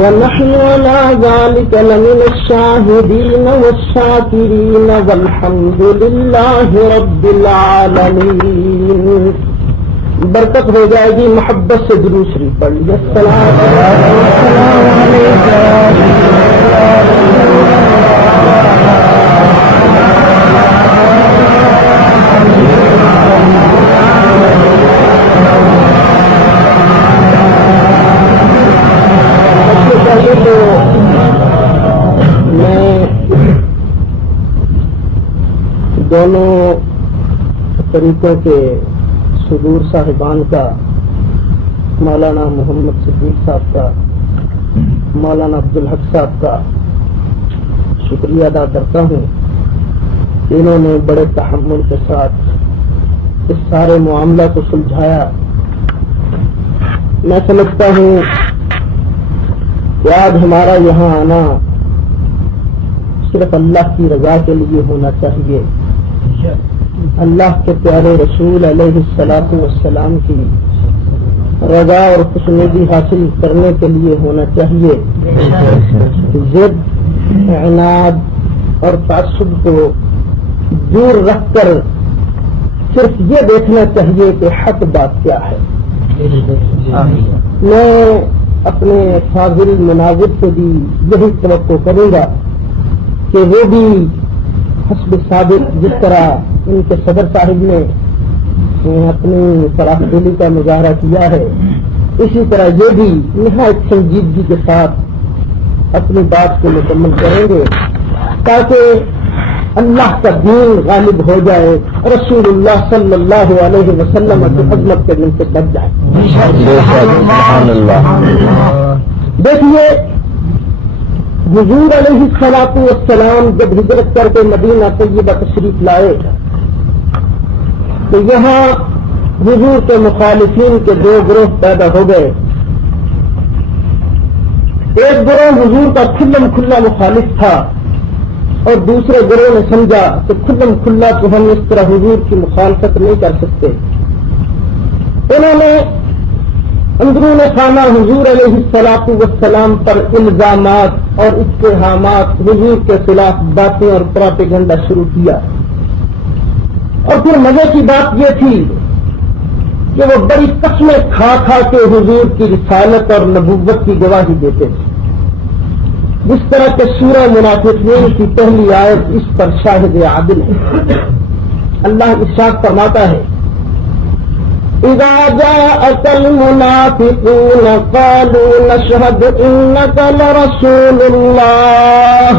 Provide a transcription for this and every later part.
ونحن على ذلك لمن الشاهدين والشاكرين والحمد لله رب العالمين۔ برکت ہو جائے گی محبت سے درود شریف پڑھ لیجیے۔ السلام دونوں طریقوں کے صدور صاحبان کا مولانا محمد صدیق صاحب کا مولانا عبدالحق صاحب کا شکریہ ادا کرتا ہوں۔ انہوں نے بڑے تحمل کے ساتھ اس سارے معاملہ کو سلجھایا۔ میں سمجھتا ہوں کہ آج ہمارا یہاں آنا صرف اللہ کی رضا کے لیے ہونا چاہیے، اللہ کے پیارے رسول علیہ الصلوۃ والسلام کی رضا اور خوشنودی حاصل کرنے کے لیے ہونا چاہیے۔ ضد عناد اور تعصب کو دور رکھ کر صرف یہ دیکھنا چاہیے کہ حق بات کیا ہے۔ میں اپنے فاضل مناظر سے بھی یہی توقع کروں گا کہ وہ بھی حسب ثابت جس طرح ان کے صدر صاحب نے اپنی صلاح دلی کا مظاہرہ کیا ہے اسی طرح یہ بھی نہایت سنجیدگی کے ساتھ اپنی بات کو مکمل کریں گے تاکہ اللہ کا دین غالب ہو جائے رسول اللہ صلی اللہ علیہ وسلم کی عظمت کے دن سے بچ جائے. دیکھیے حضور علیہ الصلوۃ والسلام جب ہجرت کر کے مدینہ طیبہ تشریف لائے تو یہاں حضور کے مخالفین کے دو گروہ پیدا ہو گئے. ایک گروہ حضور کا کھلم کھلا مخالف تھا اور دوسرے گروہ نے سمجھا کہ کھلم کھلا تو ہم اس طرح حضور کی مخالفت نہیں کر سکتے. انہوں نے اندرون خانہ حضور علیہ الصلوۃ والسلام پر الزامات اور اتہامات حضور کے خلاف باتیں اور پروپیگنڈا شروع کیا. اور پھر مزے کی بات یہ تھی کہ وہ بڑی قسمیں کھا کھا کے حضور کی رسالت اور نبوت کی گواہی دیتے تھے جس طرح کہ سورہ منافقین کی پہلی آیت اس پر شاہد عادل ہے. اللہ ارشاد فرماتا ہے اذا جاءك المنافقون قالوا نشهد انك لرسول الله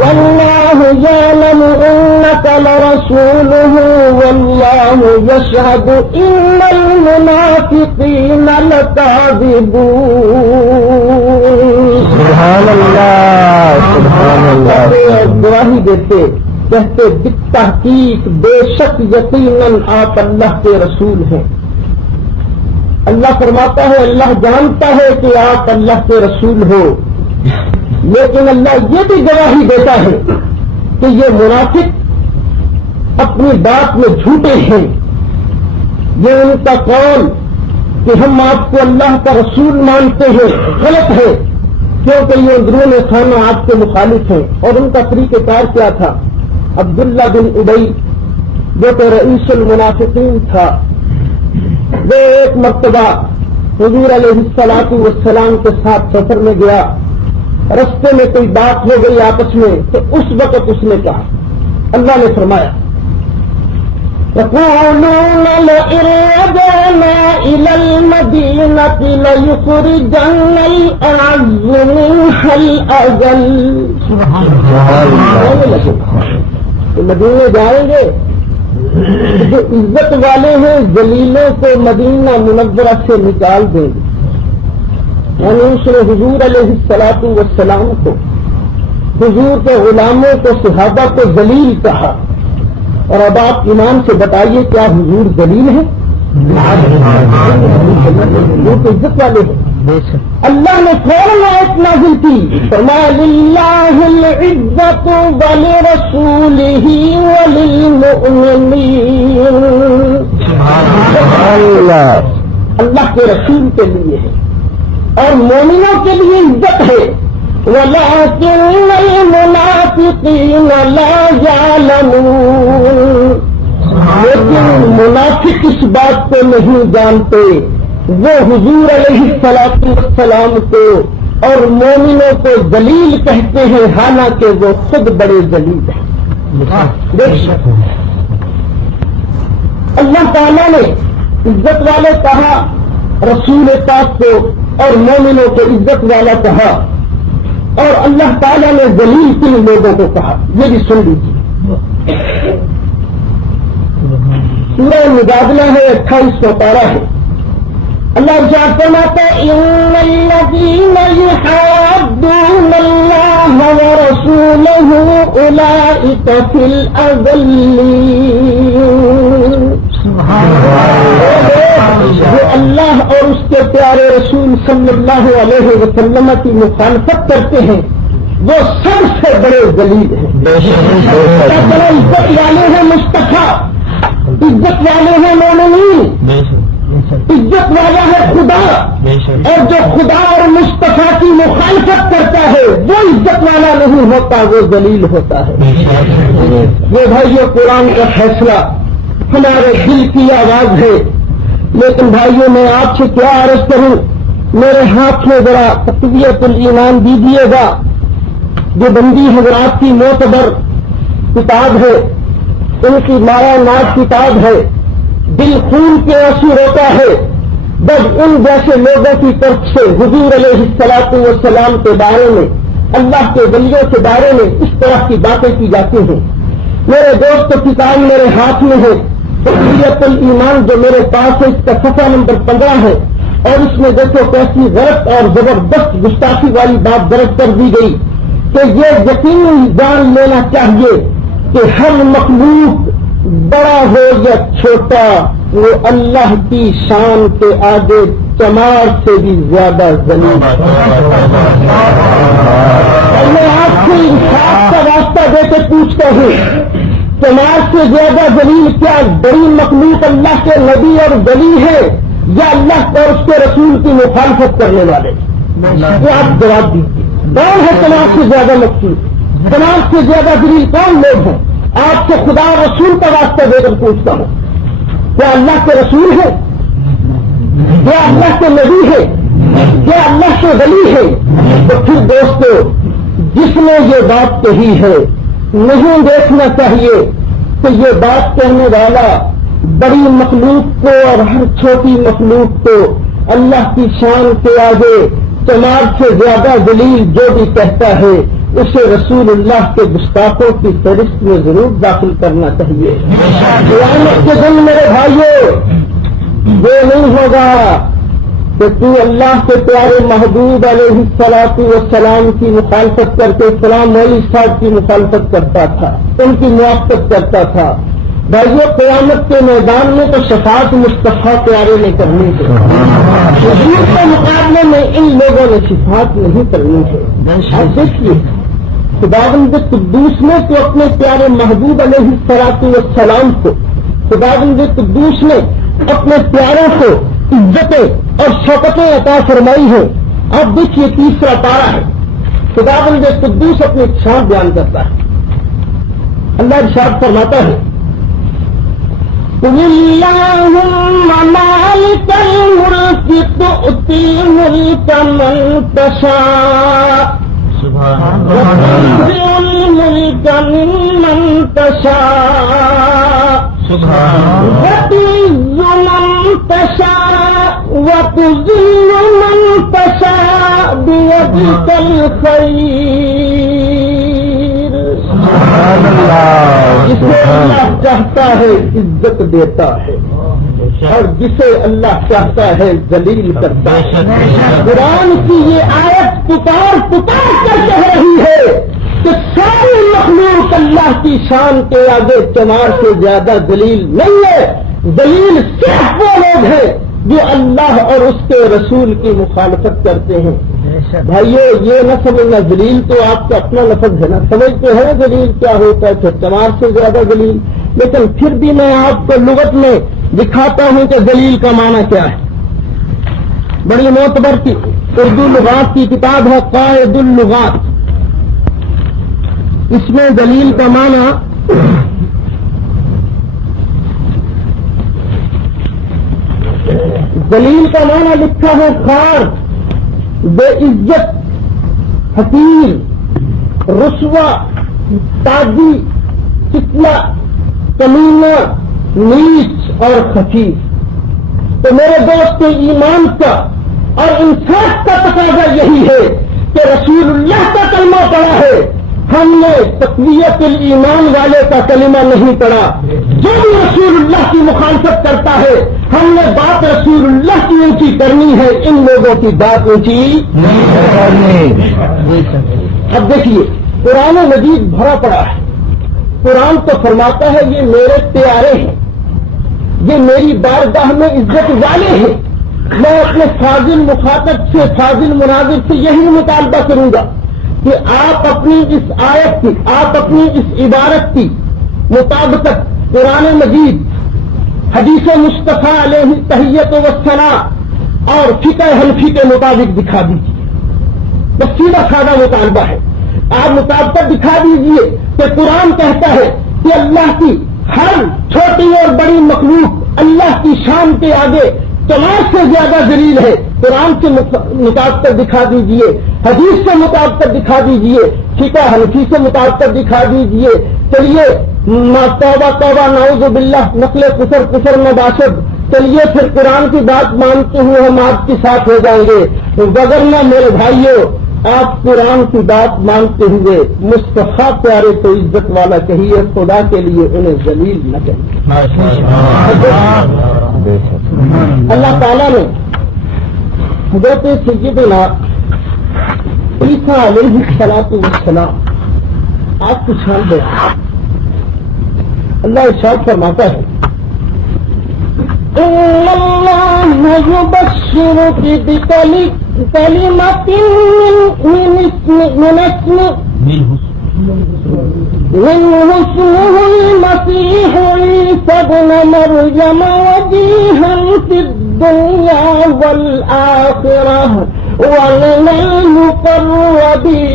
والله يعلم انك لرسوله والله يشهد ان المنافقين لكاذبون. سبحان اللہ. گواہی دیتے کہتے بالتحقیق بے شک یقیناً آپ اللہ کے رسول ہیں. اللہ فرماتا ہے اللہ جانتا ہے کہ آپ اللہ کے رسول ہو لیکن اللہ یہ بھی گواہی دیتا ہے کہ یہ منافق اپنی بات میں جھوٹے ہیں. یہ ان کا قول کہ ہم آپ کو اللہ کا رسول مانتے ہیں غلط ہے کیونکہ یہ اندرون خانہ آپ کے مخالف ہیں. اور ان کا طریقہ کار کیا تھا؟ عبداللہ بن ابی جو کہ رئیس المنافقین تھا وہ ایک مرتبہ حضور علیہ الصلوۃ والسلام کے ساتھ سفر میں گیا. رستے میں کوئی بات ہو گئی آپس میں تو اس وقت اس نے کہا اللہ نے فرمایا يقولون لئن رجعنا إلى المدينة ليخرجن الأعز منها الأذل. مدینے جائیں گے جو عزت والے ہیں ذلیلوں کو مدینہ منورہ سے نکال دیں گے. یعنی اس نے حضور علیہ الصلوۃ والسلام کو حضور کے غلاموں کو صحابہ کو ذلیل کہا. اور اب آپ ایمان سے بتائیے کیا حضور ذلیل ہے؟ وہ تو عزت والے ہیں. اللہ نے فوراً آیت نازل کی فرمایا للہ العزت ولرسولہ وللمؤمنین. اللہ کے رسول کے لیے ہے اور مومنوں کے لیے عزت ہے. وَلَكِنَّ الْمُنَافِقِينَ لَا يَعْلَمُونَ. لیکن منافق اس بات کو نہیں جانتے. وہ حضور علیہ الصلوۃ والسلام کو اور مومنوں کو ذلیل کہتے ہیں حالانکہ وہ خود بڑے ذلیل ہیں. اللہ تعالیٰ نے عزت والے کہا رسول پاک کو اور مومنوں کو عزت والا کہا اور اللہ تعالیٰ نے ذلیل کن لوگوں کو کہا. یہ بھی سن لیجیے سورہ مجادلہ ہے 28 پارہ ہے. اللہ ارشاد فرماتا ہے ان الذین یحادون اللہ ورسولہ اولئک فی الاذلین. جو اللہ اور اس کے پیارے رسول صلی اللہ علیہ وسلم کی مخالفت کرتے ہیں وہ سب سے بڑے ذلیل ہیں. عزت والے ہیں مصطفیٰ, عزت والے ہیں مومنین, عزت والا ہے خدا, اور جو خدا اور مصطفیٰ کی مخالفت کرتا ہے وہ عزت والا نہیں ہوتا, وہ ذلیل ہوتا ہے. یہ بھائیو قرآن کا فیصلہ ہمارے دل کی آواز ہے. لیکن بھائیوں میں آپ سے کیا عرض کروں میرے ہاتھ میں ذرا تقویت الایمان دیجیے گا. جو بندی حضرات کی معتبر کتاب ہے، ان کی مایا ناز کتاب ہے. دل خون کے آنسو روتا ہے جب ان جیسے لوگوں کی طرف سے حضور علیہ الصلوۃ والسلام کے بارے میں، اللہ کے ولیوں کے بارے میں اس طرح کی باتیں کی جاتی ہیں. میرے دوست کتاب میرے ہاتھ میں ہے تقویت الایمان جو میرے پاس ہے، اس کا صفحہ نمبر 15 ہے. اور اس میں دیکھو کیسی غلط اور زبردست گستاخی والی بات درج کر دی گئی کہ یہ یقینی جان لینا چاہیے کہ ہر مخلوق بڑا ہو یا چھوٹا وہ اللہ کی شان کے آگے چمار سے بھی زیادہ ذلیل. میں آپ سے انصاف کا راستہ دے کے پوچھتا ہوں، چمار سے زیادہ ذلیل کیا بڑی مخلوق اللہ کے نبی اور ولی ہے یا اللہ اور اس کے رسول کی مخالفت کرنے والے؟ یہ آپ جواب دیجیے. کون ہے چمار سے زیادہ مخلوق؟ چمار سے زیادہ ذلیل کون لوگ ہیں؟ آپ سے خدا اور رسول کا راستہ دے کر پوچھتا ہوں، کیا اللہ کے رسول ہے؟ کیا اللہ کے نبی ہے؟ کیا اللہ کے ولی ہے؟ تو پھر دوستو، جس نے یہ بات کہی ہے نہیں دیکھنا چاہیے کہ یہ بات کہنے والا بڑی مخلوق کو اور ہر چھوٹی مخلوق کو اللہ کی شان کے آگے چمار سے زیادہ ذلیل جو بھی کہتا ہے اسے رسول اللہ کے گستاخوں کی فہرست میں ضرور داخل کرنا چاہیے. قیامت کے دن میرے بھائیوں یہ نہیں ہوگا کہ تو اللہ کے پیارے محبوب علیہ الصلوۃ والسلام کی مخالفت کر کے فلاں مولوی صاحب کی مخالفت کرتا تھا، ان کی موافقت کرتا تھا. بھائیو قیامت کے میدان میں تو شفاعت مصطفیٰ پیارے نے کرنی ہے، حضور کے مقابلے میں ان لوگوں نے شفاعت نہیں کرنی ہے. آپ دیکھیے خداوند قدوس نے تو اپنے پیارے محبوب علیہ الصلوۃ والسلام کو، خداوند قدوس نے اپنے پیاروں کو عزتیں اور شوکتیں عطا فرمائی ہیں. اب دیکھیے تیسرا پارہ ہے، خداوند قدوس اپنی شان بیان کرتا ہے. اللہ ارشاد فرماتا ہے قُلِ اللَّهُمَّ مَالِكَ الْمُلْكِ تُؤْتِي الْمُلْكَ مَن تَشَاءُ وَتُنزِعُ الْمُلْكَ مِمَّن تَشَاءُ وَتُعِزُّ مَن تَشَاءُ وَتُذِلُّ مَن تَشَاءُ بِيَدِكَ الْخَيْرُ. جسے اللہ چاہتا ہے عزت دیتا ہے اور جسے اللہ چاہتا ہے ذلیل کرتا ہے. قرآن کی یہ آیت پکار پکار کر کہہ رہی ہے کہ ساری مخلوق اللہ کی شان کے آگے چمار سے زیادہ ذلیل نہیں ہے. ذلیل صرف وہ لوگ ہیں جو اللہ اور اس کے رسول کی مخالفت کرتے ہیں. بھائیو یہ نہ سمجھنا ذلیل تو آپ کا اپنا لفظ ہے نا، سمجھتے ہیں ذلیل کیا ہوتا ہے، پھر چمار سے زیادہ ذلیل. لیکن پھر بھی میں آپ کو لغت میں دکھاتا ہوں کہ ذلیل کا معنی کیا ہے. بڑی معتبر کی اردو لغات کی کتاب ہے قائد اللغات، اس میں ذلیل کا معنی لکھا ہے خار، بے عزت، حقیر، رسوا، تاجی، چتلا، کمینہ، نیچ اور خفیف. تو میرے دوست ایمان کا اور انصاف کا تقاضا یہی ہے کہ رسول اللہ کا کلمہ پڑھا ہے، ہم نے تقویت الایمان والے کا کلمہ نہیں پڑھا. جو بھی رسول اللہ کی مخالفت کرتا ہے ہم نے بات رسول اللہ کی اونچی کرنی ہے، ان لوگوں کی بات اونچی نہیں کرنی. اب دیکھیے قرآن مجید بھرا پڑا ہے. قرآن تو فرماتا ہے یہ میرے پیارے ہیں، یہ میری بارگاہ میں عزت والے ہیں. میں اپنے فاضل مخاطب سے، فاضل مناظر سے یہی مطالبہ کروں گا کہ آپ اپنی اس آیت کی، آپ اپنی اس عبارت کی مطابقت قرآن مجید، حدیث مصطفیٰ علیہ تحیت و ثنا اور فقہ حنفی کے مطابق دکھا دیجیے. بس سیدھا سادہ مطالبہ ہے. آپ مطابقت دکھا دیجیے کہ قرآن کہتا ہے کہ اللہ کی ہر چھوٹی اور بڑی مخلوق اللہ کی شان کے آگے تمام سے زیادہ ذلیل ہے، قرآن سے مطابقت دکھا دیجئے، حدیث سے مطابقت دکھا دیجئے، فقہ حنفی سے مطابقت دکھا دیجئے. چلیے توبہ توبہ نعوذ باللہ، نقل کفر کفر مباشد. چلیے پھر قرآن کی بات مانتے ہوئے ہم آپ کے ساتھ ہو جائیں گے، وگرنہ میرے بھائیوں آپ قرآن کی بات مانتے ہوئے مصطفیٰ پیارے کو عزت والا کہیے، خدا کے لیے انہیں ذلیل نہ کہیے. اللہ تعالیٰ نے حضرت سیدنا عیسیٰ علیہ السلام آپ کو شان دے. اللہ ارشاد فرماتا ہے إِنَّ اللَّهَ يُبَشِّرُكِ بِكَلِمَةٍ مِّنْهُ اسْمُهُ الْمَسِيحُ عِيسَى ابْنُ مَرْيَمَ وَجِيهًا فِي الدُّنْيَا وَالْآخِرَةِ وَمِنَ الْمُقَرَّبِينَ.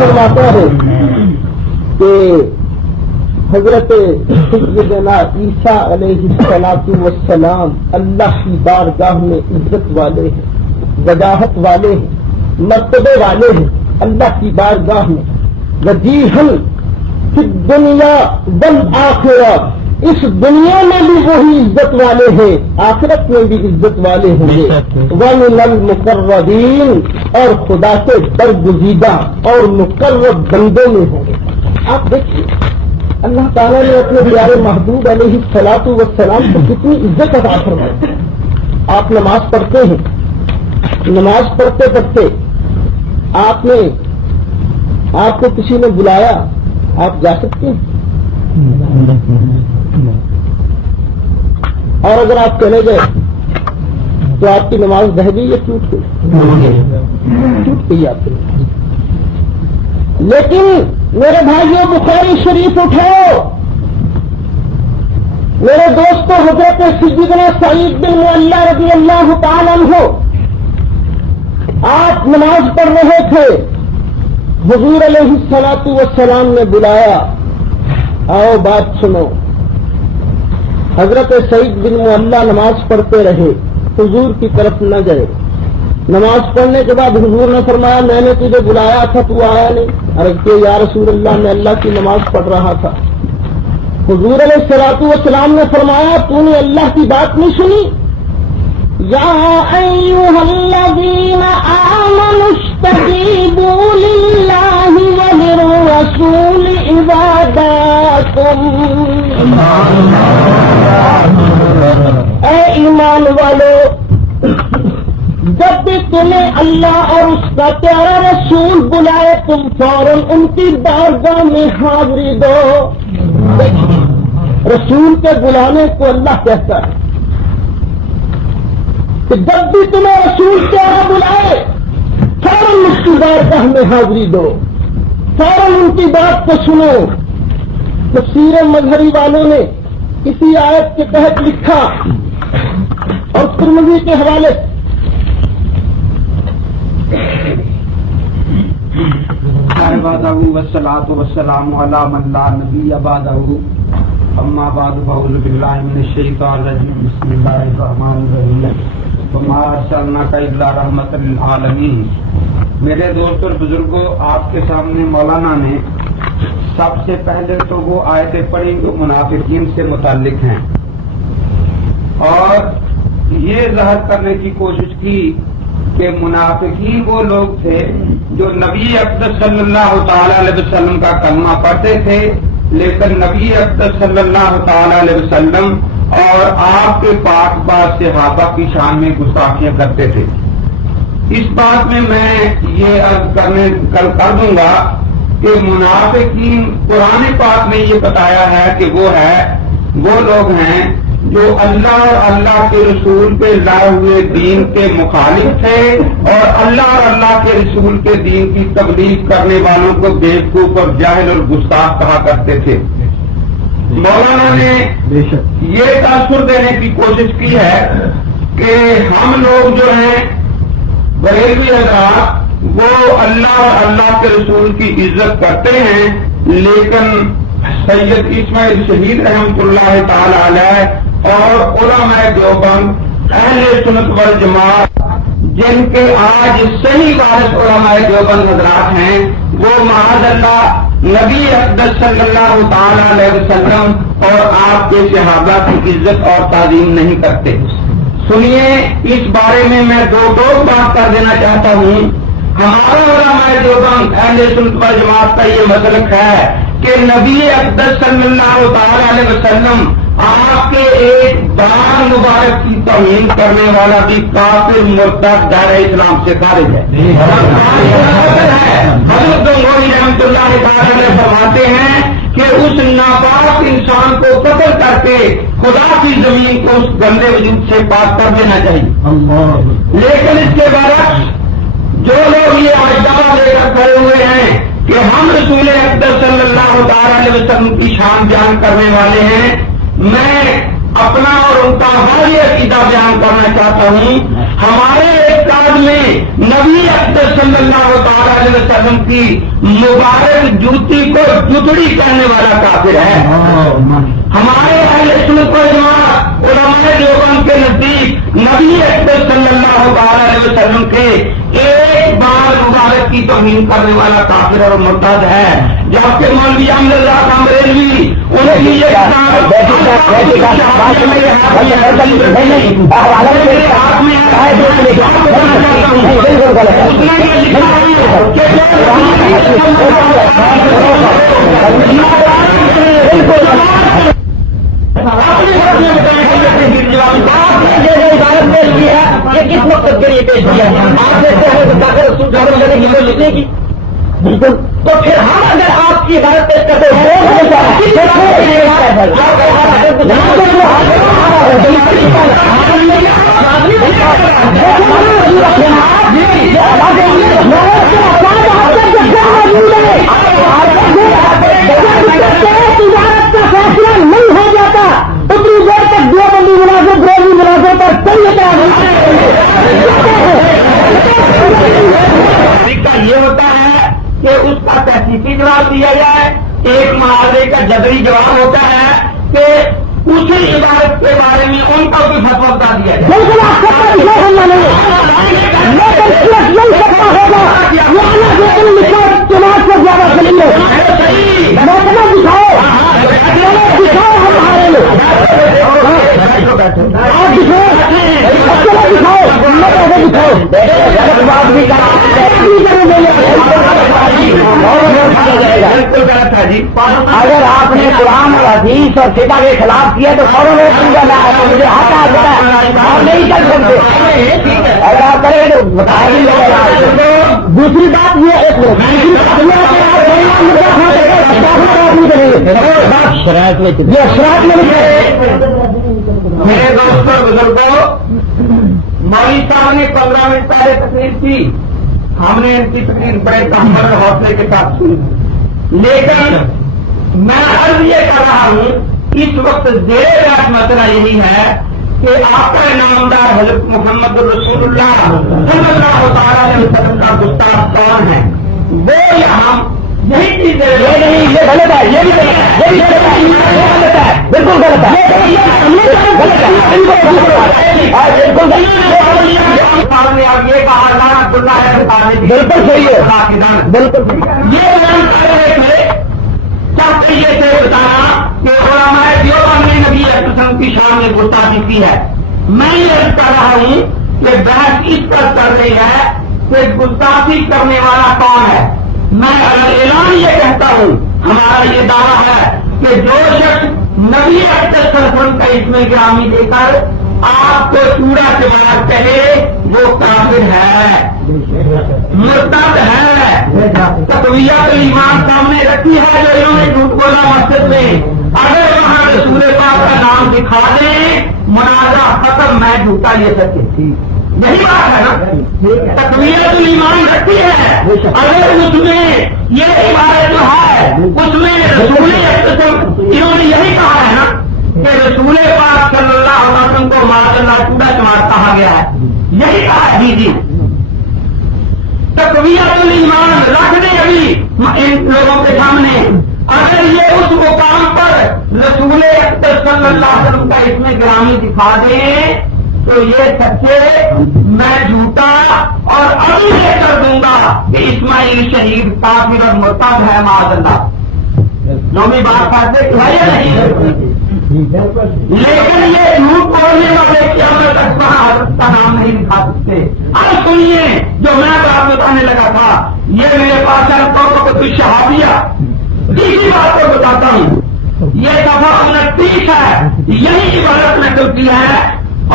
فرماتا ہے کہ حضرت سیدنا عیسیٰ علیہ السلام اللہ کی بارگاہ میں عزت والے ہیں، وجاہت والے ہیں، مرتبے والے ہیں. اللہ کی بارگاہ میں وجیہاً فی الدنیا والآخرہ، اس دنیا میں بھی وہی عزت والے ہیں، آخرت میں بھی عزت والے ہوں گے. وَمِنَ الْمُقَرَّبِينَ، اور خدا سے برگزیدہ اور مقرب بندوں میں ہوں گے. آپ دیکھیے اللہ تعالیٰ نے اپنے پیارے محبوب علیہ الصلوۃ والسلام کو کتنی عزت عطا فرمائی. آپ نماز پڑھتے ہیں، نماز پڑھتے پڑھتے آپ کو کسی نے بلایا، آپ جا سکتے ہیں؟ اور اگر آپ چلے گئے تو آپ کی نماز رہ گئی یا ٹوٹ گئی؟ ٹوٹ گئی آپ کی. لیکن میرے بھائیوں بخاری شریف اٹھاؤ، میرے دوستوں حضرت سیدنا سعید بن معلّہ رضی اللہ تعالی عنہ آپ نماز پڑھ رہے تھے، حضور علیہ الصلوۃ والسلام نے بلایا، آؤ بات سنو. حضرت سعید بن معلّہ نماز پڑھتے رہے، حضور کی طرف نہ گئے. نماز پڑھنے کے بعد حضور نے فرمایا میں نے تجھے بلایا تھا تو آیا نہیں. عرض کیا یا رسول اللہ میں اللہ کی نماز پڑھ رہا تھا. حضور علیہ الصلوۃ والسلام نے فرمایا تو نے اللہ کی بات نہیں سنی؟ یا ایھا الذین آمنوا استجیبوا للہ وللرسول اذا دعاکم. اے ایمان والو، جب بھی تمہیں اللہ اور اس کا پیارا رسول بلائے تم فوراً ان کی بارگاہ میں حاضری دو. رسول کے بلانے کو اللہ کہتا ہے کہ جب بھی تمہیں رسول پیارا بلائے فوراً اس کی بارگاہ میں حاضری دو، فوراً ان کی بات کو سنو. تفسیر مظہری والوں نے اسی آیت کے تحت لکھا اور ترمذی کے حوالے والصلاة والسلام على من لا نبي بعده اما بعد فاعوذ بالله من الشيطان الرجيم بسم الله الرحمن الرحيم وما ارسلناك الا رحمة للعالمين. میرے دوستوں اور بزرگوں، آپ کے سامنے مولانا نے سب سے پہلے تو وہ آیتیں پڑھی جو منافقین سے متعلق ہیں اور یہ ظاہر کرنے کی کوشش کی کہ منافقین وہ لوگ تھے جو نبی اقدس صلی اللہ تعالی علیہ وسلم کا کلمہ پڑھتے تھے، لیکن نبی اقدس صلی اللہ تعالی علیہ وسلم اور آپ کے پاک پاک صحابہ کی شان میں گستاخیاں کرتے تھے. اس بات میں یہ عرض کر دوں گا کہ منافقین قرآن پاک نے یہ بتایا ہے کہ وہ لوگ ہیں جو اللہ اور اللہ کے رسول کے لائے ہوئے دین کے مخالف تھے اور اللہ اور اللہ کے رسول کے دین کی تبلیغ کرنے والوں کو بیوقوف اور جاہل اور گستاخ کہا کرتے تھے. مولانا نے یہ تاثر دینے کی کوشش کی ہے کہ ہم لوگ جو ہیں بریلوی حضرات وہ اللہ اور اللہ کے رسول کی عزت کرتے ہیں، لیکن سید اسماعیل شہید رحمۃ اللہ تعالی علیہ اور علماء دیوبند اہل سنت والجماعت جن کے آج صحیح وارث علماء دیوبند حضرات ہیں وہ معاذ اللہ نبی اقدس صلی اللہ تعالی علیہ وسلم اور آپ کے صحابہ کی عزت اور تعظیم نہیں کرتے. سنیے اس بارے میں دو بات کر دینا چاہتا ہوں. ہمارا علماء دیوبند اہل سنت والجماعت کا یہ مسلک ہے کہ نبی اقدس صلی اللہ تعالی علیہ وسلم آپ کے ایک بار مبارک کی توہین کرنے والا بھی کافر مرتد دائرہ اسلام سے خارج ہے. حضرت گنگوہی رحمۃ اللہ تعالی علیہ فرماتے ہیں کہ اس ناپاک انسان کو قتل کر کے خدا کی زمین کو اس گندے وجود سے پاک کر دینا چاہیے. لیکن اس کے برعکس جو لوگ یہ دعویٰ لے کر کھڑے ہوئے ہیں کہ ہم رسول اقدس صلی اللہ تعالی علیہ وسلم کی شان بیان کرنے والے ہیں، میں اپنا اور ان کا واضح عقیدہ بیان کرنا چاہتا ہوں. ہمارے اعتقاد میں نبی اقدس صلی اللہ تعالی علیہ وسلم کی مبارک جوتی کو جتڑی کہنے والا کافر ہے. ہمارے اہل سنت والجماعت علماء دیوبند کے نزدیک نبی اقدس صلی اللہ تعالی علیہ وسلم کے ایک بار مبارک کی توہین کرنے والا کافر اور مرتد ہے. جبکہ مولوی احمد اللہ کامریلوی ان کی یہ کس مقصد کے لیے پیش کیا آپ نے بالکل. تو پھر ہم اگر آپ کی عبادت پیش کرتے ہیں تجارت کا فیصلہ نہیں ہو جاتا اتنی دیر تک دو بندی ملازم گروہی ملازم پر طریقہ یہ ہوتا ہے کہ اس کا تحقیقی جواب دیا جائے. ایک معاوضے کا جبری جواب ہوتا ہے کہ اسی عبادت کے بارے میں ان کا کوئی فتویٰ بتا دیا جائے. چناؤ کو زیادہ اگر آپ نے قرآن اور حدیث اور فقہ کے خلاف کیا تو فوراً مجھے ہٹا دیتا ہے آپ نہیں کر سکتے. اگر آپ کریں تو بتائیں. دوسری بات یہ شرائط میں میرے دوستوں بزرگوں مولوی صاحب نے 15 منٹ پہلے تقریر کی. ہم نے ان کی تقریر بڑے تحمل اور حوصلے کے ساتھ سنی. لیکن میں عرض یہ کر رہا ہوں اس وقت زیر بحث مسئلہ یہی ہے کہ آپ کا نامدار حضرت محمد رسول اللہ صلی اللہ تعالی علیہ وسلم کا گستاخ کون ہے. وہ یہاں یہی چیز یہ غلط ہے. یہ بھی غلط ہے. بالکل غلط ہے. یہ کہا بالکل صحیح ہے. بالکل یہ چاہتے یہ سے بتانا کہ علماء دیوبند نے نبی اکرم کی شان میں گستاخی کی ہے. میں یہ کہہ رہا ہوں کہ بحث اس پر کر رہی ہے کہ گستاخی کرنے والا کون ہے. میں اعلان یہ کہتا ہوں ہمارا یہ دعویٰ ہے کہ جو شخص نبی اکرم کا اسم گرامی دے کر آپ کو چوڑا کے بعد کہے وہ کافر ہے، مرتد ہے. تقویت الایمان سامنے رکھی ہے جو انہوں نے جھوٹ بولا مسجد میں. اگر وہاں رسول پاک کا نام دکھا دیں منازع ختم. میں جھوٹا یہ سکتی یہی بات ہے نا. تقویت الایمان رکھی ہے. اگر اس میں یہ عبارت جو ہے اس میں رسول انہوں نے یہی کہا ہے نا کہ رسول پاک صلی اللہ علیہ وسلم کو معاذ اللہ ٹوٹا چمار کہا گیا ہے. یہی کہا ہے. جی تقویت الایمان رکھ دیں ابھی ان لوگوں کے سامنے. اگر یہ اس مقام پر رسول اکرم صلی اللہ علیہ وسلم کا اس میں گرامی دکھا دیں تو یہ سچے میں جھوٹا اور ابھی لے کر دوں گا کہ اسماعیل شہید کافر اور مرتد ہے معاذ اللہ. نومی بات کرتے کہ ہے یا نہیں؟ لیکن یہ جھوٹ بولنے والے قیامت تک حضرت کا نام نہیں دکھا سکتے. اب سنیے جو میں آپ بتانے لگا تھا یہ میرے پاس ہے تو شہادیہ تیسری بات کو بتاتا ہوں. یہ دفعہ 29 ہے, یہی عبارت میں چلتی ہے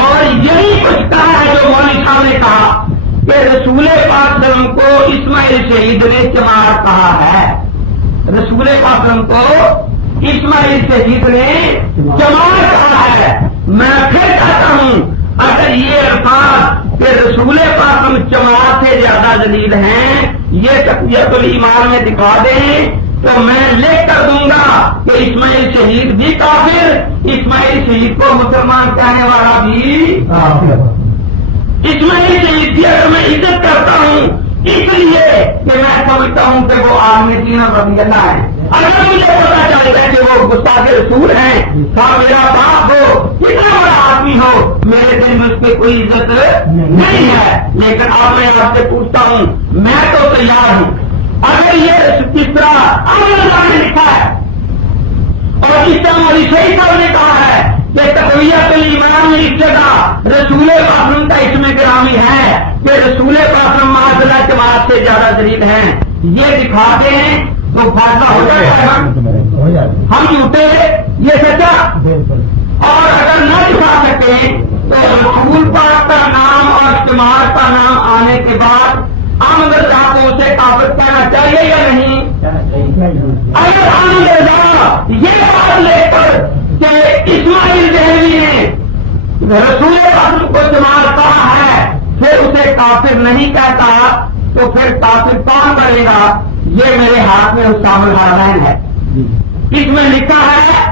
اور یہی کچھ کہا ہے جو مولوی صاحب نے کہا کہ رسول پاک صلی اللہ علیہ وسلم کو اسماعیل شہید نے چمار کہا ہے. رسول پاک صلی اللہ علیہ وسلم کو اسماعیل شہید نے چمار کہا ہے. میں پھر کہتا ہوں اگر یہ الفاظ کہ رسول پاک ہم چمار سے زیادہ ذلیل ہیں یہ تقویت الایمان میں دکھا دیں تو میں لکھ کر دوں گا کہ اسماعیل شہید بھی کافر, اسماعیل شہید کو مسلمان کہنے والا بھی اسماعیل شہید کی اگر میں عزت کرتا ہوں اس لیے کہ میں سمجھتا ہوں کہ وہ عالم دین اور رضی اللہ ہے. اگر مجھے پتا چلے گا کہ وہ گستاخ رسول ہیں خواہ میرا باپ ہو کتنا بڑا آدمی ہو میرے دل میں اس پہ کوئی عزت نہیں ہے. لیکن اب میں آپ سے پوچھتا ہوں میں تو تیار ہوں اگر یہ کس طرح اللہ نے لکھا ہے اور اس طرح مولوی صحیح صاحب نے کہا ہے کہ تقویت الایمان میں اس جگہ رسول پاک کا اس میں گرامی ہے کہ رسول پاک معاذ اللہ کے بعد سے زیادہ ذلیل ہیں, یہ دکھاتے ہیں تو فیصلہ ہو جائے گا ہم جھوٹے یہ سچا. اور اگر نہ دکھا سکیں تو رسول پاک کا نام اور اجتماع کا نام آنے کے بعد احمد رضا کو اسے کافر کہنا چاہیے یا نہیں؟ اگر احمد رضا یہ بات لے کر کہ اسماعیل دہلوی نے رسول پاک کو استعمال کہا ہے پھر اسے کافر نہیں کہتا تو پھر کافر کون کرے گا؟ یہ میرے ہاتھ میں حسام الحرمین ہے. اس میں لکھا ہے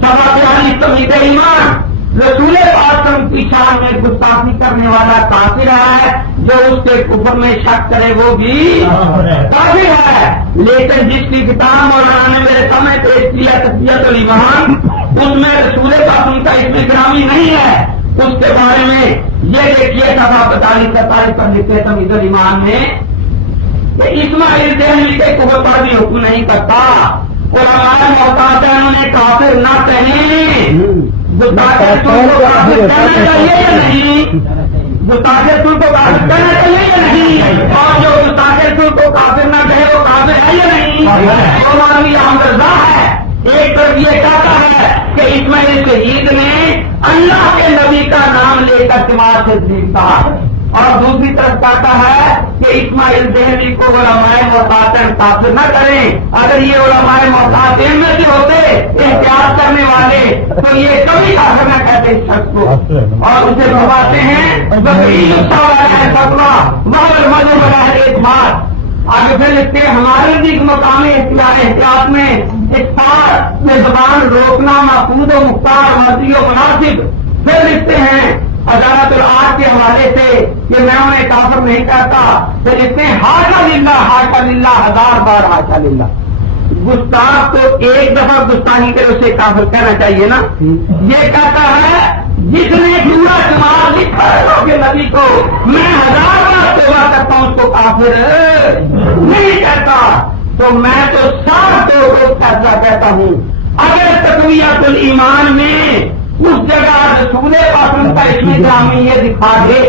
سبا تمید ایمان رسول پاک کی شان میں گستاخی کرنے والا کافر ہے, جو اس کے کفر میں شک کرے وہ بھی کافر ہے. لیکن جس کی کتاب مولانا نے میرے سامنے پیش کیا تقویت الایمان اس میں رسول پاک کا اس میں گرامی نہیں ہے. اس کے بارے میں یہ دیکھیے صفحہ 42-47 پر لکھے تمید الایمان میں کہ اسماعیل دہلوی کے کفر پر بھی حکم نہیں کرتا. علماء محتاط ہیں انہوں نے کافر نہ کہیں. گستاخ رسول کو کافر کہنا چاہیے یا نہیں؟ گستاخ رسول کو کافر کہنا چاہیے یا نہیں؟ اور جو گستاخ رسول کو کافر نہ کہے وہ کافر ہے یا نہیں؟ وہ مولوی احمد رضا ہے. ایک طرف یہ کہتا ہے کہ اسماعیل شہید نے اللہ کے نبی کا نام لے کر جماعت سے جیتا اور دوسری طرف کہتا ہے کہ اسماعیل دہلوی کو علماء محتاطین کافر نہ کریں. اگر یہ علماء محتاطین میں سے ہوتے احتیاط کرنے والے تو یہ کبھی کافر نہ کہتے اس شخص کو اور اسے دباتے ہیں ایک بات. آگے پھر لکھتے ہیں ہمارے نزدیک مقامی احتیاط میں اخبار میں زبان روکنا محفوظ و مختار مرضی و مناسب. پھر لکھتے ہیں عدالت العاد کے حوالے سے کہ میں انہیں کافر نہیں کہتا. پھر لکھتے ہیں ہاشا للہ 1000 بار ہاشا للہ. گستاخ کو ایک دفعہ گستاخی کرے اسے کافر کہنا چاہیے نا. یہ کہتا ہے جس نے پورا جماعت لکھا ہے نبی کو میں 1000 بار توبہ کرتا ہوں اس کو کافر نہیں کہتا. تو میں تو صاف کو فیصلہ کہتا ہوں اگر تقویت الایمان میں اس جگہ رسول پاک کا اس میں گرامی یہ دکھا دے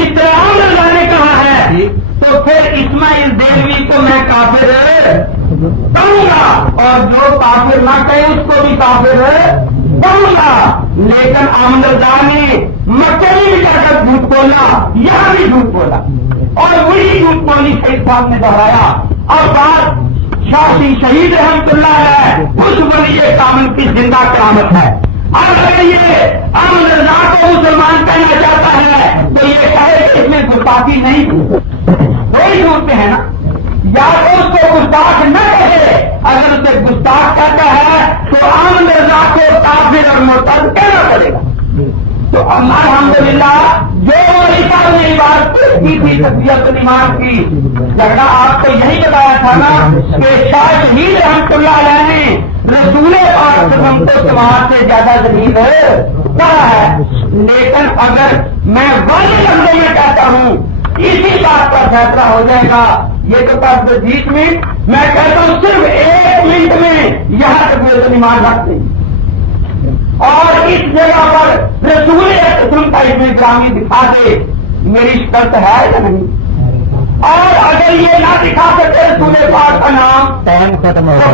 اس طرح اللہ نے کہا ہے تو پھر اسماعیل دہلوی کو میں کافر کہوں گا اور جو کافر نہ کہے اس کو بھی کافر کہوں گا. لیکن احمد رضا نے مکے میں بھی جا کر جھوٹ بولا یہاں بھی جھوٹ بولا اور وہی جھوٹ بولی شہید صاحب نے دہرایا. اور بات شاہ سنگھ شہید رحمت اللہ ہے اس ولی کامل کی زندہ قیامت ہے. اگر یہ احمد رضا کو مسلمان کہنا چاہتا ہے تو یہ کہے کہ اس میں گستاخی نہیں وہی جھوٹ ہے نا. یا تو اس کو گستاخ نہ کہے, اگر اسے گستاخ کہتا ہے تو احمد رضا کو کافر اور مرتد کہنا پڑے گا. تو الحمدللہ جو مولوی صاحب نے عبادت کی تھی تقویت الایمان کی. جھگڑا آپ کو یہی بتایا تھا نا کہ شاہ شہید رحمۃ اللہ علیہ نے رسول پاک ہم کو سماج سے زیادہ ذلیل کہا ہے. لیکن اگر میں واضح لفظوں میں کہتا ہوں اسی بات پر فیصلہ ہو جائے گا. یہ تو بس 20 منٹ میں کہتا ہوں صرف 1 منٹ میں یہاں تک وہ ایمان رکھتے ہیں اور اس جگہ پر رسول اکرم کا ابن گرامی دکھا دے. میری شکست ہے یا نہیں؟ اور اگر یہ نہ دکھا سکتے رسول پاک کا نام تو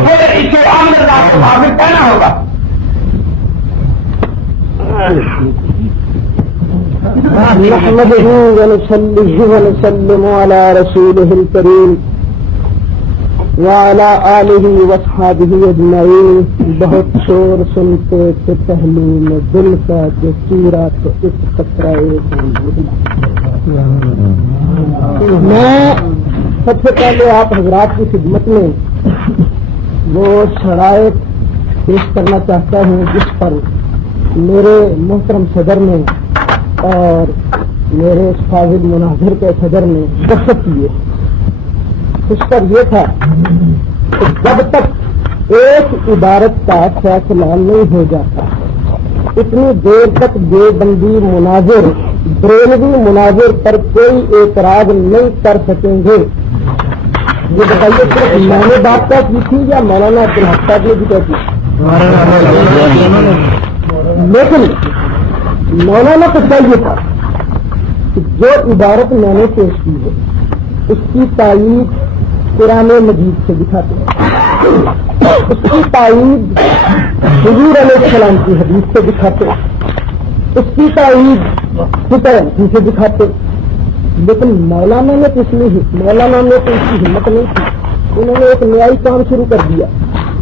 پھر اسے عام رضا کو معافی کہنا ہوگا. نحمده ونصلي ونسلم على رسوله الكريم وعلى آله واصحابه اجمعین. بہت شور سنتے تھے پہلو میں دل کا جو چورا تو اس خطرہ. میں سب سے پہلے آپ حضرات کی خدمت میں وہ شرائط پیش کرنا چاہتا ہوں جس پر میرے محترم صدر نے اور میرے فاضل مناظر کے صدر نے دستخط کیے. اس پر یہ تھا کہ جب تک ایک عبارت کا فیصلہ نہیں ہو جاتا اتنی دیر تک دیوبندی مناظر بریلوی مناظر پر کوئی اعتراض نہیں کر سکیں گے. یہ بتائیے صرف میں نے بات طے کی تھی یا مولانا عبدالحق صاحب نے بھی طے کی؟ لیکن مولانا کو چاہیے تھا کہ جو عبارت میں نے پیش کی ہے اس کی تائید قرآن مجید سے دکھاتے ہیں, اس کی تائید حضور علیہ السلام کی حدیث سے دکھاتے, اس کی تائید فکر سے دکھاتے. لیکن مولانا نے تو اس کی ہمت نہیں تھی. انہوں نے ایک نیائی کام شروع کر دیا.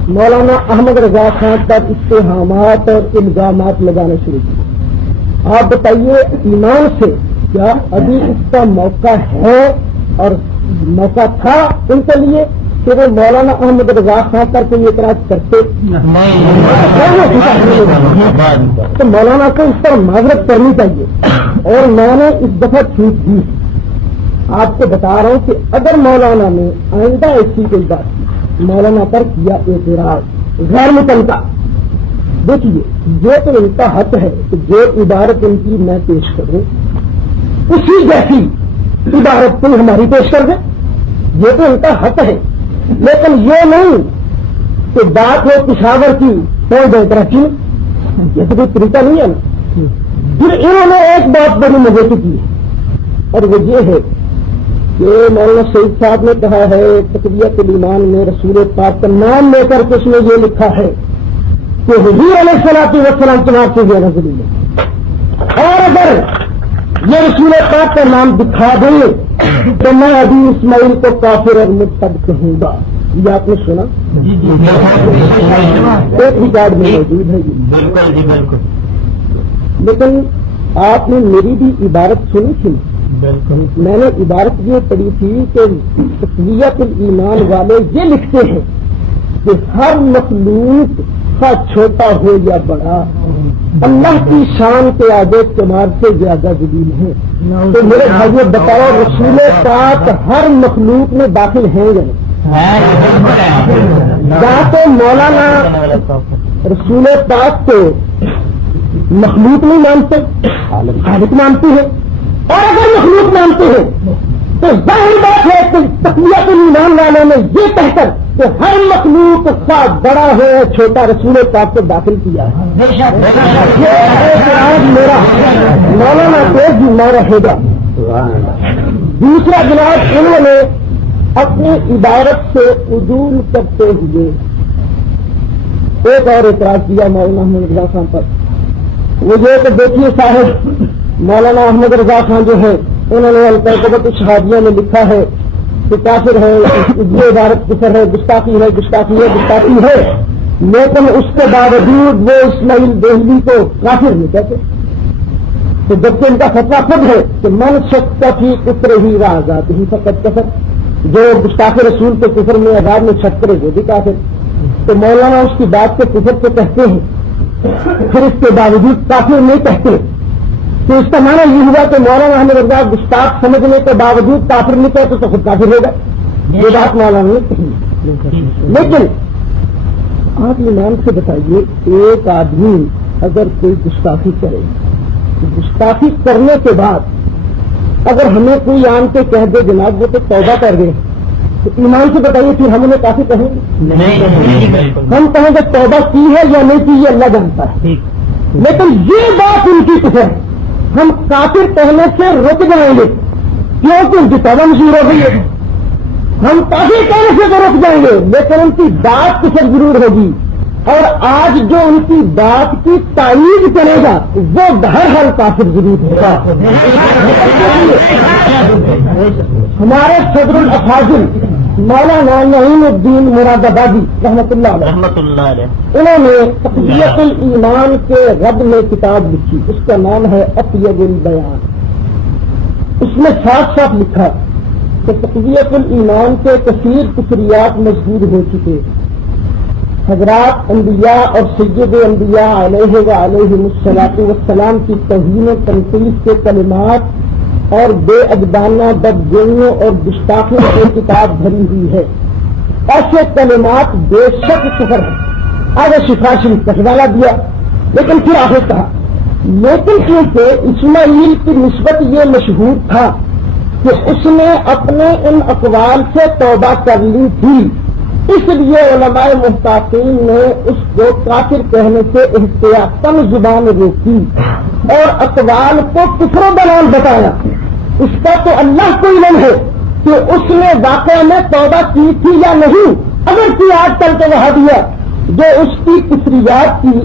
مولانا احمد رضا خان پر اتہامات اور الزامات لگانے شروع کیے. آپ بتائیے ایمان سے کیا ابھی اس کا موقع ہے اور موقع تھا ان کے لیے کہ وہ مولانا احمد رضا خان پر کوئی اعتراض کرتے؟ تو مولانا کو اس پر معذرت کرنی چاہیے. اور میں نے اس دفعہ چھوٹ دی. آپ کو بتا رہا ہوں کہ اگر مولانا نے آئندہ ایسی کوئی بات کی مولانا پر کیا اعتراض غیر متعلقہ, دیکھیے یہ تو ان کا حق ہے کہ جو عبارت ان کی میں پیش کروں اسی جیسی عبارت تم ہماری پیش کر دیں, یہ تو ان کا حق ہے. لیکن یہ نہیں کہ بات ہو پشاور کی کوئی بہتر کی, یہ تو کوئی طریقہ نہیں ہے نا. پھر انہوں نے ایک بات بڑی مزے کی ہے اور وہ یہ ہے کہ مولانا سعید صاحب نے کہا ہے تقویت الایمان میں رسول پاک کا نام لے کر کے اس نے یہ لکھا ہے کہ حضور علیہ الصلوۃ والسلام تمہارے سے زیادہ ذلیل ہے. اور اگر یہ رسول پاک کا نام دکھا دیں تو میں ابھی اسماعیل کو کافر اور مرتد کہوں گا. یہ آپ نے سنا ایک ریکارڈ میں موجود ہے. بالکل. لیکن آپ نے میری بھی عبارت سنی تھی. میں نے عبارت یہ پڑھی تھی کہ تقویت الایمان والے یہ لکھتے ہیں کہ ہر مخلوق کا چھوٹا ہو یا بڑا اللہ کی شان کے آگے کمار سے زیادہ ذلیل ہے. تو میرے بھائیو بتاؤ رسول پاک ہر مخلوق میں داخل ہیں یا یا تو مولانا رسول پاک کو مخلوق نہیں مانتے خالق مانتے ہیں, اور اگر مخلوق مانتے ہیں تو ظاہر بات ہے کہ تقویت الایمان والوں نے یہ کہہ کر کہ ہر مخلوق کا بڑا ہو یا چھوٹا رسول پاک کو داخل کیا ہے. یہ میرا مولانا کو ذمہ رہے گا. دوسرا جناب انہوں نے اپنی عبارت سے عدول کرتے ہوئے ایک اور اعتراض کیا مولانا احمد رضا خان پر. وہ یہ کہ دیکھیے صاحب مولانا احمد رضا خان جو ہے انہوں نے القاعدہ شہادیہ میں لکھا ہے کہ کافر ہے, یہ عبارت کفر ہے, گستاخی ہے, گستاخی ہے, گستاخی ہے. لیکن اس کے باوجود وہ اسماعیل دہلوی کو کافر نہیں کہتے. تو جبکہ ان کا فتویٰ خود ہے کہ من شک فی کفر ہی آزاد ہی فقط کفر, جو گستاخ رسول کے کفر میں آزاد میں شک کرے وہ بھی کافر. تو مولانا اس کی بات کے کفر سے کہتے ہیں, پھر اس کے باوجود کافر نہیں کہتے. تو اس کا معنی یہ ہوا کہ مولانا احمد رضا گستاخ سمجھنے کے باوجود کافر نہیں کہتے تو خود کافر ہوگا. یہ بات مولانا نے کہی. لیکن آپ ایمان سے بتائیے، ایک آدمی اگر کوئی گستاخی کرے، گستاخی کرنے کے بعد اگر ہمیں کوئی آن کے کہہ دے جناب وہ تو توبہ کر گئے، تو ایمان سے بتائیے پھر ہم انہیں کافی کہیں گے؟ ہم کہیں گے توبہ کی ہے یا نہیں کی یہ اللہ جانتا ہے. لیکن یہ بات ان کی کچھ ہے، ہم کافر کہنے سے رک جائیں گے کیونکہ ان کی توبہ مشہور ہو گئی ہے. ہم کافر کہنے سے تو رک جائیں گے لیکن ان کی بات کچھ ضرور ہوگی. اور آج جو ان کی بات کی تائید کرے گا وہ ہر حال کافر ضرور ہوگا. ہمارے صدر الافاضل مولانا نعیم الدین مراد آبادی رحمۃ اللہ علیہ انہوں نے تقویت الایمان کے رد میں کتاب لکھی، اس کا نام ہے اطیب البیان. اس میں صاف صاف لکھا کہ تقویت الایمان کے کثیر کفریات مضبوط ہو چکے. حضرات انبیاء اور سید انبیاء علیہ وعلیہم الصلاۃ والسلام کی توہین و تنقید کے کلمات اور بے ادبانہ بدگوئیوں اور گستاخیوں کی کتاب بھری ہوئی ہے. ایسے کلمات بے شک کفر ہیں. آگے شفا شریف کا حوالہ دیا لیکن پھر آگے کہا لیکن کیونکہ اسماعیل کی نسبت یہ مشہور تھا کہ اس نے اپنے ان اقوال سے توبہ کر لی تھی، اس لیے علماء محتاطین نے اس کو کافر کہنے سے احتیاطاً زبان روکی اور اقوال کو کفر و ضلال بتایا. اس کا تو اللہ کو علم ہے کہ اس نے واقعہ میں توبہ کی تھی یا نہیں. اگر کی آج کل کے وہابیہ جو اس کی کفریات کی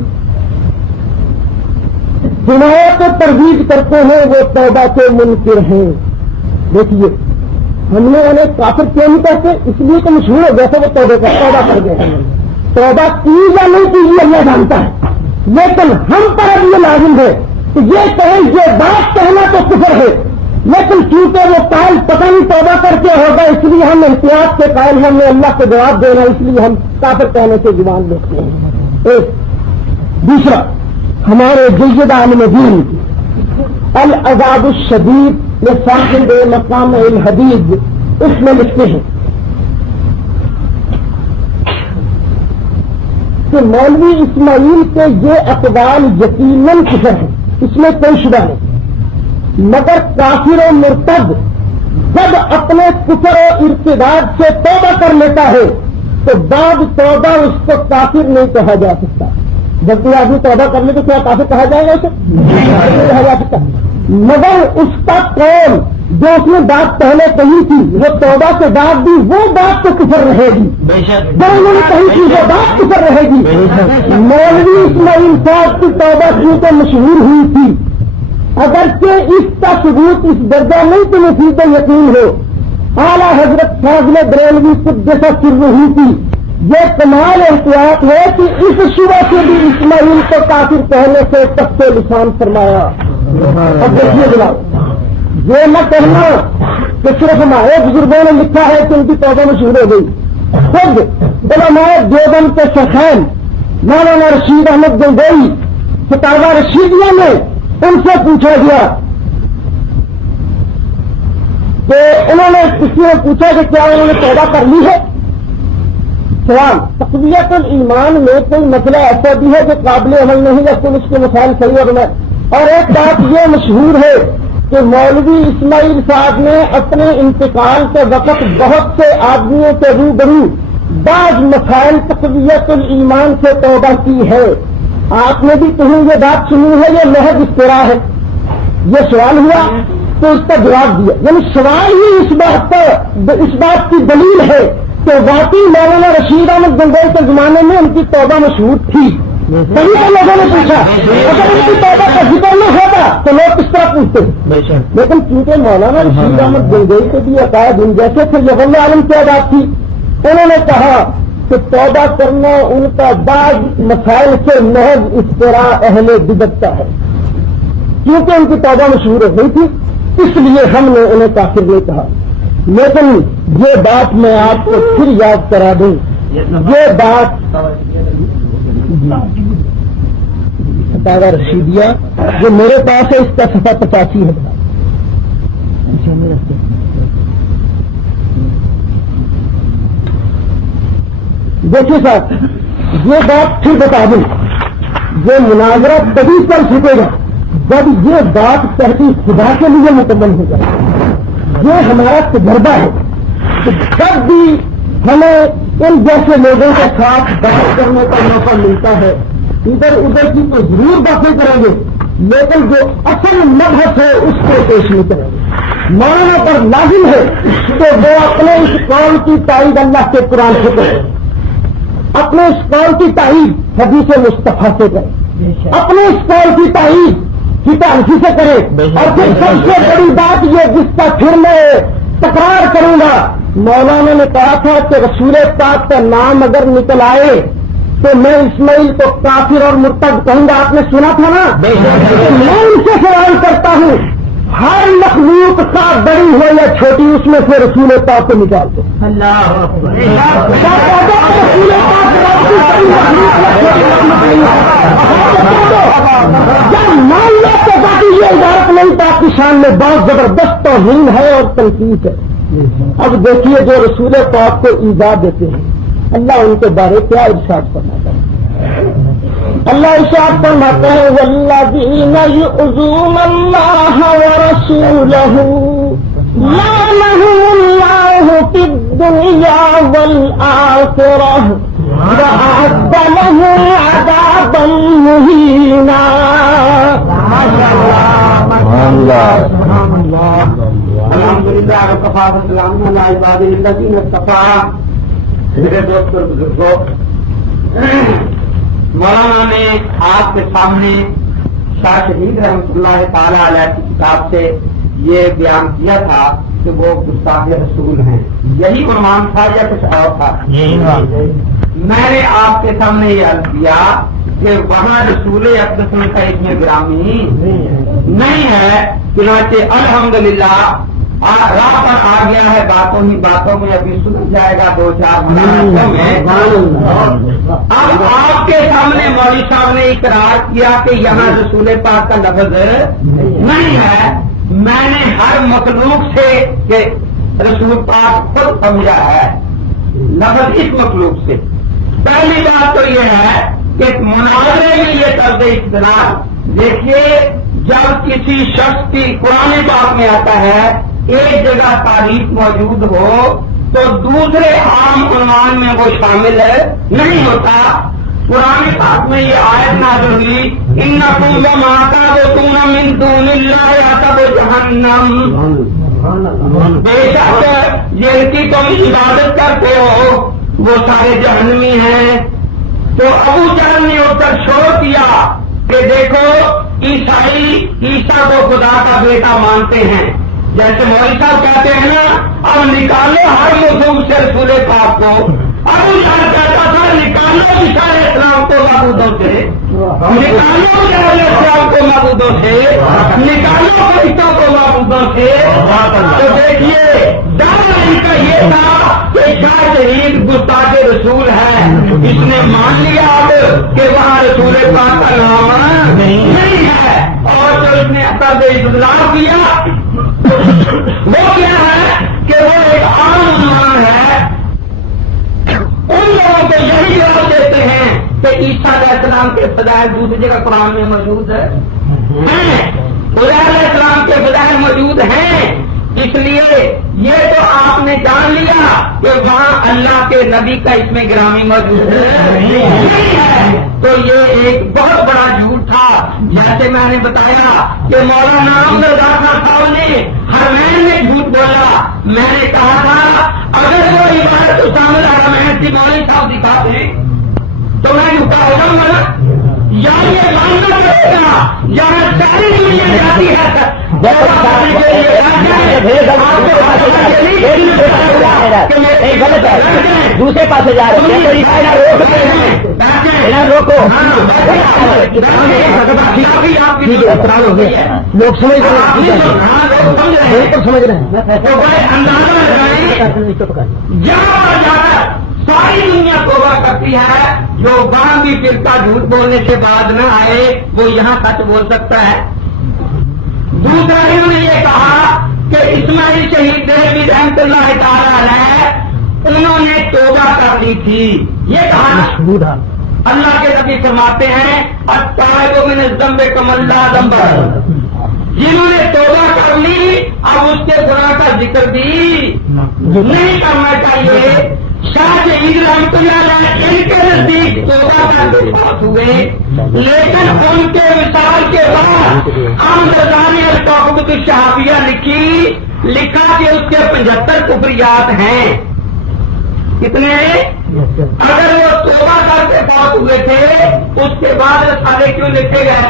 حمایت و ترویج کرتے ہیں وہ توبہ کے منکر ہیں. دیکھیے ہم نے انہیں کافر کیوں نہیں کہتے؟ اس لیے تو مشہور ہو گیا تھا وہ توبہ کر گئے. توبہ کی یا نہیں کی یہ اللہ جانتا ہے، لیکن ہم پر اب یہ لازم ہے کہ یہ کہیں یہ بات کہنا تو کفر ہے لیکن چونکہ وہ قائل پتہ نہیں توبہ کر کے ہوگا اس لیے ہم احتیاط کے قائل ہم نے اللہ کو جواب دینا اس لیے ہم کافر کہنے سے زبان لیتے ہیں. ایک دوسرا ہمارے جید عالم دین العذاب الشدید صاحب مقام الحدید اس میں لکھتے ہیں کہ مولوی اسماعیل کے یہ اقوال یقیناً کفر ہیں، اس میں کوئی شبہ نہیں، مگر کافر و مرتد جب اپنے کفر و ارتداد سے توبہ کر لیتا ہے تو بعد توبہ اس کو کافر نہیں کہا جا سکتا. جب کوئی آدمی توبہ کر لے تو کیا کافر کہا جائے گا اسے؟ نہیں کہا جا سکتا. مگر اس کا قول جو اس نے بات پہلے کہی تھی وہ توبہ کے بعد بھی وہ بات تو کفر رہے گی، جو انہوں نے کہی تھی وہ بات کفر رہے گی. مولوی اسماعیل صاحب کی توبہ کیونکہ مشہور ہوئی تھی، اگرچہ اس کا ثبوت اس درجہ نہیں کہ نصیب یقین ہو، اعلیٰ حضرت فاضل بریلوی قدس سرہ کی یہ کمال احتیاط ہے کہ اس شبہ سے بھی اسماعیل کو کافر کہنے سے کف لسان فرمایا. اب دیکھیے جناب یہ نہ کہنا کہ صرف ہمارے بزرگوں نے لکھا ہے کہ ان کی توبہ مشہور ہو گئی. خود علماء دیوبند کے شیخین مولانا رشید احمد گنگوئی فتاوی رشیدیہ میں ان سے پوچھا گیا کہ انہوں نے کسی نے پوچھا کہ کیا انہوں نے توبہ کر لی ہے. سوال تقویت الایمان میں کوئی مسئلہ ایسا بھی ہے جو قابل عمل نہیں ہے کل اس کے مسائل صحیح اور ایک بات یہ مشہور ہے کہ مولوی اسماعیل صاحب نے اپنے انتقال کے وقت بہت سے آدمیوں کے روبرو بعض مسائل تقویت الایمان سے توبہ کی ہے. آپ نے بھی کہیں یہ بات سنی ہے یہ محض افتراء ہے؟ یہ سوال ہوا تو اس کا جواب دیا، یعنی سوال ہی اس بات کی دلیل ہے کہ واقعی مولانا رشید احمد گنگوئی کے زمانے میں ان کی توبہ مشہور تھی. تبھی تو لوگوں نے پوچھا، اگر ان کی توبہ کا ذکر نہ ہوتا تو لوگ کس طرح پوچھتے. لیکن چونکہ مولانا رشید احمد گنگوئی کے بھی عقائد ان جیسے تھے یہ غلط عالم کیا بات تھی، انہوں نے کہا کہ توبہ کرنا ان کا بعض مسائل سے محض افتراء اہل بدعت کا ہے. کیونکہ ان کی توبہ مشہور ہو گئی تھی اس لیے ہم نے انہیں کافر نہیں کہا. لیکن یہ بات میں آپ کو پھر یاد کرا دوں، یہ بات فتاوی رشیدیہ جو میرے پاس ہے، اس کا صفحہ 85 ہے. دیکھیے صاحب، یہ بات پھر بتا دوں، یہ مناظرہ تبھی چل سکے گا جب یہ بات تحقیق خدا کے لیے مکمل ہو جائے. یہ ہمارا تجربہ ہے کہ جب بھی ہمیں ان جیسے لوگوں کے ساتھ بحث کرنے کا موقع ملتا ہے، ادھر ادھر کی تو ضرور باتیں کریں گے، لیکن جو اصل مبحث ہے اس کو پیش نہیں کریں گے. مولانا پر لازم ہے کہ وہ اپنے اس قول کی تائید اللہ کے قرآن سے کرے، اپنے اس قول کی تائید حدیث مصطفیٰ سے کرے، اپنے اس قول کی تائید کتاب سے کرے. اور پھر سب سے بڑی بات یہ جس کا پھر میں تکرار کروں گا، مولانا نے کہا تھا کہ رسول پاک کا نام اگر نکل آئے تو میں اسماعیل کو کافر اور مرتد کہوں گا. آپ نے سنا تھا نا؟ میں ان سے سوال کرتا ہوں، ہر مخلوق کا بڑی ہو یا چھوٹی اس میں سے رسول پاک کو نکال دو. مان لو تو باقی یہ عبارت نہیں پاک کی شان میں بہت زبردست توہین ہے اور تنقید ہے. اب دیکھیے جو رسول پاک کو ایجاد دیتے ہیں، اللہ ان کے بارے کیا ارشاد فرماتا ہے؟ اللہ ارشاد فرماتا ہے والذین یؤذون اللہ ورسولہ لعنہم اللہ فی الدنیا والآخرہ وأعد لهم عذابا مهینا. الحمدللہ وکفی وسلام علی عبادہ الذین اصطفی. میرے دوستوں بزرگوں، مولانا نے آپ کے سامنے شاہ شہید رحمۃ اللہ تعالی علیہ کی کتاب سے یہ بیان کیا تھا کہ وہ گستاخ رسول ہیں. یہی عنوان تھا یا کچھ اور تھا؟ میں نے آپ کے سامنے یہ عرض کیا کہ وہاں رسول اقدس کا اسم گرامی نہیں ہے، چنانچہ الحمدللہ راہ پر آ گیا ہے. باتوں ہی باتوں میں ابھی سن جائے گا 2-4 منٹوں میں. اب آپ کے سامنے مولوی صاحب نے اقرار کیا کہ یہاں رسول پاک کا لفظ نہیں ہے. میں نے ہر مخلوق سے کہ رسول پاک خود سمجھا ہے لفظ اس مخلوق سے. پہلی بات تو یہ ہے کہ مناظرے میں یہ طرز اختلاف دیکھیے، جب کسی شخص کی قرآن پاک میں آتا ہے ایک جگہ تعریف موجود ہو تو دوسرے عام عنوان میں وہ شامل نہیں ہوتا. قرآن پاک میں یہ آیت نازل ہوئی انکم وما تعبدون من دون اللہ حسب جہنم، بے شک جن کی تم عبادت کرتے ہو وہ سارے جہنمی ہیں. تو ابو جہل نے اٹھ کر شروع کیا کہ دیکھو عیسائی عیسیٰ کو خدا کا بیٹا مانتے ہیں، جیسے مولوی صاحب کہتے ہیں نا اب نکالو ہر مسلم سے رسول پاک کو. ابو جہل کہتا تھا نکالو عیسیٰ علیہ السلام کو معبودوں سے، نکالو علیہ السلام کو معبودوں سے، نکالو فرشتوں کو معبودوں سے. تو دیکھیے دعویٰ ان کا یہ تھا کہ شاہ شہید گستاخ رسول ہے. اس نے مان لیا اب کہ وہاں رسول پاک کا نام نہیں ہے، اور جو اس نے اپنا بدلاؤ کیا وہ کیا ہے کہ وہ ایک عام عنوان ہے. ان لوگوں کو یہی جواب دیتے ہیں کہ عیسیٰ علیہ السلام کے فضائل دوسری جگہ قرآن میں موجود ہیں، خدا علیہ السلام کے فضائل موجود ہیں. اس لیے یہ تو آپ نے جان لیا کہ وہاں اللہ کے نبی کا اس میں گرامی موجود نہیں ہے. تو یہ ایک بہت بڑا جھوٹ تھا. جیسے میں نے بتایا کہ مولانا رضا صاحب نے حرمین میں جھوٹ بولا. میں نے کہا تھا اگر وہ عبادت اسام الحرمین کی مولوی صاحب دکھاتے تو میں جھوٹا ہو جاؤں گا نا، یا یہ ماننا پڑے گا یا ساری دنیا جاتی ہے. غلط ہے، دوسرے پاس جا رہے ہیں، روکو. لوگ سمجھ رہے ہیں، جہاں پر جا کر ساری دنیا توبہ کرتی ہے، جو وہاں بھی فرقہ جھوٹ بولنے کے بعد نہ آئے وہ یہاں سچ بول سکتا ہے۔ دوسرا انہوں نے یہ کہا کہ اسماعیل شہید دہلوی رحمۃ اللہ تعالی علیہ انہوں نے توبہ کر لی تھی، یہ کہا اللہ کے نبی فرماتے ہیں التائب من الذنب کمن لا ذنب لہ، جنہوں نے توبہ کر لی اب اس کے گناہ کا ذکر بھی نہیں کرنا چاہیے۔ شاہ شہید رحمۃ اللہ علیہ ان کے نزدیک توبہ کر کے پاس ہوئے، لیکن ان کے وصال کے بعد احمد رضا نے التوبۃ الشہابیہ لکھا کہ اس کے 75 کفریات ہیں۔ کتنے؟ اگر وہ توبہ کر کے پاس ہوئے تھے اس کے بعد رسالے کیوں لکھے گئے؟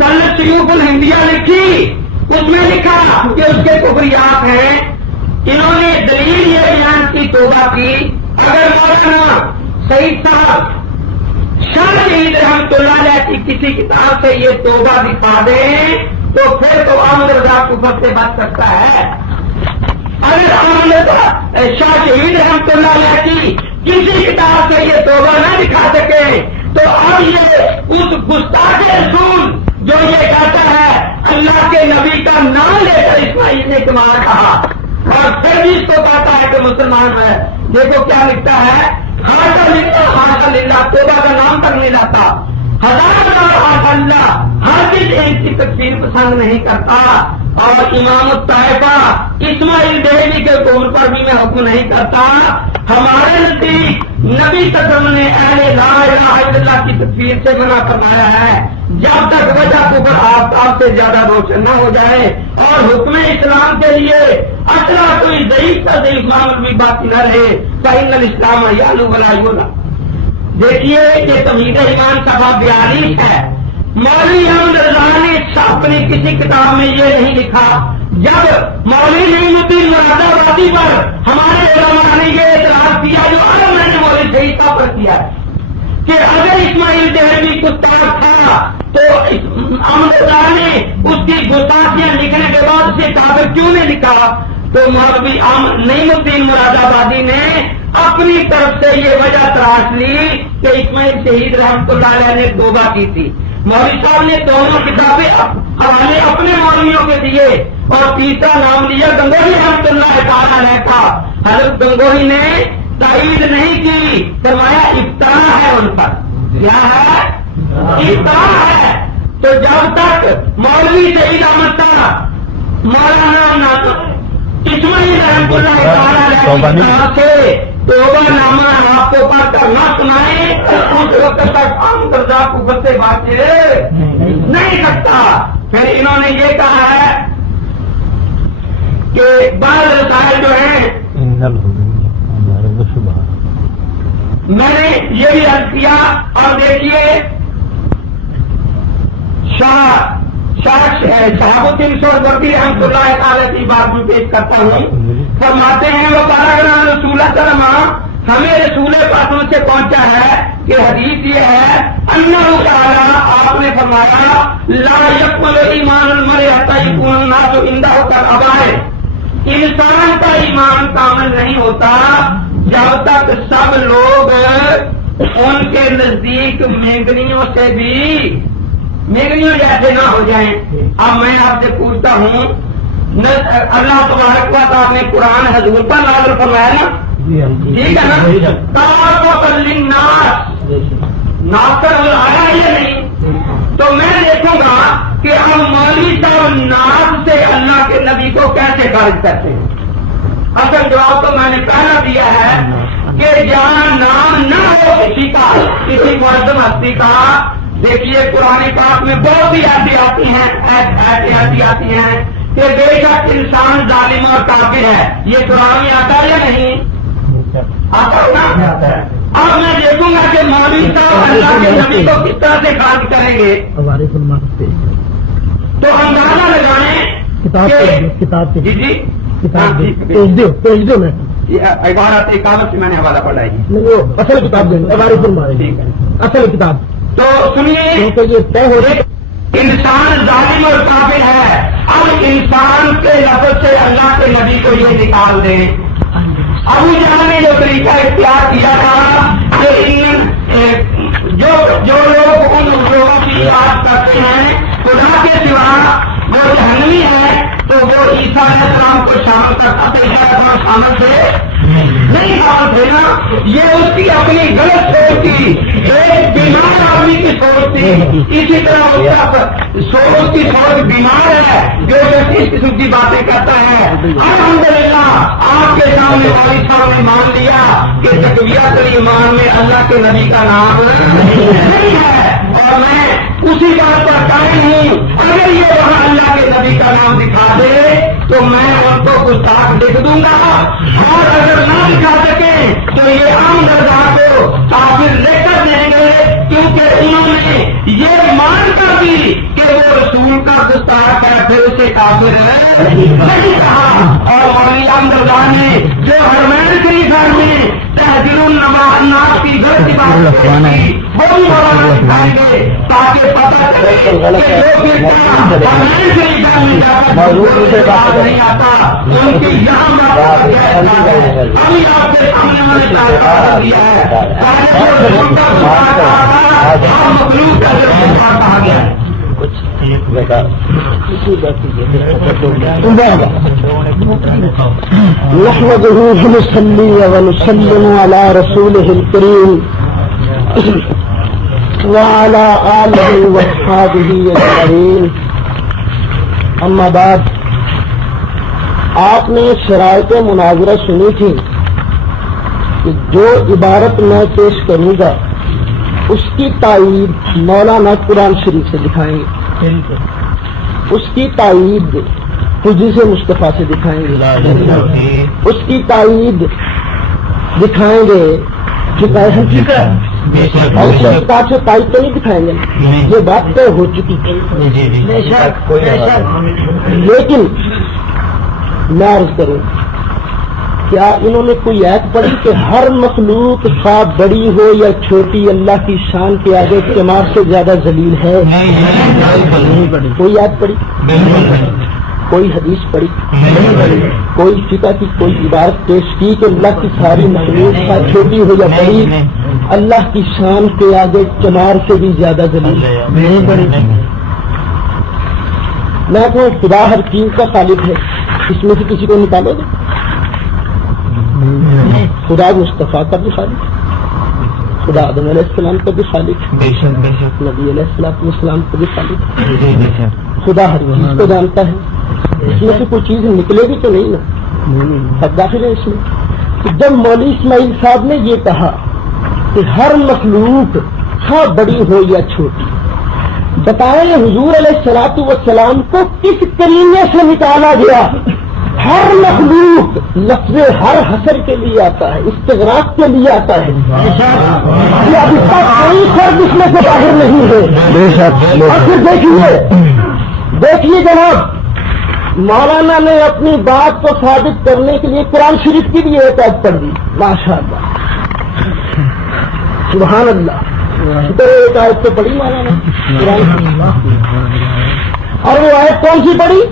سنت شیوخ الہندیہ لکھی، اس میں لکھا کہ اس کے کفریات ہیں۔ انہوں نے دلیل یہ بیان کی توبہ کی، اگر مولانا سعید صاحب شاہ شہید رحمۃ اللہ علیہ کی کسی کتاب سے یہ توبہ دکھا دیں تو پھر تو احمد رضا کفر سے بچ سکتا ہے۔ اگر احمد شاہ شہید رحمۃ اللہ علیہ کی کسی کتاب سے یہ توبہ نہ دکھا سکے تو اب یہ اس گستاخ رسول جو یہ کہتا ہے اللہ کے نبی کا نام لے کر اسماعیل نے تمہارا کہا اور پھر بھی اس کو کہتا ہے کہ مسلمان ہے، دیکھو کیا لکھتا ہے، ہاشا للہ، توبہ کا نام تک نہیں لاتا، ہاشا اللہ، ہر چیز ان کی تکفیر پسند نہیں کرتا، اور امام الطائفہ اسماعیل دہلوی کے قول پر بھی میں حکم نہیں کرتا۔ ہمارے نزدیک نبی قسم نے اہل لا الہ الا اللہ کی تکفیر سے منع فرمایا ہے جب تک وجہ کفر آفتاب سے زیادہ روشن نہ ہو جائے اور حکم اسلام کے لیے اصلا کوئی ضعیف کا ضعیف معامل بھی باقی نہ رہے۔ فإن الاسلام یعلو ولا یعلی۔ دیکھیے یہ توحید ایمان صفحہ 42 ہے۔ مولوی احمد رضا نے اپنی کسی کتاب میں یہ نہیں لکھا۔ جب مولوی نعیم الدین مراد آبادی پر ہمارے علماء نے یہ اعتراض کیا جو اب میں نے مولوی شہید صاحب پر کیا ہے کہ اگر اسماعیل دہلوی گستاخ تھا تو احمد رضا نے اس کی گستاخیاں لکھنے کے بعد اسے کافر کیوں نہیں لکھا؟ تو مولوی نعیم الدین مراد آبادی نے اپنی طرف سے یہ وجہ تراش لی کہ اسماعیل شہید رحمۃ اللہ علیہ نے توبہ کی تھی۔ مولوی صاحب نے دونوں کتابیں حوالے اپنے مولویوں کے دیے اور تیسرا نام لیا گنگوہی رحمۃ اللہ تعالی علیہ کا۔ حضرت گنگوہی نے تائید نہیں کی، فرمایا افطرا ہے ان پر، کیا ہے؟ افطرا ہے۔ تو جب تک مولوی شہید احمد صاحب مولانا اسماعیل رحمۃ اللہ تعالی علیہ سے توبہ نامہ آپ کو پڑھ کر نہ سنائے اس وقت تک احمد رضا کفر سے بات نہیں سکتا۔ پھر انہوں نے یہ کہا ہے کہ بعض رسائل جو ہیں میں نے یہ بھی عرض کیا، اور دیکھیے شہاب الدین سہروردی رحمۃ اللہ تعالی کی بات میں پیش کرتا ہوں، فرماتے ہیں وہ پاراگراف رسول سلمہ ہمیں رسول پاکوں سے پہنچا ہے کہ حدیث یہ ہے انہ تعالی آپ نے فرمایا لا یقبل ایمان المرء حتی یکون الناس عندہ کالعبائر، انسان کا ایمان کامل نہیں ہوتا جب تک سب لوگ ان کے نزدیک مینگنیوں سے بھی مینگنیوں جیسے نہ ہو جائیں۔ اب میں آپ سے پوچھتا ہوں، اللہ تبارک و تعالیٰ نے قرآن حضور پر نازل فرمایا نا، ٹھیک ہے نا، ناصر آیا یہ نہیں، تو میں دیکھوں گا کہ اب مولوی صاحب نام سے اللہ کے نبی کو کیسے خارج کرتے ہیں۔ اصل جواب تو میں نے پہلا دیا ہے کہ جہاں نام نہ ہو کسی کا، کسی معظم ہستی کا، دیکھیے قرآن پاک میں بہت ہی ایسی آتی ہیں کہ بے شک انسان ظالم اور کافر ہے، یہ قرآن میں آتا ہے یا نہیں آتا نا؟ اب میں دیکھوں گا کہ مولوی صاحب اللہ کے نبی کو کس طرح سے خارج کریں گے، تو اندازہ لگائیں کتاب جی جی میں عبارت اقامت سے میں نے حوالہ پڑھا ہے، اصل کتاب ٹھیک ہے، اصل کتاب۔ تو سنیے، انسان ظالم اور کافر ہے، اب انسان کے لفظ سے اللہ کے نبی کو یہ نکال دیں، ابو جہل نے جو طریقہ اختیار کیا تھا کہ جو لوگ ان لوگوں کی بات کرتے ہیں خدا کے سوا وہ جہنمی ہے تو وہ عیسیٰ علیہ السلام کو شامل کرتا تھا، شامل تھے نہیں شامل تھے نا. یہ اس کی اپنی غلط سوچ تھی، ایک بیمار آدمی کی سوچ تھی. اسی طرح اس کی سوچ بیمار ہے جو اس قسم کی باتیں کرتا ہے. الحمدللہ آپ کے سامنے والد صاحب نے مان لیا کہ تقویت ایمان میں اللہ کے نبی کا نام نہیں ہے، اور میں اسی بات پر قائم ہوں. اگر یہ وہاں اللہ کے نبی کا نام دکھا دے تو میں ان کو گستاخ لکھ دوں گا، اور اگر نہ دکھا سکے تو یہ عام درجہ کو کافر لے کر دیں گے، کیونکہ انہوں نے یہ مان کر دی کہ وہ رسول کا گستاخ ہے، پھر اسے کافر نہیں کہا. اور مولوی عام درجہ نے جو حرمین شریف میں تحذیر الناس کی غلط بات کی وہ بھی مولانا دکھائیں گے تاکہ پتہ چلے کہ حرمین شریف میں جا کر نہیں آتا ان کی یہاں ابھی آپ کے سامنے میں نے دیا ہے مخلوق کا جو کہا گیا ہے. نحمده ونصلي ونسلم على رسوله الكريم وعلى آله وأصحابه أجمعين. اما بعد، آپ نے شرائط مناظرہ سنی تھی کہ جو عبارت میں پیش کروں گا اس کی تائید مولانا قرآن شریف سے دکھائیں گے، اس کی تائید حدیث مصطفیٰ سے دکھائیں گے، اس کی تائید دکھائیں گے اور کتاب سے تائید تو نہیں دکھائیں گے، یہ بات طے ہو چکی ہے. لیکن میں عرض کروں، کیا انہوں نے کوئی آیت پڑھی کہ ہر مخلوق خواہ بڑی ہو یا چھوٹی اللہ کی شان کے آگے کمار سے زیادہ ذلیل ہے؟ کوئی آیت پڑھی؟ کوئی حدیث پڑھی؟ کوئی فقہ کی کوئی عبارت پیش کی کہ اللہ کی ساری مخلوق خواہ چھوٹی ہو یا بڑی اللہ کی شان کے آگے کمار سے بھی زیادہ ذلیل ہے؟ میں کہوں خدا ہر چیز کا خالق ہے، اس میں سے کسی کو نکالو گے؟ خدا مصطفیٰ کا بھی خالق، خدا آدم علیہ السلام کا بھی خالق، نبی علیہ السلام کا بھی خالق. خدا ہر چیز کو جانتا ہے، اس میں سے کوئی چیز نکلے گی تو نہیں نا، سب داخل ہے اس میں. جب مولوی اسماعیل صاحب نے یہ کہا کہ ہر مخلوق ہاں بڑی ہو یا چھوٹی، بتائیں حضور علیہ الصلوۃ والسلام کو کس کرینے سے نکالا گیا؟ ہر مخلوق لفظ ہر حسر کے لیے آتا ہے، استغراق کے لیے آتا ہے. ابھی تک کوئی فرد اس میں سے باہر نہیں ہے. اور پھر دیکھیے جناب، مولانا نے اپنی بات کو ثابت کرنے کے لیے قرآن شریف کی بھی ایک آیت پڑھ دی. ماشاء اللہ، سبحان اللہ. ایک آیت تو پڑھی مولانا قرآن، اور وہ آیت کون سی پڑھی؟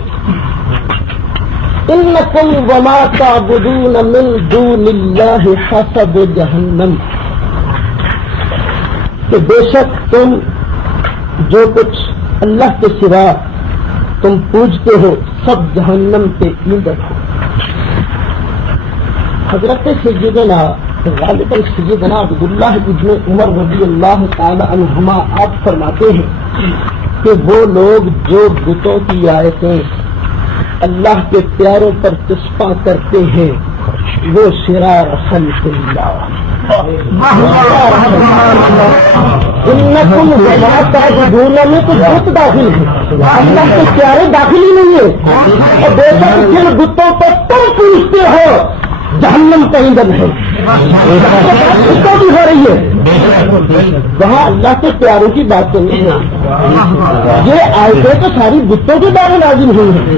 انکم وما تعبدون من دون اللہ حسب جہنم، کہ بے شک تم جو کچھ اللہ کے سوا تم پوجتے ہو سب جہنم کے ایندھن ہو. حضرت سیدنا غالباً سیدنا عبداللہ ابن عمر رضی اللہ تعالی عنہما آپ فرماتے ہیں کہ وہ لوگ جو بتوں کی آیتیں اللہ کے پیاروں پر چسپاں کرتے ہیں وہ شرار خلق اللہ. انکم وما تعبدون میں تو بت داخل ہے، اللہ کے پیارے داخل ہی نہیں ہے. اور بے شک جن بتوں پر تم پوچھتے ہو جہنم کا ایندھن ہے، اس کو بھی ہو رہی ہے. وہاں اللہ کے پیاروں کی بات نہیں ہے. یہ آیتیں تو ساری بتوں کے بارے نازل ہوئی ہیں.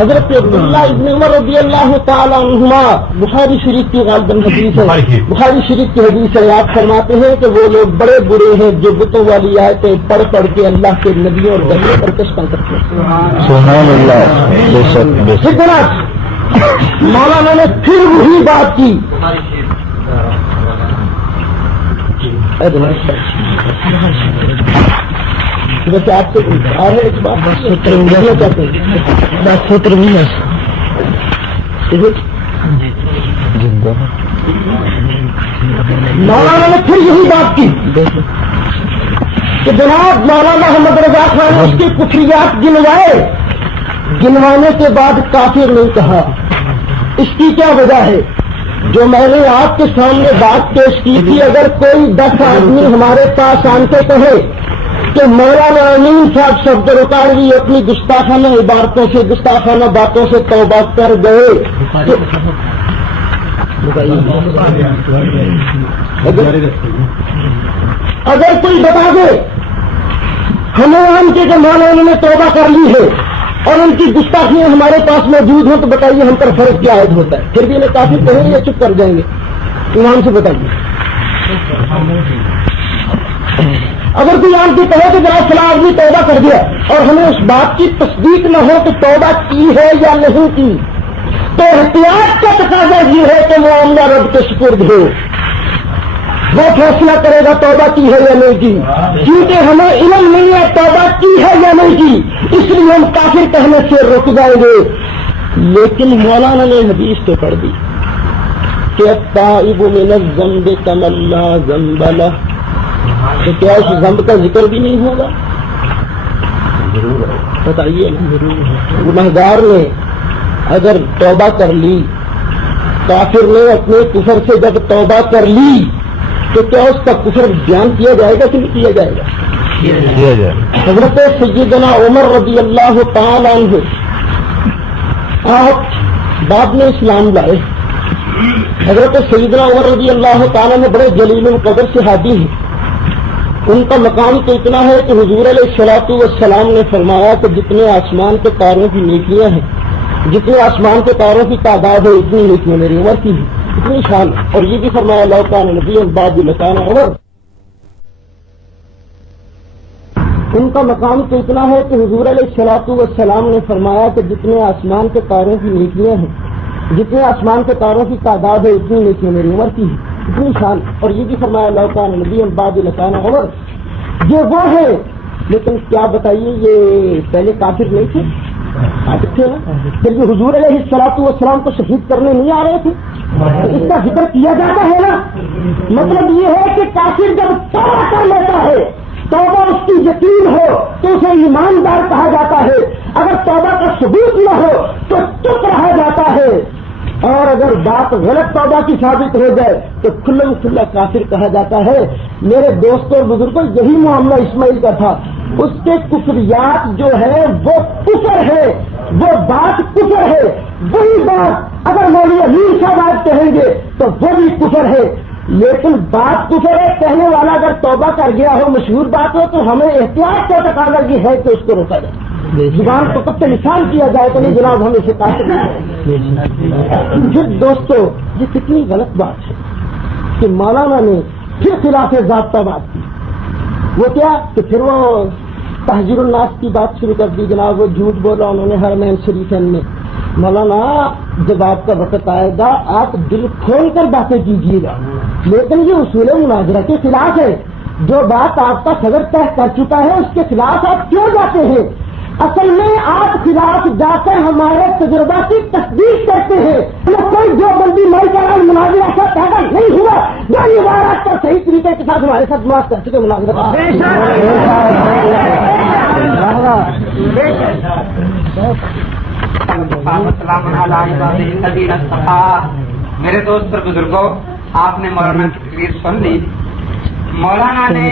حضرت عبداللہ ابن عمر رضی اللہ تعالی عنہما بخاری شریف کی غالباً حدیث ہے، بخاری شریف کی حدیث ہے، آپ فرماتے ہیں کہ وہ لوگ بڑے برے ہیں جو بتوں والی آیتیں پڑھ پڑھ کے اللہ کے نبیوں اور گھروں پر چسپاں کرتے ہیں. مولانا نے پھر وہی بات کی. ویسے آپ سے آ رہے ایک بات چاہتے ہیں مولانا نے پھر یہی بات کی کہ جناب مولانا محمد رضا خان نے اس کی کفریات گنوائے, گنوانے کے بعد کافر نہیں کہا. اس کی کیا وجہ ہے؟ جو میں نے آپ کے سامنے بات پیش کی تھی, اگر کوئی 10 آدمی ہمارے پاس آن کے کہے کہ مولانا امین صاحب شبد رکاڑوی اپنی گستاخانہ عبارتوں سے, گستاخانہ باتوں سے توبہ کر گئے, اگر کوئی بتا دے ہمیں ان کے مولانا نے توبہ کر لی ہے اور ان کی گستاخیاں ہمارے پاس موجود ہوں, تو بتائیے ہم پر فرق کیا عائد ہوتا ہے؟ پھر بھی انہیں کافی کہیں گے یا چپ کر جائیں گے؟ ایمان سے بتائیے. اگر کوئی آپ کی کہے کہ ذرا فلاں آدمی توبہ کر دیا اور ہمیں اس بات کی تصدیق نہ ہو کہ توبہ کی ہے یا نہیں کی, تو احتیاط کا تقاضا یہ ہے کہ معاملہ رب کے سپرد ہو, وہ فیصلہ کرے گا توبہ کی ہے یا نہیں کی. کیونکہ ہمیں علم نہیں ہے توبہ کی ہے یا نہیں کی, اس لیے ہم کافر کہنے سے رک جائیں گے. لیکن مولانا نے حدیث تو پڑھ دی کہ التائب من الذنب کمن لا ذنب لہ, تو کیا اس ذنب کا ذکر بھی نہیں ہوگا؟ بتائیے. گنہگار نے اگر توبہ کر لی, کافر نے اپنے کفر سے جب توبہ کر لی, تو کیا اس کا کفر بیان کیا جائے گا کہ نہیں کیا جائے گا؟ حضرت سیدنا عمر رضی اللہ تعالی عنہ آپ بعد میں اسلام لائے. حضرت سیدنا عمر رضی اللہ تعالیٰ نے بڑے جلیل القدر صحابی ہیں. ان کا مقام تو اتنا ہے کہ حضور علیہ الصلوۃ والسلام نے فرمایا کہ جتنے آسمان کے تاروں کی نیکیاں ہیں, جتنے آسمان کے تاروں کی تعداد ہے, اتنی نیکیاں میری عمر کی ہیں, اتنی شان. اور یہ بھی فرمایا اللہ تعالیٰ نبی بعد لکان عمر. ان کا مقام تو اتنا ہے کہ حضور علیہ الصلوۃ والسلام نے فرمایا کہ جتنے آسمان کے تاروں کی نیکیاں ہیں, جتنے آسمان کے تاروں کی تعداد ہے, اتنی نیکیاں میری عمر کی ہیں, اتنی شان. اور یہ بھی فرمایا اللہ تعالیٰ نبی بعد لکان عمر. یہ وہ ہے. لیکن کیا بتائیے یہ پہلے کافر نہیں تھے؟ کافر تھے نا. پھر بھی حضور علیہ الصلوۃ والسلام کو شہید کرنے نہیں آ رہے تھے. اس کا ذکر کیا جاتا ہے نا. مطلب یہ ہے کہ کافر جب توبہ کر لیتا ہے, توبہ اس کی یقین ہو تو اسے ایماندار کہا جاتا ہے. اگر توبہ کا ثبوت نہ ہو تو چپ رہا جاتا ہے. اور اگر بات غلط توبہ کی ثابت ہو جائے تو کھلم کھلا کافر کہا جاتا ہے. میرے دوستوں اور بزرگوں, یہی معاملہ اسماعیل کا تھا. اس کے کفریات جو ہے وہ کفر ہے, وہ بات کفر ہے. وہی بات اگر مولوی امین صاحب آج کہیں گے تو وہ بھی کفر ہے. لیکن بات کفر ہے, کہنے والا اگر توبہ کر گیا ہو, مشہور بات ہو, تو ہمیں احتیاط کا تقاضا یہ ہے کہ اس کو روکا جائے. زبان کو کب سے نشان کیا جائے تو نہیں جناب ہمیں سے پھر دوستو یہ کتنی غلط بات ہے کہ مولانا نے پھر خلاف ضابطہ بات کی. وہ کیا کہ پھر وہ تحذیر الناس کی بات شروع کر دی. جناب وہ جھوٹ بولا انہوں نے حرمین شریفین میں. مولانا جب آپ کا وقت آئے گا آپ دل کھول کر باتیں کیجیے گا, لیکن یہ اصول مناظرہ کے خلاف ہے. جو بات آپ کا صدر طے کر چکا ہے اس کے خلاف آپ کیوں جاتے ہیں؟ اصل میں آپ خلاف جا کر ہمارے تجربہ کی تصدیق کرتے ہیں. کوئی جو بندی مائی کا مناظرہ ایسا پیدا نہیں ہوا جو یہ بات کا صحیح طریقے کے ساتھ ہمارے ساتھ بات کر چکے مناظرہ. میرے دوست اور بزرگوں, آپ نے مولانا کی تقریر سن لی. مولانا نے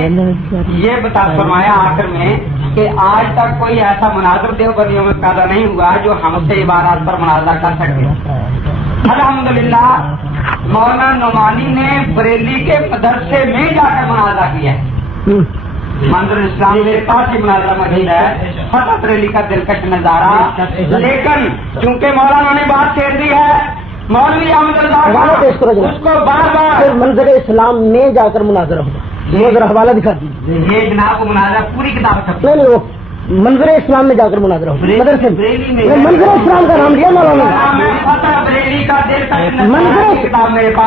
یہ بتا فرمایا آخر میں کہ آج تک کوئی ایسا مناظر دیوبندیوں میں پیدا نہیں ہوا جو ہم سے عبارات پر مناظرہ کر سکے. الحمدللہ مولانا نعمانی نے بریلی کے مدرسے میں جا کر مناظرہ کیا ہے. منظر اسلام میرے پاس ہی مناظرہ موجود ہے, فتح بریلی کا دلکش نظارہ. لیکن چونکہ مولانا نے بات چھیڑ دی ہے, مولوی احمد اللہ اس کو بار بار منظر اسلام میں جا کر مناظرہ ہوگا. یہ ذرا حوالہ دکھا دیجیے. یہ جناب کو مناظرہ پوری کتاب نہیں وہ منظر اسلام میں جا کر مناظرہ ہو مدرسے میں منظر اسلام کا نام دیا مولانا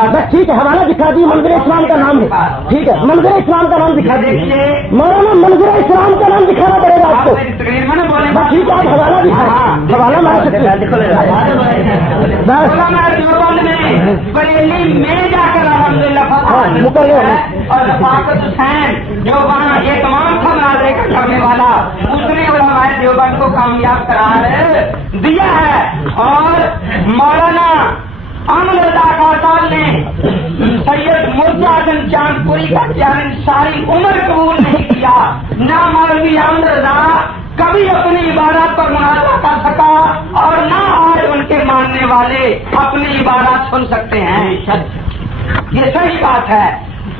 بس ٹھیک ہے حوالہ دکھا دیے منظر اسلام کا نام ہے ٹھیک ہے منظر اسلام کا نام دکھا دیجیے مولانا منظر اسلام کا نام دکھانا پڑے گا آپ کو بس ٹھیک ہے آپ حوالہ دکھائیں حوالہ مار سکتے جو وہاں ایک تمام تھا مناظرے کا کرنے والا اس نے علماء دیوبند کو کامیاب قرار دیا ہے اور مولانا احمد رضا خان صاحب نے سید مرزا اعظم چاند پوری کا چیلنج ساری عمر قبول نہیں کیا نہ مولوی احمد رضا کبھی اپنی عبادت پر مناظرہ کر سکا اور نہ آج ان کے ماننے والے اپنی عبادت سن سکتے ہیں یہ صحیح بات ہے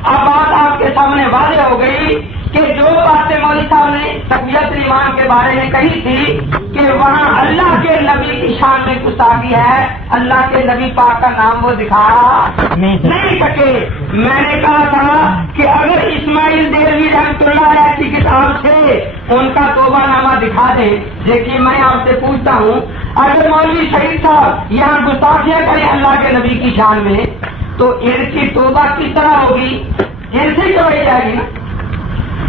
اب بات آپ کے سامنے واضح ہو گئی کہ جو باتیں مولوی صاحب نے تقویت ایمان کے بارے میں کہی تھی کہ وہاں اللہ کے نبی کی شان میں گستاخی ہے اللہ کے نبی پاک کا نام وہ دکھا نہیں سکے میں نے کہا تھا کہ اگر اسماعیل دہلوی رحمۃ اللہ علیہ کی کتاب سے ان کا توبہ نامہ دکھا دیں دیکھیے میں آپ سے پوچھتا ہوں اگر مولوی شہید صاحب یہاں گستاخیاں کریں اللہ کے نبی کی شان میں تو ان کی توبہ کس طرح ہوگی ان سے کروائی جائے گی نا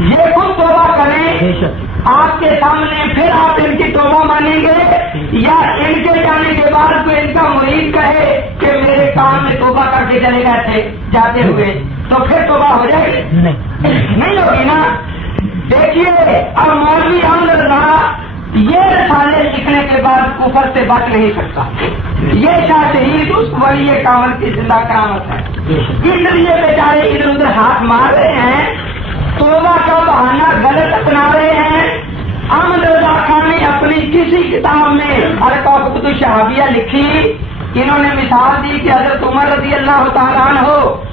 یہ خود توبہ کریں آپ کے سامنے پھر آپ ان کی توبہ مانیں گے یا ان کے جانے کے بعد کوئی ان کا مرید کہے کہ میرے کام میں توبہ کر کے چلے گئے تھے جاتے ہوئے تو پھر توبہ ہو جائے گی نہیں ہوگی نا دیکھیے اب مولوی احمد رضا یہ رسالے لکھنے کے بعد کفر سے بچ نہیں سکتا یہ شاہ شہید اس ولی کامل کی زندہ کرامت ہے اس لیے بیچارے ادھر ادھر ہاتھ مار رہے ہیں توبہ کا بہانہ غلط اپنا رہے ہیں احمد رضا خان نے اپنی کسی کتاب میں القاقبۃ الشہابیہ لکھی انہوں نے مثال دی کہ حضرت عمر رضی اللہ تعالیٰ عنہ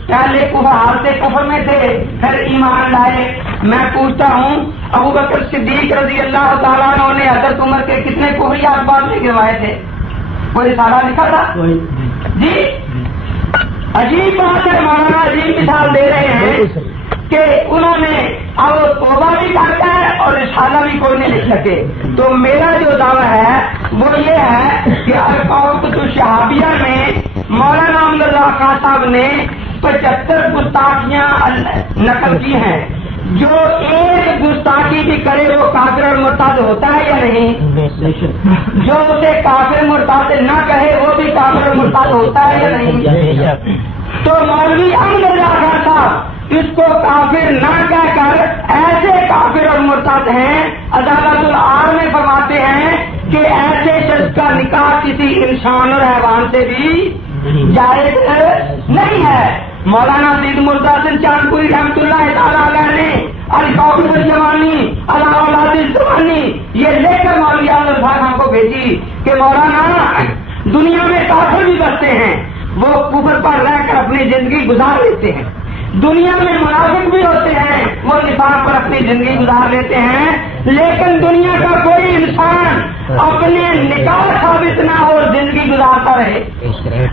پہلے حالت کفر میں تھے پھر ایمان لائے میں پوچھتا ہوں ابو بکر صدیق رضی اللہ تعالیٰ عنہ نے حضرت عمر کے کتنے کفریات بعد میں گروائے تھے کوئی رسالہ لکھا تھا جی عجیب بات ہے مولانا عجیب مثال دے رہے ہیں کہ انہوں نے اب توبہ بھی کرتا ہے اور رسالہ بھی کوئی نہیں لکھ سکے تو میرا جو دعویٰ ہے وہ یہ ہے کہ القاقبۃ الشہابیہ میں مولانا احمد رضا خان صاحب نے 75 گستاخیاں نقل کی ہیں جو ایک گستاخی بھی کرے وہ کافر اور مرتد ہوتا ہے یا نہیں جو اسے کافر مرتد نہ کہے وہ بھی کافر اور مرتد ہوتا ہے یا نہیں تو مولوی احمد رضا خان صاحب اس کو کافر نہ کہہ کر ایسے کافر اور مرتد ہیں عدالت العار میں فرماتے ہیں کہ ایسے شخص کا نکاح کسی انسان اور حیوان سے بھی جائز نہیں ہے مولانا سید مرزا حسن چاند پوری رحمۃ اللہ تعالیٰ علیہ نے القاقبۃ الجوانی علی اولاد الزمانی یہ لے کر مولوی احمد خان کو بھیجی کہ مولانا دنیا میں کافر بھی بستے ہیں وہ کفر پر رہ کر اپنی زندگی گزار لیتے ہیں دنیا میں منافق بھی ہوتے ہیں وہ نفاق پر اپنی زندگی گزار لیتے ہیں لیکن دنیا کا کوئی انسان اپنے نکاح ثابت نہ ہو زندگی گزارتا رہے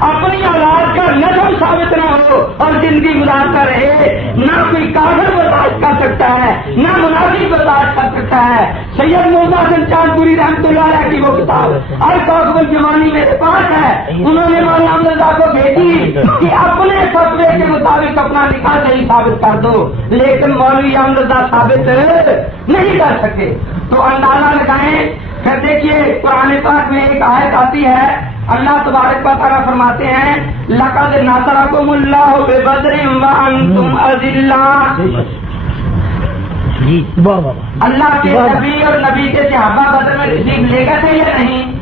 اپنی اولاد کا نسل ثابت نہ ہو اور زندگی گزارتا رہے نہ کوئی کافر برداشت کر سکتا ہے نہ منافق برداشت کر سکتا ہے سید مرزا حسن چاند پوری رحمۃ اللہ علیہ کی وہ کتاب القاقبۃ الجوانی میرے پاس ہے انہوں نے مولانا احمد رضا کو بھیجی کہ اپنے فتوے کے مطابق اپنا نکاح صحیح ثابت کر دو لیکن مولوی احمد رضا ثابت نہیں کر سکے تو اندازہ لگائیں پھر دیکھیے قرآن پاک میں ایک آیت آتی ہے اللہ تبارک و تعالیٰ فرماتے ہیں لقد نصرکم اللہ ببدر وانتم اذلہ اللہ کے نبی اور نبی کے صحابہ بدر میں تشریف لے گئے تھے یا نہیں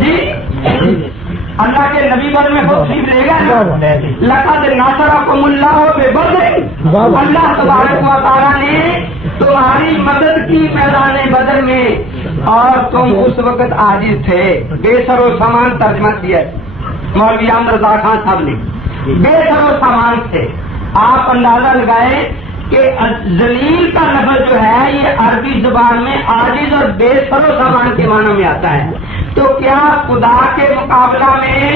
جی اللہ کے نبی بدر میں وہ تشریف لے گئے لقد نصرکم اللہ ببدر اللہ تبارک و تعالیٰ نے تمہاری مدد کی میدان بدر میں اور تم اس وقت عاجز تھے بے سر و سامان ترجمہ کیا مولوی احمد رضا خان صاحب نے بے سر و سامان تھے آپ اندازہ لگائیں کہ ذلیل کا لفظ جو ہے یہ عربی زبان میں عاجز اور بے سر و سامان کے معنی میں آتا ہے تو کیا خدا کے مقابلہ میں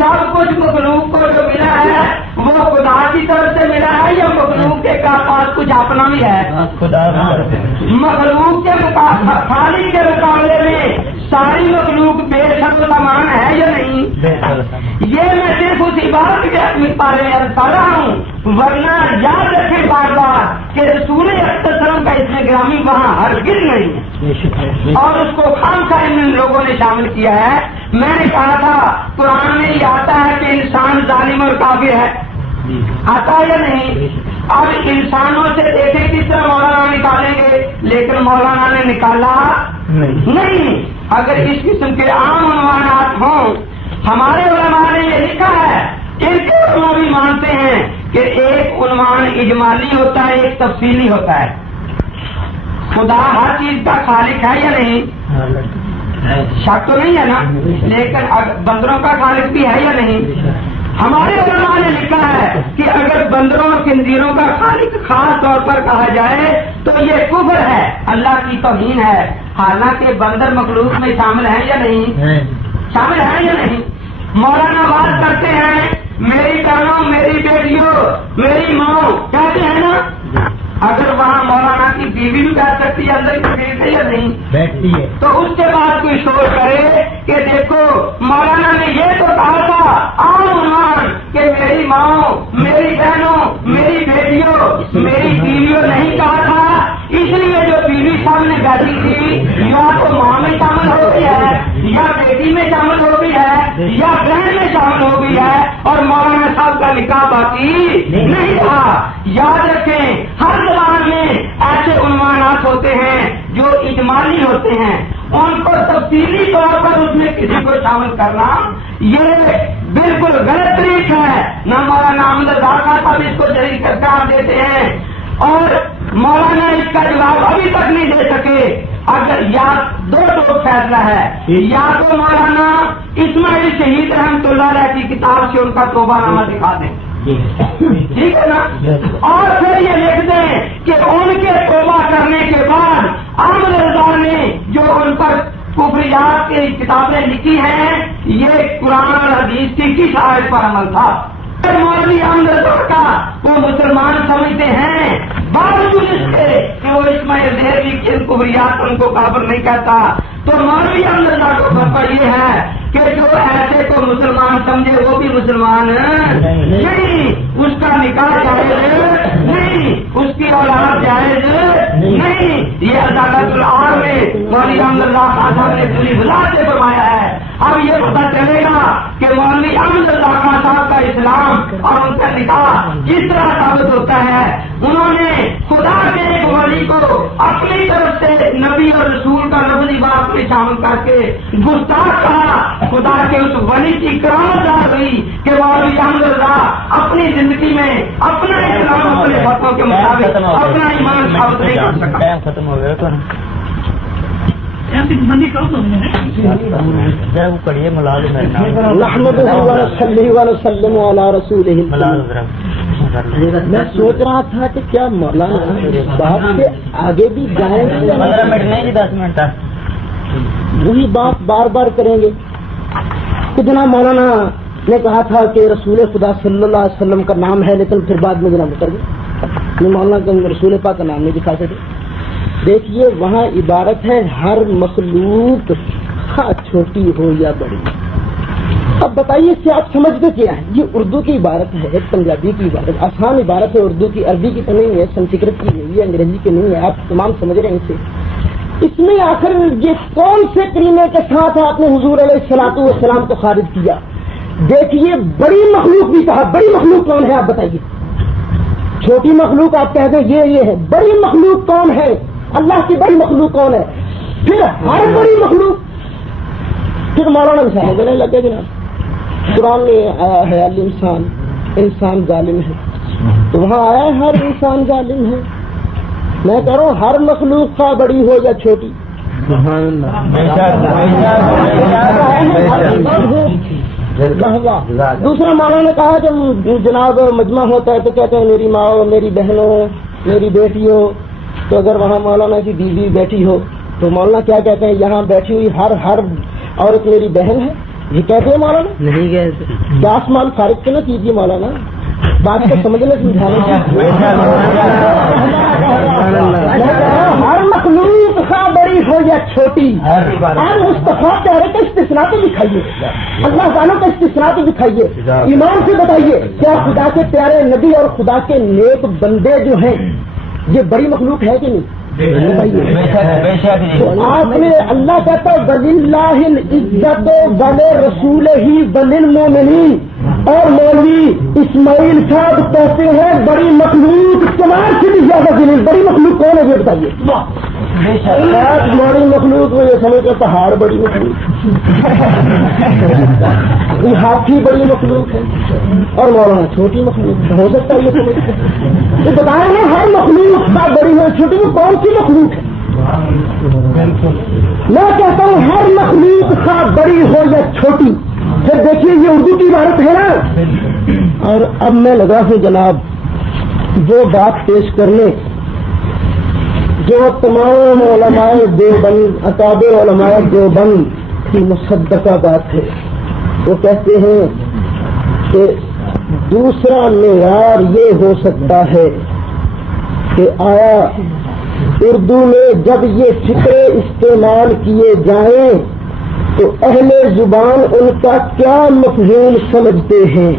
سب کچھ مخلوق کو جو ملا ہے وہ خدا کی طرف سے ملا ہے یا مخلوق کے پاس کچھ اپنا بھی ہے؟ مخلوق کے خالق کے مقابلے میں ساری مخلوق بے شک سامان ہے یا نہیں؟ یہ میں صرف اس عبارت کے بارے میں عرض کر رہا ہوں، ورنہ یاد رکھیں بار بار کہ رسول اکرم صلی اللہ علیہ وسلم کا اس میں گرامی وہاں ہرگز نہیں ہے اور اس کو خام خواہ ان لوگوں نے شامل کیا ہے۔ میں نے کہا تھا قرآن میں یہ آتا ہے کہ انسان ظالم اور کافر ہے، آتا ہے یا نہیں؟ اب انسانوں سے دیکھیں کس طرح مولانا نکالیں گے، لیکن مولانا نے نکالا نہیں۔ اگر اس قسم کے عام عنوانات ہوں، ہمارے علماء نے یہ لکھا ہے، ان کے علماء بھی مانتے ہیں کہ ایک عنوان اجمالی ہوتا ہے، ایک تفصیلی ہوتا ہے۔ خدا ہر چیز کا خالق ہے یا نہیں؟ شک تو نہیں ہے نا، لیکن بندروں کا خالق بھی ہے یا نہیں؟ ہمارے علماء نے لکھا ہے کہ اگر بندروں اور خنزیروں کا خالق خاص طور پر کہا جائے تو یہ کفر ہے، اللہ کی توہین ہے، حالانکہ بندر مخلوق میں شامل ہے یا نہیں؟ شامل ہے یا نہیں؟ مولانا بات کرتے ہیں میری بہنوں، میری بیٹیوں، میری ماں، کہتے ہیں نا، اگر وہاں مولانا کی بیوی بھی بیٹھ سکتی ہے اندر کی بیٹھ ہے یا نہیں بیٹھتی ہے، تو اس کے بعد کوئی شور کرے کہ دیکھو مولانا نے یہ تو کہا تھا عام عنوان کہ میری ماں، میری بہنوں، میری بیٹیوں، میری بیویوں نہیں کہا تھا، اس لیے جو بیوی سامنے بیٹھی تھی یا تو ماں میں شامل ہو گئی ہے یا بیٹی میں شامل ہو گئی ہے یا بہن میں شامل ہو گئی ہے اور مولانا صاحب کا نکاح باقی نہیں تھا۔ یاد رکھیں ہر زبان میں ایسے عنوانات ہوتے ہیں جو اجمالی ہوتے ہیں، ان کو تفصیلی طور پر اس میں کسی کو شامل کرنا یہ بالکل غلط طریقہ ہے۔ نہ مولانا احمد رضا صاحب اس کو جریح سرکار دیتے ہیں اور مولانا اس کا جواب ابھی تک نہیں دے سکے۔ اگر یا دو فیصلہ ہے، یا تو مولانا اسماعیل شہید رحمۃ اللہ علیہ کی کتاب سے ان کا توبہ نامہ دکھا دیں، ٹھیک ہے نا، اور پھر یہ لکھ دیں کہ ان کے توبہ کرنے کے بعد احمد رضا نے جو ان پر کفریات کی کتابیں لکھی ہیں یہ قرآن اور حدیث کی کس آیت پر عمل تھا؟ مولوی احمد رضا کا وہ مسلمان سمجھتے ہیں، باوجود اس کے کہ وہ اسماعیل دہلوی کی کفریات ان کو کافر نہیں کہتا، تو مولوی احمد رضا کو فتویٰ یہ ہے کہ جو ایسے کو مسلمان سمجھے وہ بھی مسلمان نہیں، اس کا نکاح جائز نہیں، اس کی اولاد جائز نہیں۔ یہ عدالت العار میں مولوی احمد رضا خان صاحب نے پوری وضاحت سے فرمایا ہے۔ اب یہ پتہ چلے گا کہ مولوی احمد رضا خان صاحب کا اسلام اور ان کا نکاح کس طرح ثابت ہوتا ہے۔ انہوں نے خدا کے ایک ولی کو اپنی طرف سے نبی اور رسول کا لفظی بات میں شامل کر کے گستاخ کہا۔ خدا کے اس ولی کی کرامت ظاہر ہوئی کہ مولوی احمد رضا اپنی زندگی میں اپنا اسلام اپنے فتووں کے مطابق اپنا ایمان ثابت نہیں کر سکا۔ ختم ہو گیا میں سوچ رہا تھا کہ کیا مولانا بات سے آگے بھی جائیں گے، 15 منٹ نہیں 10 منٹ وہی بات بار بار کریں گے کہ جناب مولانا نے کہا تھا کہ رسول خدا صلی اللہ علیہ وسلم کا نام ہے، لیکن پھر بعد میں جناب اتر گئے مولانا کا رسول پاک کا نام نہیں دکھا سکے۔ دیکھیے وہاں عبارت ہے ہر مخلوق چھوٹی ہو یا بڑی۔ اب بتائیے کہ آپ سمجھتے کیا ہے؟ یہ اردو کی عبارت ہے، پنجابی کی عبارت، آسان عبارت ہے، اردو کی، عربی کی تو نہیں ہے، سنسکرت کی نہیں ہے، انگریزی کی نہیں ہے، آپ تمام سمجھ رہے ہیں اسے۔ اس میں آخر یہ کون سے کریمے کے ساتھ آپ نے حضور علیہ الصلوۃ والسلام کو خارج کیا؟ دیکھیے بڑی مخلوق بھی کہا، بڑی مخلوق کون ہے آپ بتائیے؟ چھوٹی مخلوق آپ کہہ دیں یہ ہے، بڑی مخلوق کون ہے؟ اللہ کی بڑی مخلوق کون ہے؟ پھر ہر بڑی مخلوق، پھر مولانا مثال دینے لگے جناب قرآن میں آیا ہے الانسان، انسان ظالم ہے، تو وہاں آیا ہے ہر انسان ظالم ہے۔ میں کہہ رہا ہوں ہر مخلوق کا بڑی ہو یا چھوٹی، دوسرا مولانا نے کہا کہ جناب مجمع ہوتا ہے تو کہتے ہیں میری ماں، میری بہنوں، میری بیٹیوں، تو اگر وہاں مولانا کی بیوی بیٹھی ہو تو مولانا کیا کہتے ہیں یہاں بیٹھی ہوئی ہر عورت میری بہن ہے، یہ کہتے ہیں مولانا نہیں کہتے. کیا آسمان خارج سے نہ کیجیے مولانا, بات کو سمجھنے سمجھانے ہر مخلوق خواہ بڑی ہو یا چھوٹی, اور مصطفیٰ چہرے کا استثناء تو دکھائیے, اللہ والوں کا استثناء تو دکھائیے, ایمان سے بتائیے کیا خدا کے پیارے نبی اور خدا کے نیک بندے جو ہیں یہ بڑی مخلوق ہے کہ نہیں؟ آپ نے اللہ کہتا وَلِلَّهِ الْعِزَّةُ وَلِرَسُولِهِ وَلِلْمُؤْمِنِينَ, اور مولوی اسماعیل صاحب کہتے ہیں بڑی مخلوق کمار سے بھی زیادہ ذلیل. بڑی مخلوق کون ہے یہ بتائیے؟ بڑی مخلوق میں یہ سمجھتے پہاڑ بڑی مخلوق, یہ ہاتھی بڑی مخلوق ہے اور مولانا چھوٹی مخلوق ہو سکتا ہے. یہ سمجھتے یہ بتائیں گے ہر مخلوق کا بڑی ہو چھوٹی میں کون سی مخلوق ہے؟ میں کہتا ہوں ہر مخلوق کا بڑی ہو یا چھوٹی. پھر دیکھیے یہ اردو کی عبارت ہے نا. اور اب میں لگا ہوں جناب جو بات پیش کرنے جو تمام علماء دیوبند اکابر علماء دیوبند کی مصدقہ بات ہے. وہ کہتے ہیں کہ دوسرا معیار یہ ہو سکتا ہے کہ آیا اردو میں جب یہ فقرے استعمال کیے جائیں تو اہل زبان ان کا کیا مفہوم سمجھتے ہیں.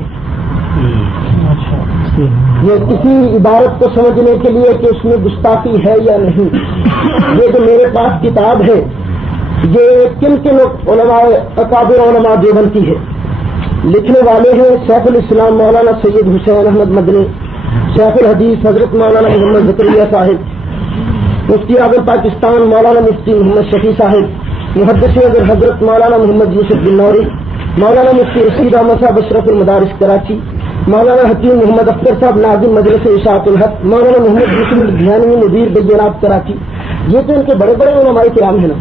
یہ کسی عبارت کو سمجھنے کے لیے کہ اس میں گستاخی ہے یا نہیں. یہ جو میرے پاس کتاب ہے یہ کن کن علماء اکابر علماء دیوبند کی ہے. لکھنے والے ہیں شیخ الاسلام مولانا سید حسین احمد مدنی, شیخ الحدیث حضرت مولانا محمد زکریا صاحب, مفتی اعظم پاکستان مولانا مفتی محمد شفیع صاحب, محدث اگر حضرت مولانا محمد یوسف بن نوری, مولانا مفتی رشید احمد صاحب اشرف المدارس کراچی, مولانا حکیم محمد اختر صاحب ناظم مجلس اشاعت الحق, مولانا محمد یوسف الدھیانوی مدیر بینات کراچی. یہ تو ان کے بڑے بڑے علماء کرام ہیں نا.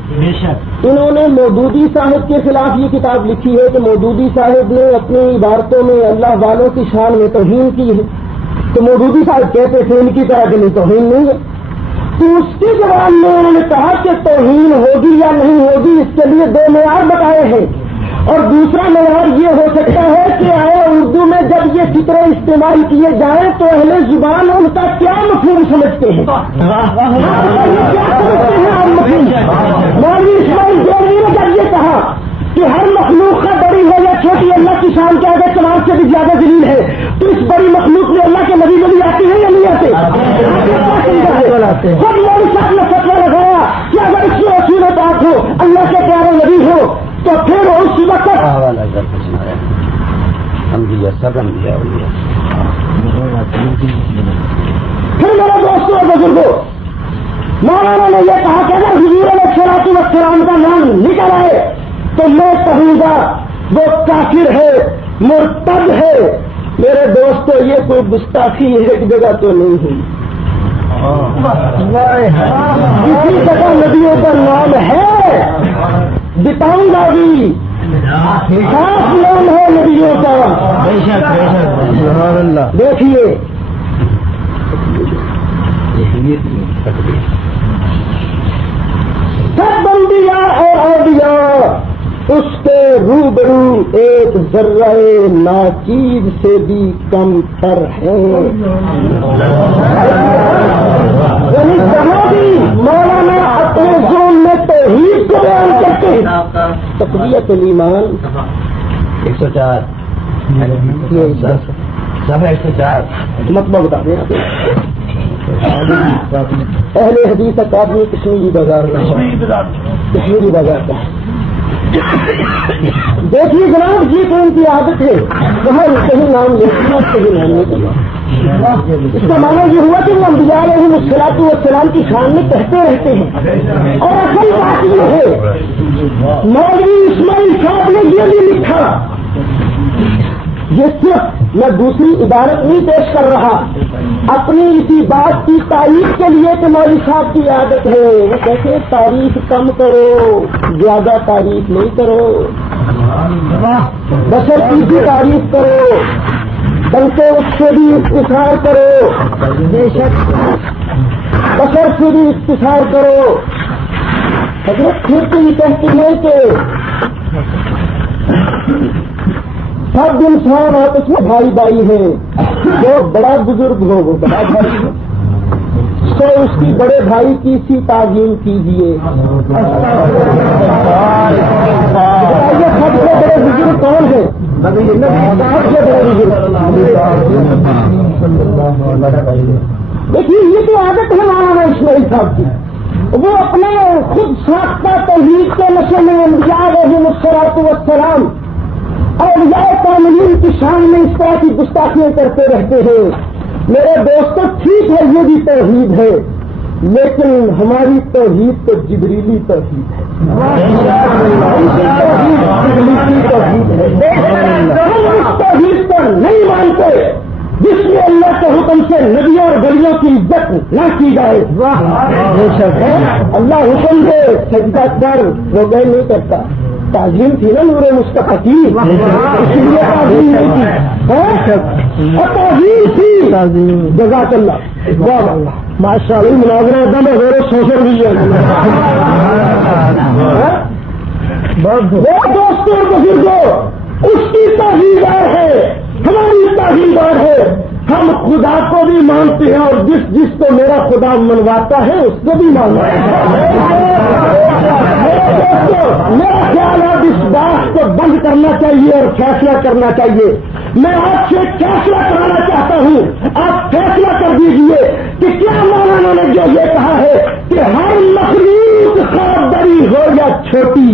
انہوں نے مودودی صاحب کے خلاف یہ کتاب لکھی ہے کہ مودودی صاحب نے اپنی عبارتوں میں اللہ والوں کی شان میں توہین کی ہے. تو مودودی صاحب کہتے تھے ان کی طرح کہ نہیں توہین نہیں ہے. تو اس کے جواب میں انہوں نے کہا کہ توہین ہوگی یا نہیں ہوگی اس کے لیے دو معیار بتائے ہیں. اور دوسرا معیار یہ ہو سکتا ہے کہ آئے اردو میں جب یہ فقرے استعمال کیے جائیں تو اہل زبان ان کا کیا مفہوم سمجھتے ہیں. مولوی اسماعیل دیوبندی نے جب یہ کہا کہ ہر مخلوق کا بڑی ہو یا چھوٹی اللہ کی شان کے آگے کمال سے بھی زیادہ ذلیل ہے, تو اس بڑی مخلوق میں اللہ کے نبی ولی آتے ہیں یا نہیں آتے؟ خود مولوی صاحب نے فتویٰ لگایا کہ اگر اس میں اصول پاک ہو اللہ کے پیارے نبی ہو تو پھر اس وقت پھر میرے دوستوں اور بزرگوں مولانا نے یہ کہا کہ اگر حضور علیہ الصلوۃ والسلام کا نام نکل آئے تو میں کہوں گا وہ کافر ہے, مرتد ہے. میرے دوستوں یہ کوئی گستاخی ایک جگہ تو نہیں ہوئی. کسی جگہ ندیوں کا نام ہے, بتاؤں گا بھی خاص نام ہے ندیوں کا. دیکھیے سب انبیاء اور اولیاء اس کے روبرو ایک ذرہ ناچیز سے بھی کم تر ہے. یعنی کہاں بھی مولانا اپنے زون میں توحید کو بیان کرتے ہیں. تقویت الایمان 104 مطلب بتا دیں اہل حدیث اکادمی کشمیری بازار کا. دیکھیے جناب جی تو ان کی عادت ہے وہاں کہیں نام لینا کہیں نام نہیں کرنا. اس کا معنی یہ ہوا کہ وہ انبیاء علیہم الصلوۃ والسلام کی شان میں کہتے رہتے ہیں. اور اصل بات یہ ہے مولوی اسماعیل صاحب نے یہ بھی لکھا, یہ صرف میں دوسری عبارت نہیں پیش کر رہا, اپنی اسی بات کی تعریف کے لیے کہ مولوی صاحب کی عادت ہے وہ کہتے ہیں تعریف کم کرو زیادہ تعریف نہیں کرو, بشر کی بھی تعریف کرو بلکہ اس سے بھی اختصار کرو, بے شک بشر سے بھی اختصار کرو. حضرت پھر تو یہ کہتی ہے کہ سب انسان آپس میں بھائی بھائی ہیں. جو بڑا بزرگ ہو وہ بڑا بھائی ہے، تو اس کی بڑے بھائی کی سی تعظیم کیجیے. یہ سب سے بڑے بزرگ کون ہیں؟ سب سے بڑے بزرگ. دیکھیے یہ تو عادت ہے مولانا اسماعیل صاحب کی. وہ اپنے خود ساختہ توحید کے نشے میں انبیاء علیہم الصلوۃ والسلام اولیاء کاملین کی شان میں اس طرح کی گستاخیاں کرتے رہتے ہیں. میرے دوستوں ٹھیک ہے یہ بھی توحید ہے، لیکن ہماری توحید تو جبریلی توحید ہے. ہم اس توحید کو نہیں مانتے جس میں اللہ کے حکم سے نبیوں اور ولیوں کی عزت نہ کی جائے. اللہ حکم دے سجدہ کر، وہ گئے نہیں کرتا. تعظیم تھی نا نور مصطفیٰ کی، اسی لیے تعظیم نہیں تھی، اور تعظیم تھی. جزاک اللہ. واہ ماشاء اللہ. مناظرہ ایک دم غیر سوشل میڈیا. وہ دوستوں اور بزرگوں، اس کی تعظیمدار ہے، ہماری تعظیمدار ہے. ہم خدا کو بھی مانتے ہیں اور جس کو میرا خدا منواتا ہے اس کو بھی مانتے ہیں. میرا خیال ہے اس بات کو بند کرنا چاہیے اور فیصلہ کرنا چاہیے. میں آپ سے فیصلہ کرانا چاہتا ہوں، آپ فیصلہ کر دیجئے کہ کیا مولانا نے جو یہ کہا ہے کہ ہر مخلوق خواہ بڑی ہو یا چھوٹی.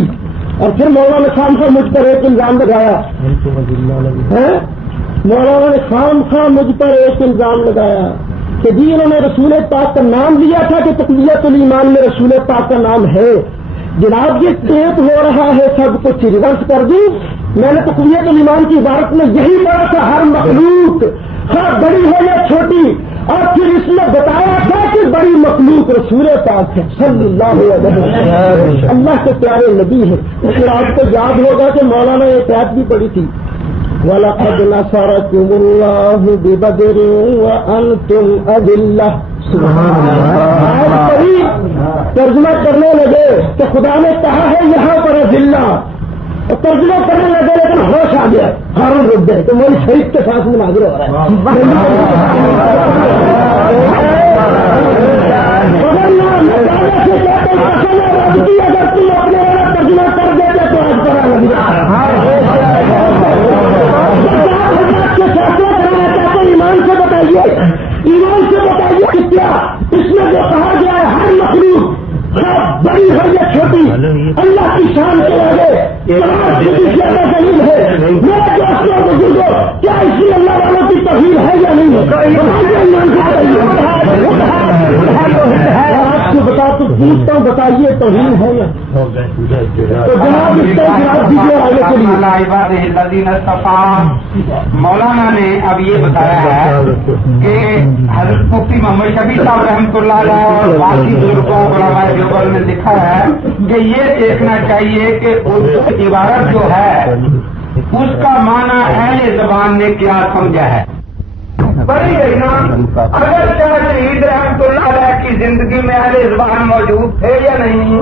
اور پھر مولانا خان سے مجھ پر ایک الزام لگایا، مولانا نے خام خواہ مجھ پر ایک الزام لگایا کہ جی انہوں نے رسول پاک کا نام لیا تھا کہ تقویت الایمان میں رسول پاک کا نام ہے. جناب یہ ٹیپ ہو رہا ہے، سب کچھ ریورس کر دوں. میں نے تقویت الایمان کی عبارت میں یہی پڑھا تھا، ہر مخلوق خواہ بڑی ہو یا چھوٹی، اور پھر اس میں بتایا تھا کہ بڑی مخلوق رسول پاک ہے صلی اللہ علیہ وسلم، اللہ کے پیارے نبی ہیں. پھر آپ کو یاد ہوگا کہ مولانا ایک آیت بھی پڑھی تھی، وَلَقَدْ نَصَرَكُمُ اللَّهُ بِبَدْرٍ وَأَنْتُمْ أَذِلَّةٌ. ترجمہ کرنے لگے تو خدا نے کہا ہے یہاں پر اذلہ، اور ترجمہ کرنے لگے لیکن ہوش آ گیا، ہارون رک گئے. تو میری شریف کے ساتھ مناظر ہو رہا ہے. اگر تم اپنے ترجمہ کر دیتے تو آج پڑا لگ ایمان سے بتائیے، ایمان سے بتائیے کہ کیا اس میں جو کہا گیا ہے ہر مخلوق بڑی ہے یا چھوٹی اللہ کی شان کے آگے زیادہ دلیل ہے. میرے دوستوں بزرگوں، کیا اس میں اللہ والوں کی توحید ہے یا نہیں ہے؟ آپ سے بتا تو پوچھتا ہوں، بتائیے توحید ہے یا تو جناب اس کا جواب دیجیے آگے چلیے. مولانا نے اب یہ بتایا ہے کہ حضرت مفتی محمد شفیع صاحب رحمۃ اللہ علیہ اور باقی بزرگوں علماء دیوبند نے لکھا ہے کہ یہ دیکھنا چاہیے کہ اس عبارت جو ہے اس کا معنی اہل زبان نے کیا سمجھا ہے. بڑی اگر شاہ شہید رحمۃ اللہ علیہ کی زندگی میں اہل زبان موجود تھے یا نہیں،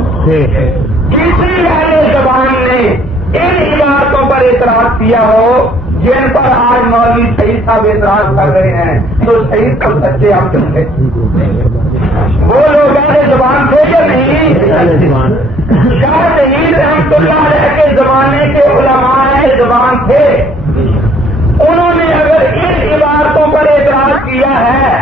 کسی اہل زبان نے ان عبارتوں پر اعتراض کیا ہو جن پر آج مولوی شہید صاحب اعتراض کر رہے ہیں، تو شہید کو سچے ہم تھے. وہ لوگ اہل زبان تھے یا نہیں؟ شاہ شہید رحمۃ اللہ علیہ کے زمانے کے علماء اہل زبان تھے. انہوں نے اگر ان عبارتوں پر اعتراض کیا ہے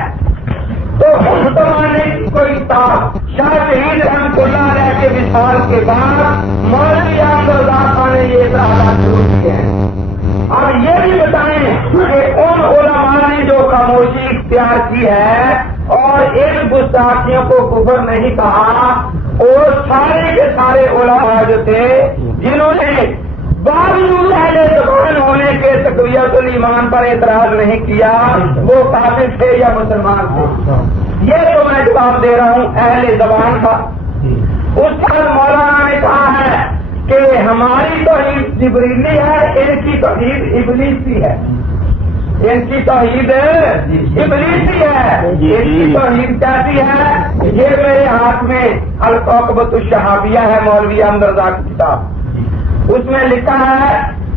تو اس زمانے کی کوئی تاب شاہ شہید رحمۃ اللہ علیہ کے وصال کے بعد مولوی احمد رضا خان نے یہ اعتراضات شروع کیے ہیں. اب یہ بھی بتائیں کہ ان علماء نے جو خاموشی اختیار کی ہے اور ان گستاخیوں کو کفر نہیں کہا، اور سارے کے سارے علماء جو تھے جنہوں نے باوجود اہل زبان ہونے کے تقویت الایمان پر اعتراض نہیں کیا، وہ کافر تھے یا مسلمان تھے؟ یہ تو میں جواب دے رہا ہوں اہل زبان کا. اس پر مولانا نے کہا ہے کہ ہماری توحید جبریلی ہے، ان کی توحید ابلیسی ہے. ان کی توحید ابلیسی ہے. ان کی توحید کیسی ہے؟ یہ میرے ہاتھ میں القوقبۃ الشہابیہ ہے، مولوی احمد رضا کی کتاب. اس میں لکھا ہے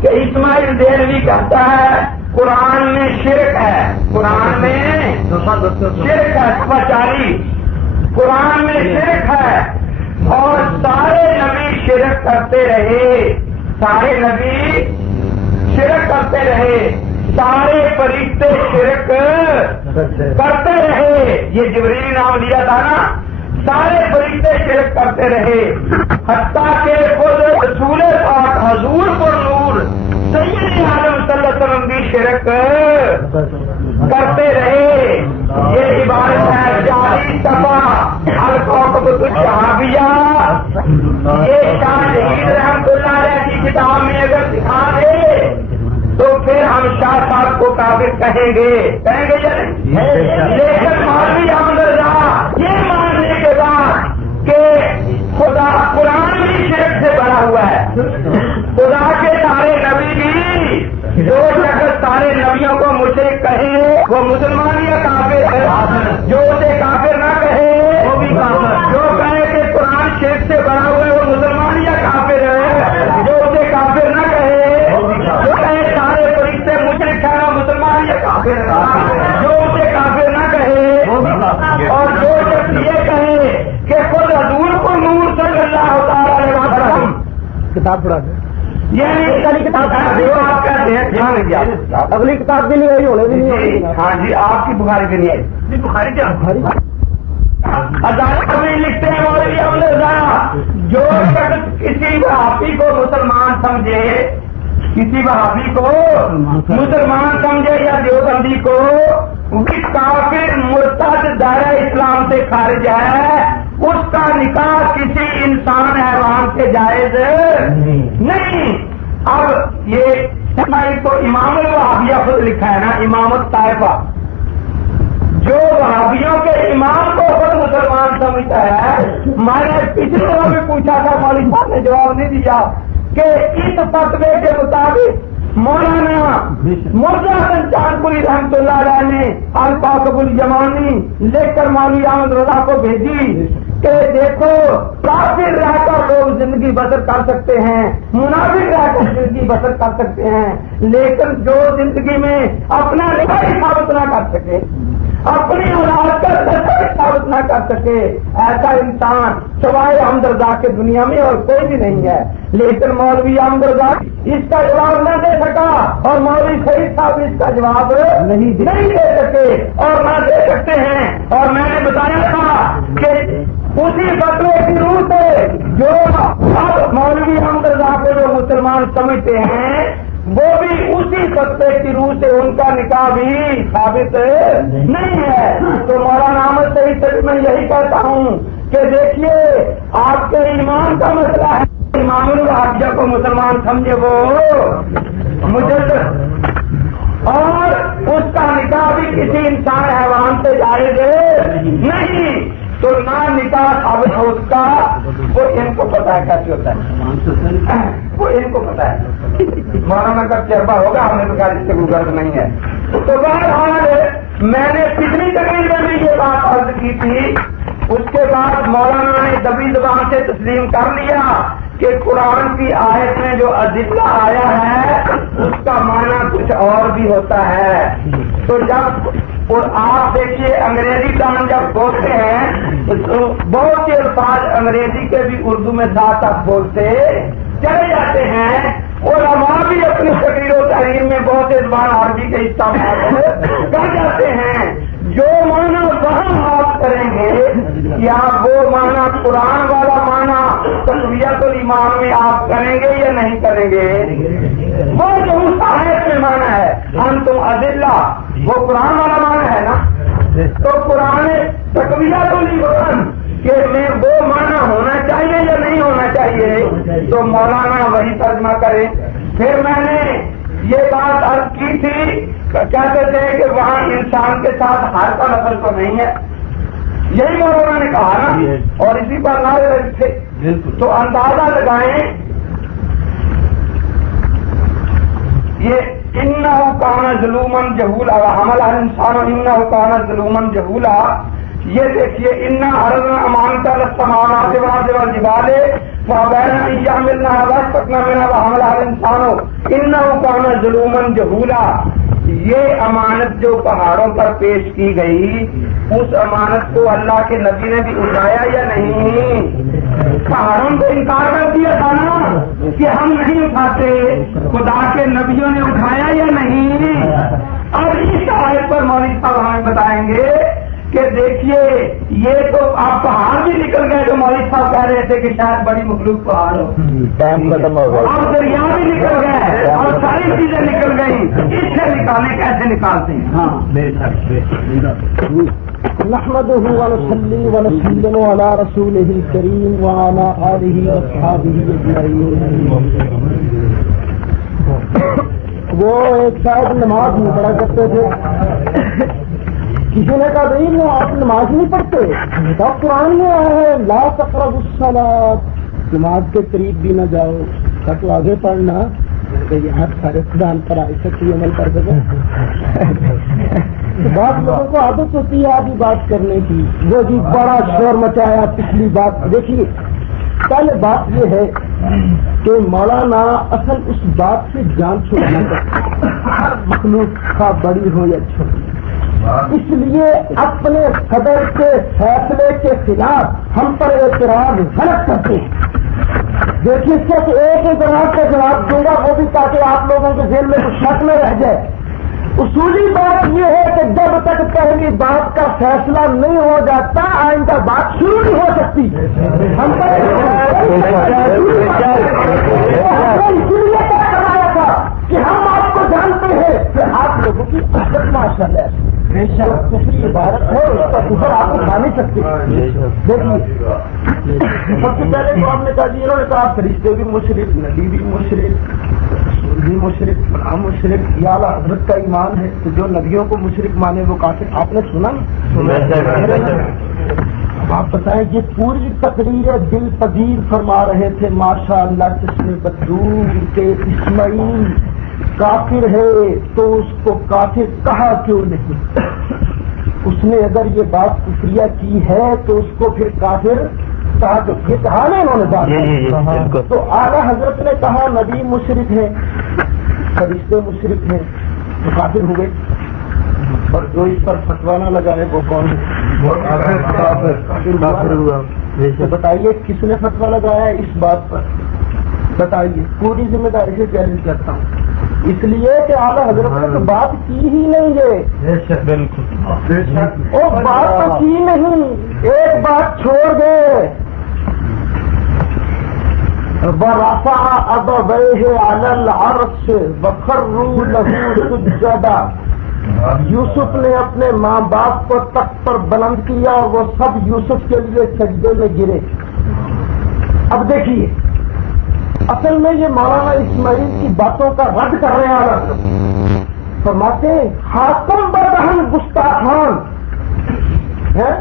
کہ اسماعیل دہلوی کہتا ہے قرآن میں شرک ہے، قرآن میں شرک ہے، 40 قرآن میں شرک ہے، اور سارے نبی شرک کرتے رہے، سارے نبی شرک کرتے رہے، سارے فرشتے شرک کرتے رہے، یہ جبریل نام لیا تھا نا، سارے فرشتے شرک کرتے رہے، حتیٰ کہ خود رسول پاک حضور پر نور سید عالم صلی اللہ علیہ وسلم بھی شرک کرتے رہے۔ یہ عبارت ہے 40 دفعہ الکوکب الصحابیہ، یہ شاہ شہید رحمۃ اللہ علیہ کی کتاب میں اگر دکھا دے تو پھر ہم شاہ صاحب کو کافر کہیں گے یا نہیں؟ لیکن مولوی احمد رضا یہ ماننے کے بعد کہ خدا قرآن بھی شرک سے بنا ہوا ہے، خدا کے سارے نبی بھی، جو شخص سارے نبیوں کو مشرک کہے وہ مسلمان یا کافر ہے، جو اسے کافر نہ کہے وہ بھی کافر، جو کہے کہ قرآن شرک سے بنا ہوا ہے وہ مسلمان یا کافر ہے، جو اسے کافر نہ کہے، جو کہے سارے فرشتے مشرک ہے وہ مسلمان یا کافر ہے، جو اسے کافر نہ کہے، اور جو شخص یہ کہے کہ خود حضور کو نور صلی اللہ تعالی علیہ وسلم کتاب پڑھا دیں، یعنی کتاب جو آپ کہتے ہیں اگلی کتاب بھی نہیں آئی، ہونے بھی نہیں ہوگی۔ ہاں جی، آپ کی بخاری بھی نہیں آئی، بخاری کیا عدالت میں لکھتے ہیں مولوی احمد رضا، جو شخص کسی وہابی کو مسلمان سمجھے، کسی وہابی کو مسلمان سمجھے یا دیوبندی کو، وہ کافر مرتد دائرہ اسلام سے خارج ہے، اس کا نکاح کسی انسان حیوان سے جائز نہیں۔ اب یہ کو امام الوہابیہ خود لکھا ہے نا، امام الطائفہ، جو وہابیوں کے امام کو خود مسلمان سمجھتا ہے۔ میں نے پچھلی دفعہ بھی پوچھا تھا، مولوی صاحب نے جواب نہیں دیا کہ اس فتوے کے مطابق مولانا مرزا حسن چاندپوری رحمۃ اللہ علیہ نے الکوکب الجمانی لکھ کر مولوی احمد رضا کو بھیجی کہ دیکھو کافر رہ کر لوگ زندگی بسر کر سکتے ہیں، منافق رہ کر زندگی بسر کر سکتے ہیں، لیکن جو زندگی میں اپنا رہائی ثابت نہ کر سکے، اپنی اولاد کا سچائی ثابت نہ کر سکے، ایسا انسان سوائے احمد رضا کے دنیا میں اور کوئی بھی نہیں ہے۔ لیکن مولوی احمد رضا اس کا جواب نہ دے سکا، اور مولوی سعید صاحب اس کا جواب نہیں دے سکے اور نہ دے سکتے ہیں۔ اور میں نے بتایا تھا کہ اسی فتوے کی روح سے جو اب مولوی احمد رضا کو جو مسلمان سمجھتے ہیں، وہ بھی اسی فتوے کی روح سے ان کا نکاح بھی ثابت نہیں ہے۔ تو مولانا احمد سعید سے میں یہی کہتا ہوں کہ دیکھیے، آپ کے ایمان کا مسئلہ ہے، امام الوہابیہ کو مسلمان سمجھے وہ مجدد، اور اس کا نکاح بھی کسی انسان حیوان سے جائز نہیں، تو نہ نکاح ثابت ہو اس کا، وہ ان کو پتا ہے کیسے ہوتا ہے، وہ ان کو پتا ہے۔ مولانا کا تجربہ ہوگا، ہمیں تو اس سے کوئی غرض نہیں ہے۔ تو بہرحال میں نے پچھلی تقریر میں بھی یہ بات عرض کی تھی، اس کے بعد مولانا نے دبی زبان سے تسلیم کر لیا کہ قرآن کی آیت میں جو ادلہ آیا ہے اس کا معنی کچھ اور بھی ہوتا ہے۔ تو جب اور آپ دیکھیے انگریزی دان جب بولتے ہیں تو بہت سے الفاظ انگریزی کے بھی اردو میں ساتھ ساتھ بولتے چلے جاتے ہیں، علماء بھی اپنی تقریر و تحریر میں بہت سے زبان عربی کے استعمال کر جاتے ہیں۔ جو معنی وہاں آپ کریں گے یا وہ معنی قرآن والا معنی تقویت الایمان میں آپ کریں گے یا نہیں کریں گے، وہ جو اس آیت میں معنی ہے ہم تم اذلہ، وہ قرآن والا معنی ہے نا، تو قرآن تقویت الایمان کہ میں وہ معنی ہونا چاہیے یا نہیں ہونا چاہیے، تو مولانا وہی ترجمہ کرے۔ پھر میں نے یہ بات عرض کی تھی، کہتے تھے کہ وہاں انسان کے ساتھ ہر کا لفظ تو نہیں ہے، یہی مولانا نے کہا نا، اور اسی پر نعرے لگے تھے۔ تو اندازہ لگائیں، یہ انہو کان ظلومن جہولا وحمل الانسان انہو کان ظلومن جہولا، یہ دیکھیے انا عرضنا امانۃ السماوات والارض والجبال یہ امانت جو پہاڑوں پر پیش کی گئی اس امانت کو اللہ کے نبی نے بھی اٹھایا یا نہیں؟ پہاڑوں کو انکار کر دیا تھا نا کہ ہم نہیں اٹھاتے، خدا کے نبیوں نے اٹھایا یا نہیں؟ اور اس آیت پر مولوی صاحب ہمیں بتائیں گے کہ دیکھیے یہ تو آپ پہاڑ بھی نکل گئے جو مولوی صاحب کہہ رہے تھے کہ شاید بڑی مخلوق پہاڑ ہو، اور دریا بھی نکل گئے اور ساری چیزیں نکل گئی، اس سے نکالیں کیسے نکالتے ہیں؟ ہاں نحمده ونصلي ونسلم على رسوله الكريم وعلى آله وصحبه أجمعين. وہ ایک شاید نماز نہیں پڑھا کرتے تھے، کسی نے کہا بھائی وہ آپ نماز نہیں پڑھتے، تو قرآن میں آیا ہے لا تقربوا الصلاۃ، نماز کے قریب بھی نہ جاؤ، تو آگے پڑھنا کہ یہاں سارے قرآن پر ایسا کوئی عمل کر سکے. بعض لوگوں کو عادت ہوتی ہے آدھی بات کرنے کی، وہ جی بڑا شور مچایا پچھلی بات. دیکھیے پہلے بات یہ ہے کہ مولانا اصل اس بات سے جان چھوڑنا چاہتے ہر مخلوق کا بڑی ہو یا چھوٹی، اس لیے اپنے صدر کے فیصلے کے خلاف ہم پر اعتراض غلط کرتے ہیں. دیکھیے صرف ایک اعتراض کا جواب دوں گا، وہ بھی تاکہ آپ لوگوں کے ذہن میں کچھ شک میں رہ جائے. اصولی بات یہ ہے کہ جب تک پہلی بات کا فیصلہ نہیں ہو جاتا آئندہ بات شروع نہیں ہو سکتی. ہم نے اسی لیے طے کرایا تھا کہ ہم آپ کو جانتے ہیں کہ آپ لوگوں کی عادت ماشاء اللہ دوسری عبارت ہے، اس کا کفر آپ کو کھا نہیں سکتے. دیکھیے سب سے پہلے تو آپ نے کہا جی انہوں نے کہا فرشتے بھی مشرک، نبی بھی مشرک، بھی مشرک، غلام مشرک، یا اعلیٰ حضرت کا ایمان ہے تو جو نبیوں کو مشرک مانے وہ کافر. آپ نے سنا نا؟ اب آپ بتائیں یہ پوری تقریر دل پذیر فرما رہے تھے ماشاء اللہ جس نے بدور کے اسماعیل کافر ہے تو اس کو کافر کہا کیوں نہیں؟ اس نے اگر یہ بات کفریہ کی ہے تو اس کو پھر کافر کہا، تو یہ کہا نا انہوں نے بات. تو اعلیٰ حضرت نے کہا نبی مشرک ہے، فرشتے مشرک ہیں تو کافر ہوئے، اور جو اس پر فتویٰ نہ لگائے وہ کون ہے؟ کافر ہوا. تو بتائیے کس نے فتویٰ لگایا اس بات پر؟ بتائیے. پوری ذمہ داری سے چیلنج کرتا ہوں، اس لیے کہ اعلیٰ حضرت نے تو بات کی ہی نہیں ہے. بالکل اور بات تو کی نہیں، ایک بات چھوڑ گئے. وَرَفَعَ أَبَوَيْهِ عَلَى الْعَرْشِ وَخَرُّوا لَهُ سُجَّدًا. یوسف نے اپنے ماں باپ کو تخت پر بلند کیا اور وہ سب یوسف کے لیے سجدے میں گرے. اب دیکھیے اصل میں یہ مولانا اسماعیل کی باتوں کا رد کر رہے ہیں. فرماتے ہیں حاکم برہن گستاخان ہیں،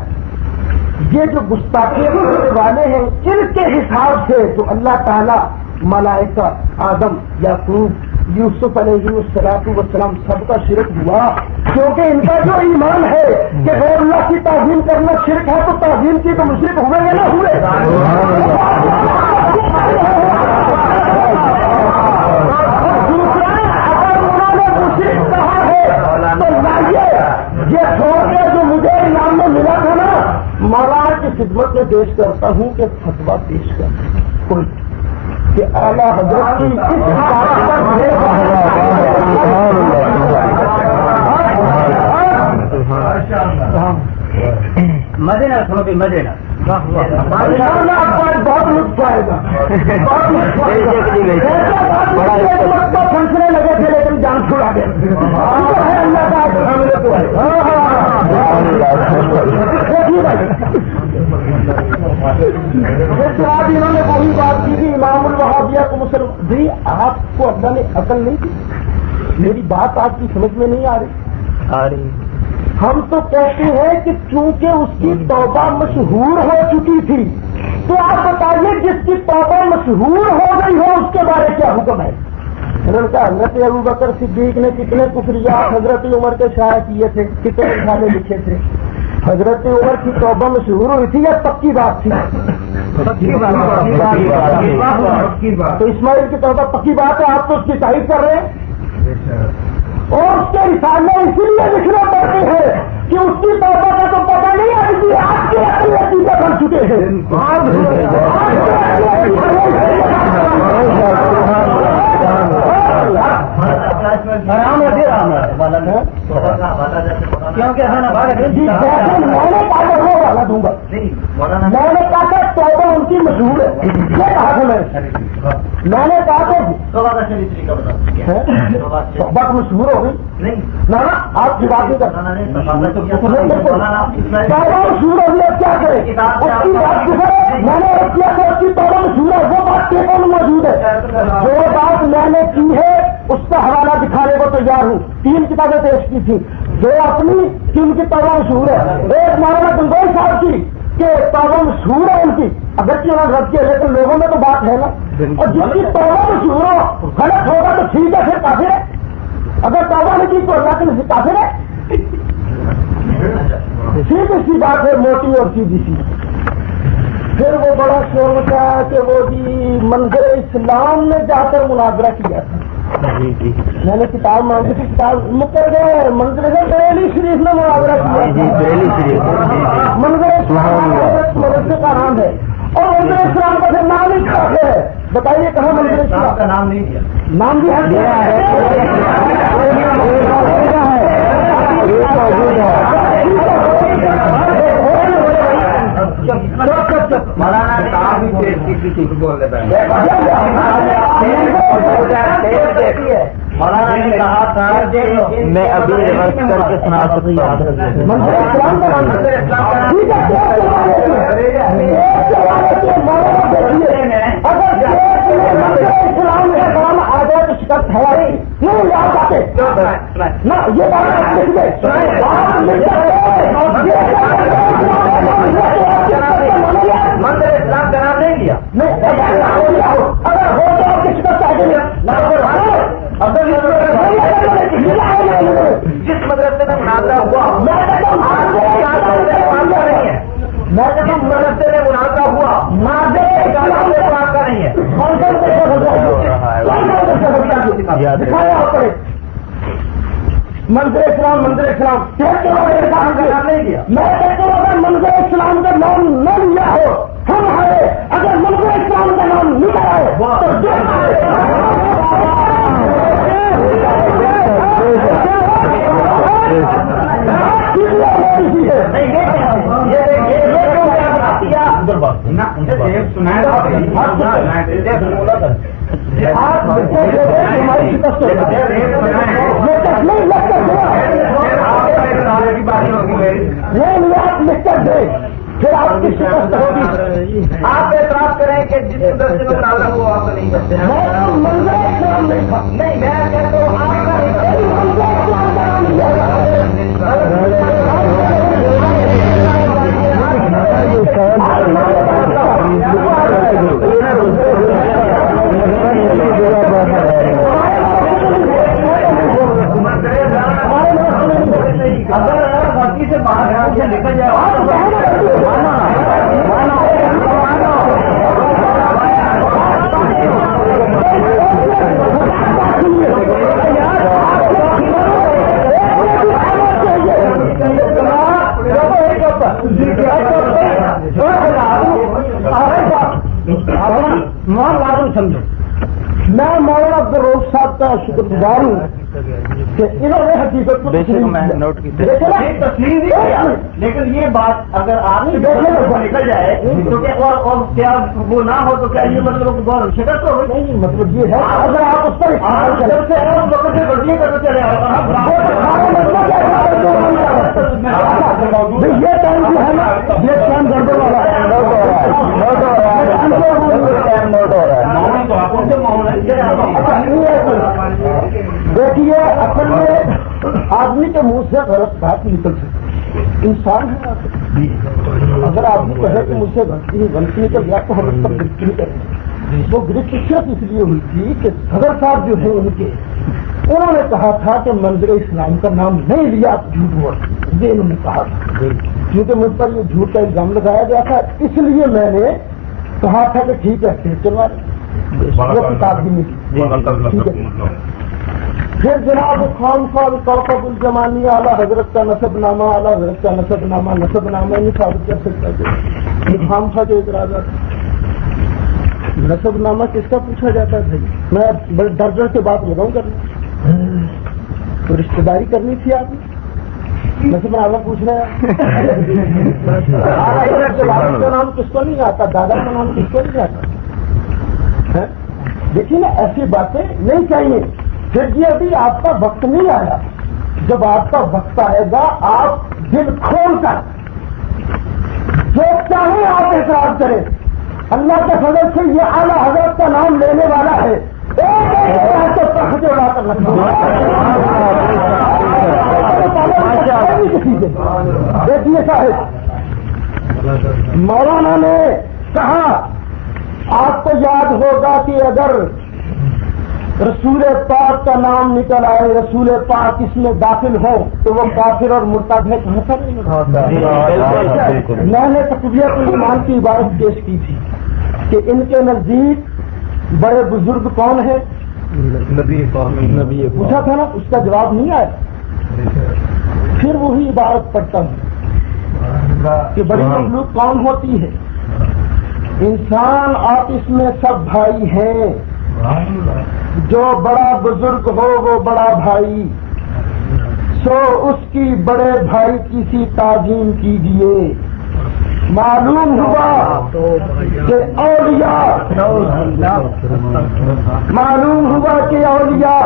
یہ جو گستاخی کرنے والے ہیں ان کے حساب سے تو اللہ تعالیٰ ملائکہ آدم یعقوب یوسف علیہ السلام سب کا شرک ہوا، کیونکہ ان کا جو ایمان ہے کہ غیر اللہ کی تعظیم کرنا شرک ہے تو تعظیم کی تو مشرک ہوئے یا نہ ہوئے. یہ چھوڑ کے جو مجھے انعام میں ملا تھا نا مولانا کی خدمت میں پیش کرتا ہوں کہ فتویٰ پیش کر کوئی کہ اعلیٰ حضرت کی مزے نہ سنو بھی مزے نہ بہت لطف آئے گا، بہت لطف آئے گا. پھنسنے لگے تھے لیکن جان چھڑا گئے. اللہ کا آج انہوں نے وہی بات کی تھی امام الوہابیہ کو مسلم بھی. آپ کو اللہ نے عقل نہیں کی؟ میری بات آپ کی سمجھ میں نہیں آ رہی؟ ہم تو کہتے ہیں کہ چونکہ اس کی توبہ مشہور ہو چکی تھی تو آپ بتائیے جس کی توبہ مشہور ہو گئی ہو اس کے بارے کیا حکم ہے؟ حضرت ابوبکر صدیق نے کتنے کفریات حضرت عمر کے شائع کیے تھے، کتنے رسالے لکھے تھے. حضرت عمر کی توبہ مشہور ہوئی تھی یا پکی بات تھی؟ تو اسماعیل کی توبہ پکی بات ہے، آپ تو اس کی تائید کر رہے ہیں، اور اس کے رسالے اسی لیے لکھنا پڑتے ہیں کہ اس کی توبہ کا تو پتہ نہیں ہے کہ آپ کے اپنے عقیدہ بن چکے ہیں۔ دوں گا میں نے کہا کہ توبہ ان کی مشہور ہے، یہ کہا تھا میں نے کہا کہ توبہ مشہور ہو گئی نہ آپ کی بات نہیں کرنا، توبہ مشہور ہو گئی، کیا کرے اس کی بات میں نے کیا کہ اس کی توبہ مشہور ہے، وہ بات پیپر میں موجود ہے، جو بات میں نے کی ہے اس کا حوالہ دکھانے کو تیار ہوں، 3 کتابیں پیش کی تھی جو اپنی کہ ان کی توبہ مشہور ہے، ایک مولانا گنگوئی صاحب کی کہ توبہ مشہور ہے ان کی، اگرچہ انہوں نے رد کیا لیکن لوگوں میں تو بات ہے نا، اور جس کی توبہ مشہور ہو غلط ہوگا تو ٹھیک ہے، پھر کافر ہے، اگر توبہ نہیں کی تو اللہ کے نزدیک کافر ہے، سیدھی سی بات ہے، موٹی اور سیدھی سی۔ پھر وہ بڑا شور مچایا کہ وہ جی منظر اسلام نے جا کر مناظرہ کیا تھا، میں نے کتاب مانگی تھی، کتاب مکر گئے، منظر سے بریلی شریف نے مناظرہ کیا، منظر اسلام مدرسے کا نام ہے، اور منظر اسلام کا پھر نام ہی خراب ہے، بتائیے کہاں منظر اسلام کا نام نہیں دیا، نام بھی مولانا نے کہا تھا میں ابھی ریورس کر کے سنا سکتا ہوں، شکست ہے نہیں آ جاتے نہ یہ منظر اسلام کا نام نہیں دیا، اگر ہو تو آپ کی شکست آ گئی، جس مدرسے میں مناظرہ ہوا میں جب مدرسے میں مناظرہ ہوا کا نہیں ہے، منظر اسلام منظر اسلام نہیں دیا، میں کہتا ہوں اگر منظر اسلام کا نام نہ لیا ہو ہم ہمارے، اگر منظر اسلام کا نام لیا ہے پھر آپ کی شکست ہوگی، آپ اعتراف کریں کہ جس مدرسے میں مناظرہ ہوا آپ نہیں کرتے ہیں، نہیں میں کہتا ہوں آپ باقی سے باہر نکل جائے سمجھو، میں مولانا عبدالروف صاحب کا شکر گزار ہوں کہ انہوں نے حقیقت کو نوٹ کی لیکن یہ بات اگر آپ نکل جائے تو اور کیا وہ نہ ہو تو کیا یہ مطلب شکست ہو نہیں، مطلب یہ ہے اگر آپ اس پر غلطیاں کرتے چلے یہ ٹائم جو ہے نا یہ ٹائم گڑبڑ والا دیکھیے اصل میں آدمی کے منہ سے غلط بات نکل سکتی، انسان ہے، اگر آدمی کہے کہ مجھ سے غلطی نکل گیا تو ہم اس پر گرفت نہیں کریں، وہ گرفت صرف اس لیے ہوئی تھی کہ صدر صاحب جو ہیں ان کے انہوں نے کہا تھا کہ منظر اسلام کا نام نہیں لیا، جھوٹ ہوا یہ انہوں نے کہا تھا، کیونکہ مجھ پر یہ جھوٹ کا الزام لگایا گیا تھا، اس لیے میں نے کہا تھا کہ ٹھیک ہے پھر چلوا وہ کتاب بھی نہیں تھی۔ پھر جناب خان صاحب کوكب الزمانی اعلیٰ حضرت کا نسب نامہ، اعلیٰ حضرت کا نسب نامہ نہیں ثابت کر سکتا کہ خام خواہ کے اعتراضات۔ نسب نامہ کس کا پوچھا جاتا ہے؟ میں بڑے ڈر ڈر کے بات لگاؤں کرنا، تو رشتے داری کرنی تھی آپ نے، نسب نامہ پوچھنا ہے۔ والد کا نام کس کو نہیں آتا، دادا کا نام کس کو نہیں آتا؟ دیکھیے نا، ایسی باتیں نہیں چاہیے۔ پھر یہ ابھی آپ کا وقت نہیں آیا، جب آپ کا وقت آئے گا آپ دل کھول کر جو چاہیں آپ اعتراض کریں۔ اللہ کے فضل سے یہ اعلیٰ حضرت کا نام لینے والا ہے، دیکھیے صاحب، مولانا نے کہا آپ کو یاد ہوگا کہ اگر رسول پاک کا نام نکل آئے، رسول پاک اس میں داخل ہو تو وہ کافر اور مرتد ہے۔ میں نے تقویت الایمان کی عبارت پیش کی تھی کہ ان کے نزدیک بڑے بزرگ کون ہیں؟ نبی پوچھا تھا نا، اس کا جواب نہیں آیا۔ پھر وہی عبارت پڑھتا ہوں کہ بڑی مخلوق کون ہوتی ہے؟ انسان آپس میں سب بھائی ہیں، جو بڑا بزرگ ہو وہ بڑا بھائی، سو اس کی بڑے بھائی کی سی تعظیم کیجیے۔ معلوم ہوا کہ اولیاء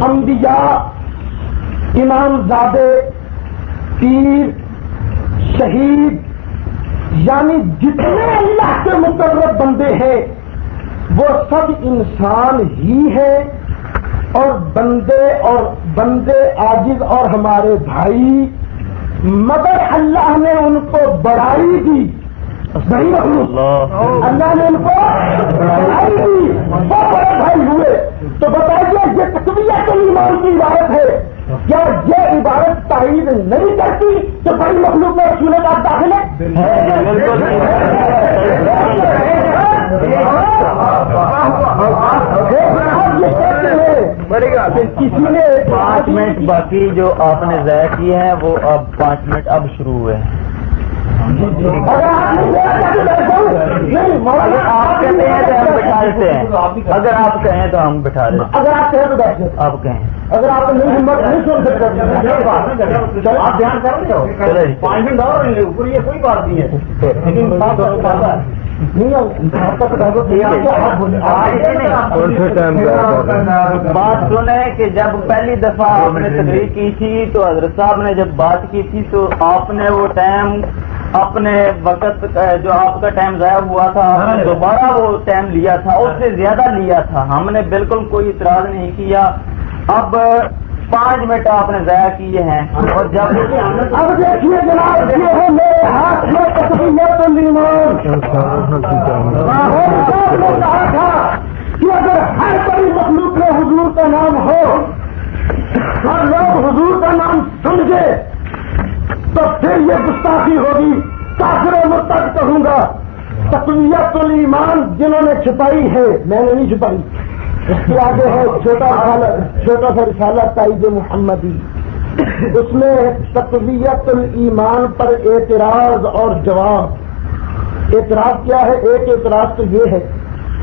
انبیاء، امام زادے، پیر، شہید، یعنی جتنے اللہ کے مقرب بندے ہیں وہ سب انسان ہی ہیں، اور بندے عاجز اور ہمارے بھائی، مگر اللہ نے ان کو بڑائی دی۔ صحیح مخلوق، اللہ نے ان کو بڑائی دی، وہ بڑے بھائی ہوئے۔ تو بتائیے یہ تقویت الایمان کی عبارت ہے، کیا یہ عبارت تائید نہیں کرتی کہ بڑی مخلوق میں رسول کا داخل ہے؟ کسی نے 5 منٹ باقی جو آپ نے ضائع کیے ہیں وہ اب 5 منٹ اب شروع ہوئے ہیں۔ اگر آپ کہتے ہیں تو ہم بٹھا دیتے ہیں، اگر آپ کہیں تو ہم بٹھا دیتے ہیں۔ اگر آپ کہیں تو بیٹھ جائیں، آپ کہیں، اگر آپ نہیں ہمت نہیں سن سکتے آپ دھیان کرتے ہو 5 منٹ اور اوپر، یہ کوئی بات نہیں ہے، لیکن بات سنیں کہ جب پہلی دفعہ آپ نے تقریر کی تھی تو حضرت صاحب نے جب بات کی تھی تو آپ نے وہ ٹائم اپنے وقت جو آپ کا ٹائم ضائع ہوا تھا آپ نے دوبارہ وہ ٹائم لیا تھا، اس سے زیادہ لیا تھا، ہم نے بالکل کوئی اعتراض نہیں کیا۔ اب 5 منٹ آپ نے ضائع کیے ہیں، اور جب اب دیکھیے جناب، یہ ہے میرے ہاتھ میں تقویت الایمان۔ نے کہا تھا کہ اگر ہر بڑی مخلوق میں حضور کا نام ہو اور لوگ حضور کا نام سمجھے تو پھر یہ گستاخی ہوگی، کافر و مرتد کہوں گا۔ تقویت الایمان جنہوں نے چھپائی ہے، میں نے نہیں چھپائی، اس کے آگے ہے چھوٹا سا رسالہ تائید محمدی، اس میں تقویت الایمان پر اعتراض اور جواب۔ اعتراض کیا ہے؟ ایک اعتراض تو یہ ہے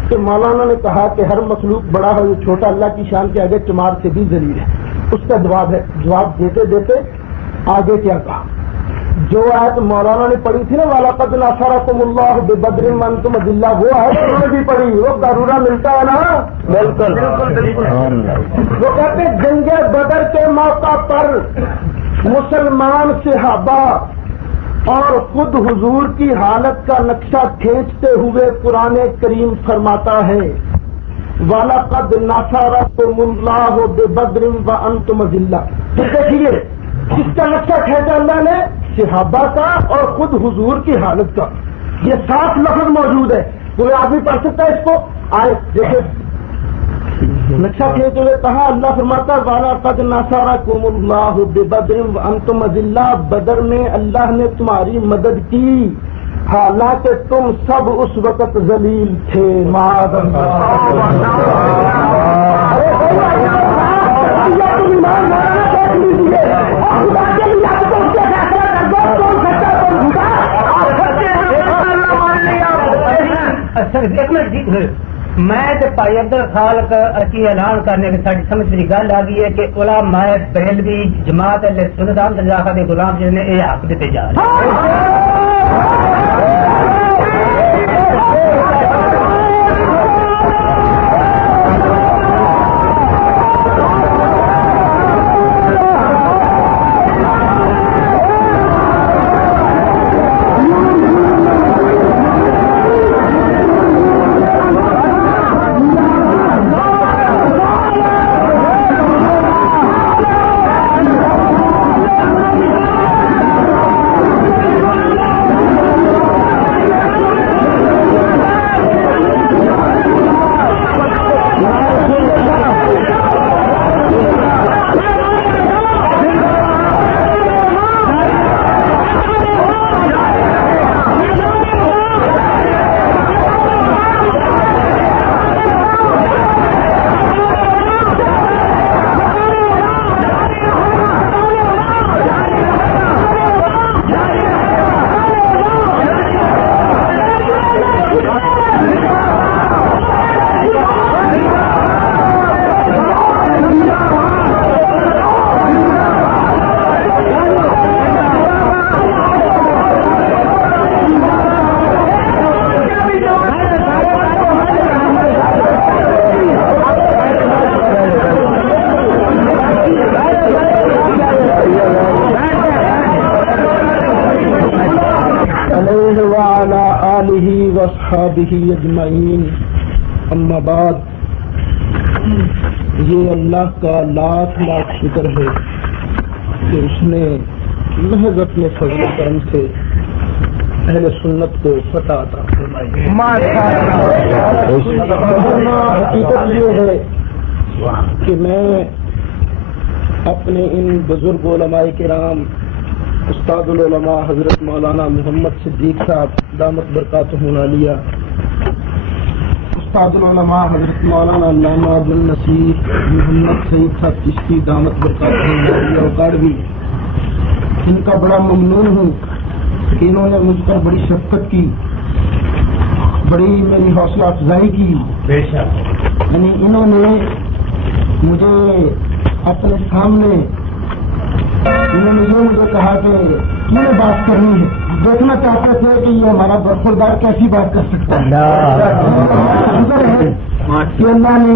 کہ مولانا نے کہا کہ ہر مخلوق بڑا ہو یا چھوٹا اللہ کی شان کے آگے چمار سے بھی ذلیل ہے، اس کا جواب ہے۔ جواب دیتے دیتے آگے کیا کہا؟ جو آیت مولانا نے پڑھی تھی نا، وَلَقَدْ نَصَرَكُمُ اللَّهُ بِبَدْرٍ وَأَنْتُمْ أَذِلَّةٌ، وہ آیت انہوں نے بھی پڑھی، وہ ضرورہ ملتا ہے نا، بالکل وہ کہتے ہیں جنگ بدر کے موقع پر مسلمان صحابہ اور خود حضور کی حالت کا نقشہ کھینچتے ہوئے قرآن کریم فرماتا ہے وَلَقَدْ نَصَرَكُمُ اللَّهُ بِبَدْرٍ وَأَنْتُمْ أَذِلَّةٌ۔ پھر دیکھیے کس کا نقشہ کھینچا اللہ نے؟ صحابہ کا اور خود حضور کی حالت کا۔ یہ 7 لفظ موجود ہے، کوئی آدمی پڑھ سکتا ہے اس کو؟ آئے دیکھیں نقشہ کھینچ ہوئے کہا اللہ فرماتا والا قد نصرکم اللہ ببدر وانتم اذلہ، بدر میں اللہ نے تمہاری مدد کی حالانکہ تم سب اس وقت ذلیل تھے. معاذ میں بھائی عبدل خالق اچھی اعلان کرنے کی ساری سمجھ میری گل آ گئی ہے کہ علماء بریلوی جماعت اہل سنت احمد رضا کے غلام جس نے یہ حق دیتے جا رہے ہیں. وصحابہ اجمعین. اما بعد، یہ اللہ کا لاکھ لاکھ شکر ہے کہ اس نے محض اپنے فضل و کرم سے اہل سنت کو فتح عطا فرمائی. حقیقت یہ ہے کہ میں اپنے ان بزرگ علماء کرام استاد العلماء حضرت مولانا محمد صدیق صاحب دامت برکاتہ عالیہ، استاد العلماء حضرت مولانا علامہ عبد النصیر محمد سعید صاحب چشتی دامت برکاتہ عالیہ اکاڑوی، ان کا بڑا ممنون ہوں کہ انہوں نے مجھ پر بڑی شفقت کی، بڑی میری حوصلہ افزائی کی. یعنی انہوں نے مجھے اپنے سامنے انہوں نے یہ مجھے کہا کہ کیوں بات کرنی ہے، دیکھنا چاہتے تھے کہ یہ ہمارا برخوردار کیسی بات کر سکتا ہے کہ اللہ نے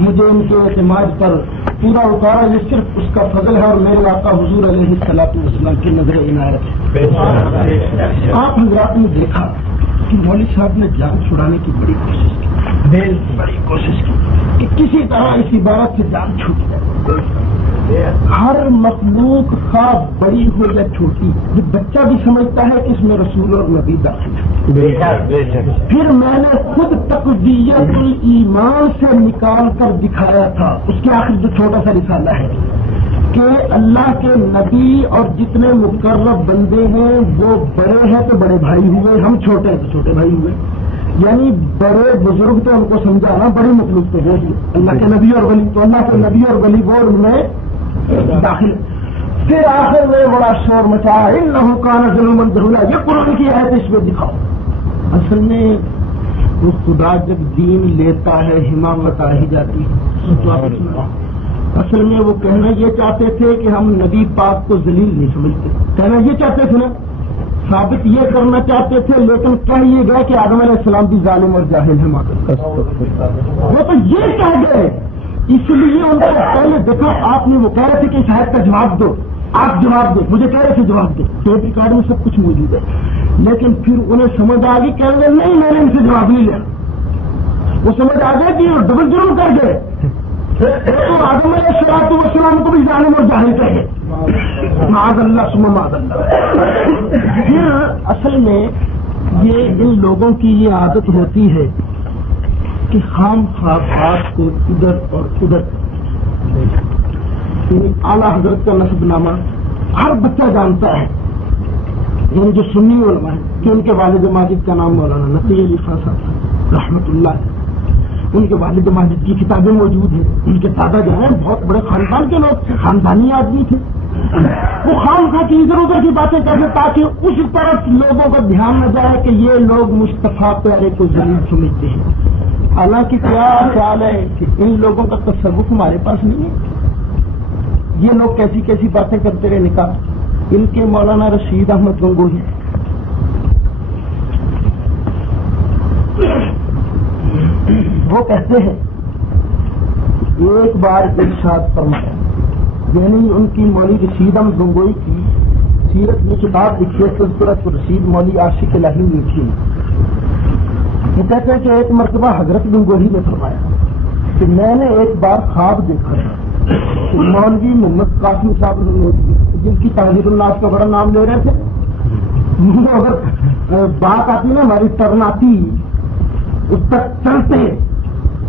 مجھے ان کے اعتماد پر پورا اتارا. یہ صرف اس کا فضل ہے اور میرے آقا حضور علیہ الصلوۃ والسلام کی نظر عنایت ہے. آپ حضرات نے دیکھا کہ مولوی صاحب نے جان چھڑانے کی بڑی کوشش کی کہ کسی طرح اس عبارت سے جان چھوٹ جائے. ہر مخلوق خواہ بڑی ہو یا چھوٹی، یہ بچہ بھی سمجھتا ہے کہ اس میں رسول اور نبی داخل ہے. پھر میں نے خود تقویت الایمان سے نکال کر دکھایا تھا، اس کے آخر جو چھوٹا سا رسالہ ہے کہ اللہ کے نبی اور جتنے مقرب بندے ہیں وہ بڑے ہیں تو بڑے بھائی ہوئے، ہم چھوٹے ہیں تو چھوٹے بھائی ہوئے. یعنی بڑے بزرگ تو ان کو سمجھانا، بڑی مخلوق تو وہ اللہ کے نبی اور ولی، تو اللہ کے نبی اور ولی وہ ان میں داخل. پھر آخر میں بڑا شور مچا انہ کان ظلما جہولا، یہ قرآن کی آیت اس میں دکھاؤ. اصل میں وہ خدا جب دین لیتا ہے حمامت آ ہی جاتی ہے. اصل میں وہ کہنا یہ چاہتے تھے کہ ہم نبی پاک کو ذلیل نہیں سمجھتے، کہنا یہ چاہتے تھے نا، ثابت یہ کرنا چاہتے تھے، لیکن کہہ یہ گئے کہ آدم علیہ السلام بھی ظالم اور جاہل ہیں. وہ تو یہ کہہ گئے، اس لیے ان کو پہلے دیکھو آپ نے وہ کہہ رہے تھے کہ شاید کا جواب دو، آپ جواب دو، مجھے کہہ رہے تھے جواب دو، ٹیپ ریکارڈ میں سب کچھ موجود ہے. لیکن پھر انہیں سمجھ آ گئی، کہہ رہے نہیں میں نے ان سے جواب نہیں لیا. وہ سمجھ آ گیا کہ وہ ڈبل جرم کر گئے، تو آدم علیہ السلام کو بھی ظالم اور جاہل کہے، معاذ اللہ ثم معاذ اللہ. پھر اصل میں یہ ان لوگوں کی یہ عادت ہوتی ہے کہ کہ خام خواہ بات کو ادھر اور ادھر، اعلیٰ حضرت کا نسب نامہ ہر بچہ جانتا ہے، یعنی جو سنی علماء ہیں کہ ان کے والد ماجد کا نام مولانا نقی علی خان صاحب رحمۃ اللہ ہے، ان کے والد ماجد کی کتابیں موجود ہیں، ان کے دادا جو ہیں بہت بڑے خاندان کے لوگ تھے، خاندانی آدمی تھے، وہ خام خواہ کی ادھر ادھر کی باتیں کرتے تاکہ اس طرف لوگوں کا دھیان نہ جائے کہ یہ لوگ مصطفیٰ پیارے کو ضرور سمجھتے ہیں، حالانکہ کیا خیال ہے کہ ان لوگوں کا تصرف ہمارے پاس نہیں ہے، یہ لوگ کیسی کیسی باتیں کرتے رہے نکاح، ان کے مولانا رشید احمد گنگوہی وہ کہتے ہیں ایک بار ارشاد فرمایا، یعنی ان کی مولوی رشید احمد گنگوہی کی سیرت میں کتاب لکھی ہے سلسلۃ الرشید مولوی عاشق الہی لکھی، وہ کہتے ہیں کہ ایک مرتبہ حضرت گنگوہی نے فرمایا کہ میں نے ایک بار خواب دیکھا کہ مولوی محمد قاسم صاحب جن کی تحریر اللہ کا بڑا نام لے رہے تھے، اگر بات آتی نا ہماری ٹرن آتی اس تک چلتے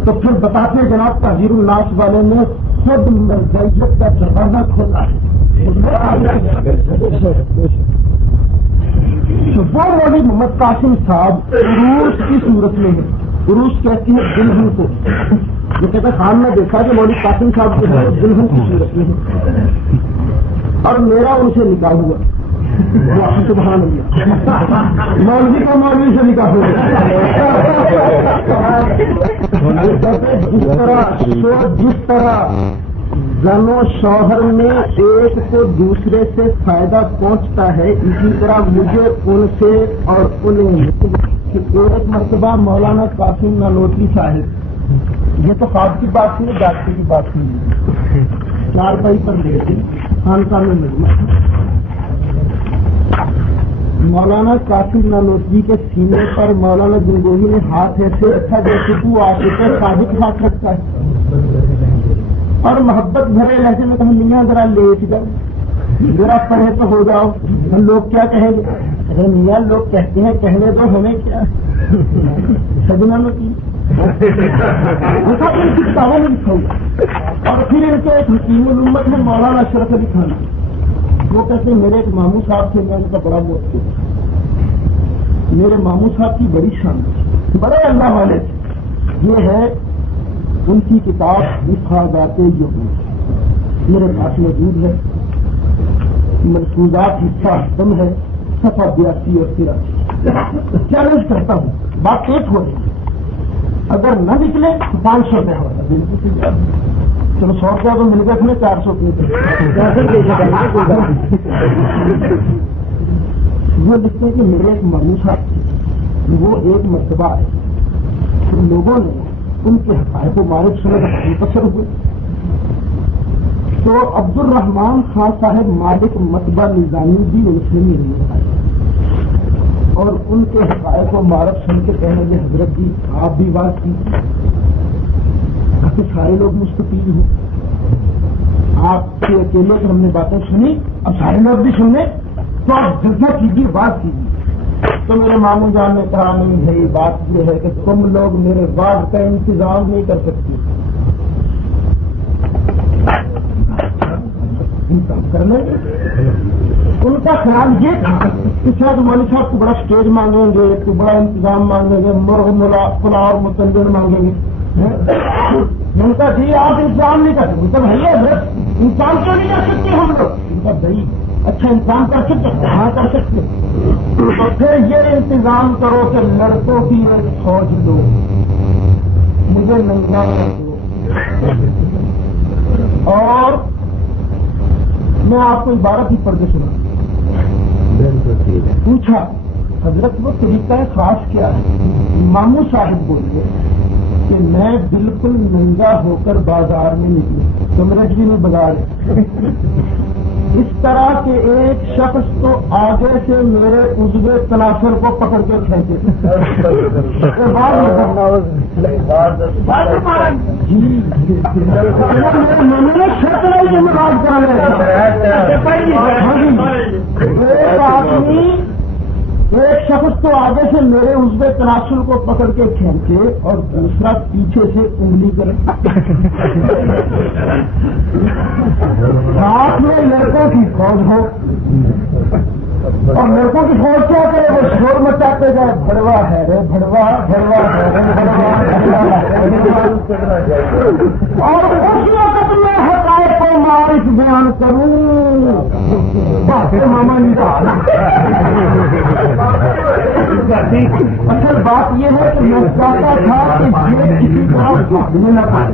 تو پھر بتاتے جناب تحریر الناس والے نے خود مرزائیت کا دروازہ کھولا ہے، وہ مولوی محمد قاسم صاحب عروس کی صورت میں ہے، عروس کہتی ہے دلہن کو، جو کہتا ہے خان نے دیکھا کہ مولوی قاسم صاحب جو ہے دلہن کی صورت میں ہے، اور میرا ان سے نکاح ہوا، سبحان اللہ، مولوی کو مولوی سے نکاح ہوا، جس طرح زن و شوہر میں ایک کو دوسرے سے فائدہ پہنچتا ہے، اسی طرح مجھے ان سے اور انہیں ایک مرتبہ مولانا قاسم نانوتوی صاحب، یہ تو خواب کی بات نہیں ڈاکٹر کی بات نہیں، چار پائی پر لے کے خانقاہ میں مجمع، مولانا قاسم نانوتوی کے سینے پر مولانا گنگوہی نے ہاتھ ایسے رکھا جیسے تو عاشق صادق ہاتھ رکھتا ہے، اور محبت بھرے لہجے میں کہا میاں ذرا لیٹ جاؤ، ذرا پڑھے تو ہو جاؤ، لوگ کیا کہیں گے؟ ارے میاں لوگ کہتے ہیں کہنے دو، ہمیں کیا سجنا میں کی کتابوں میں لکھا ہوا، اور پھر ان کے ایک حکیم الامت میں مولانا اشرف علی خان، وہ کہتے ہیں میرے ایک ماموں صاحب تھے، میں ان کا بڑا موت کیا، میرے ماموں صاحب کی بڑی شان، بڑے اللہ والے تھے، یہ ہے ان کی کتاب مفادات یہود میرے پاس موجود ہے، ملفوظات حصہ ختم ہے، صفحہ 82 اور 83، چیلنج کرتا ہوں، بات ایک ہو رہی ہے، اگر نہ نکلے تو 500 روپیہ ہوگا، چلو 100 روپیہ تو مل گیا، پھر 400 روپئے وہ لکھتے ہیں کہ میرے ایک ماموں صاحب تھے، وہ ایک مرتبہ آئے، لوگوں نے ان کے حقائق و معرف سنے کا متاثر ہوئے، تو عبد الرحمان خان صاحب مالک مطبع نظامی بھی مسلم آئے، اور ان کے حقائق و معرف سن کے کہنے لگے حضرت جی آپ بھی بات کی، کافی سارے لوگ مستفید ہوں، آپ کے اکیلے سے ہم نے باتیں سنی، اب سارے لوگ بھی سن لیں تو آپ جلدی کیجیے، بات کیجیے۔ تو میرے ماموں جان نے کہا نہیں ہے، بات یہ ہے کہ تم لوگ میرے بعد کا انتظام نہیں کر سکتے، کر لیں۔ ان کا خیال یہ تھا کہ شاید مولوی صاحب کو بڑا اسٹیج مانگیں گے، تو بڑا انتظام مانگیں گے، مرغ پلاؤ اور متنجن مانگیں گے، ان کا جی آپ انتظام نہیں کر سکتے، مطلب ہے انسان کیوں نہیں کر سکتے ہم لوگ، ان کا بھائی اچھا انتظام کر سکتے، ہاں کر سکتے، تو پھر یہ انتظام کرو کہ لڑکوں کی ایک فوج دو، مجھے ننگا کر دو، اور میں آپ کو عبارت ہی پڑھ کے سنا، پوچھا حضرت وہ طریقہ خاص کیا ہے؟ ماموں صاحب بولتے کہ میں بالکل ننگا ہو کر بازار میں نکلوں، کمرج بھی نہیں بازار، اس طرح کے ایک شخص تو آگے سے میرے عضو تناسر کو پکڑ کے کھینچے، شرط نہیں کہ میں بات کر رہے ایک آدمی ایک شخص تو آگے سے میرے عضو تناسل کو پکڑ کے کھینچے اور دوسرا پیچھے سے انگلی کرے. ساتھ میں لڑکوں کی فوج ہو اور لڑکوں کی فوج کیا کرے, وہ شور مچاتے جائے, بھڑوا ہے رے بھڑوا بھڑوا ہے رے بھڑوا. اور اس وقت میں حقائق کو معرف بیان کروں بات ماما نہیں کہا. اصل بات یہ ہے کہ میں چاہتا تھا کہ یہ کسی طرح بھاگنے نہ پائے,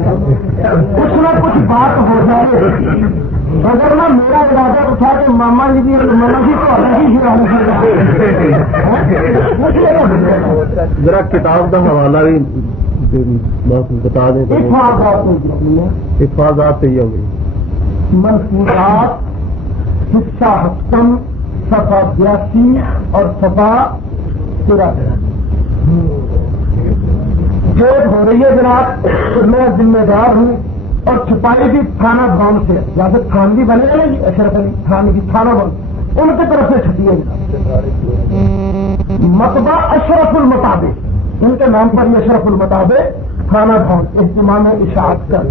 کچھ نہ کچھ بات ہو جائے. اگر نہ میرا ارادہ اٹھا کہ ماما جی بھی ماما جی تو الگ ہی ذرا کتاب کا حوالہ بھی بتا دیں. حفاظات سے یہ ہو گئی منصورات حصہ ہفتم صفحہ 82 اور صفحہ 83 جیب ہو رہی ہے جناب. میں ذمہ دار ہوں اور چھپائی بھی تھانہ بھون سے, یا پھر تھان بھی بنے گا جی اشرف علی تھانے کی تھانہ بھون ان کی طرف سے چھپی ہے. مطبع اشرف المطابق ان کے نام پر یہ اشرف المطابق تھانہ بھون اہتمام اشاعت کر.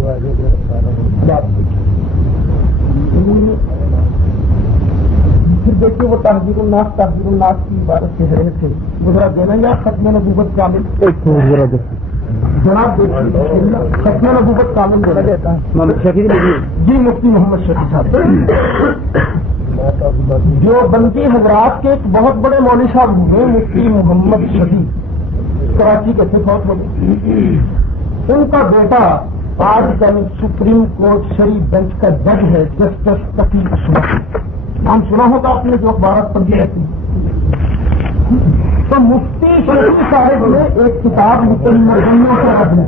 پھر دیکھیے وہ تحذیر الناس کی عبارت کہہ رہے تھے, گزرا دینا یا ختم نبوت کامل جناب دیکھیے ختم نبوت کامل بولا جاتا ہے جی مفتی محمد شفیع صاحب جو بندی حضرات کے ایک بہت بڑے مولوی صاحب ہوئے مفتی محمد شفیع کراچی کے تھے, بہت بڑے. ان کا بیٹا آج کل سپریم کورٹ شری بینچ کا جج ہے, جسٹس تقی اشرف. نام سنا ہوگا آپ نے جو اخبارات پڑھی رہتی ہیں. تو مفتی شفیع صاحب نے ایک کتاب لکھی مرغیوں کے رد میں,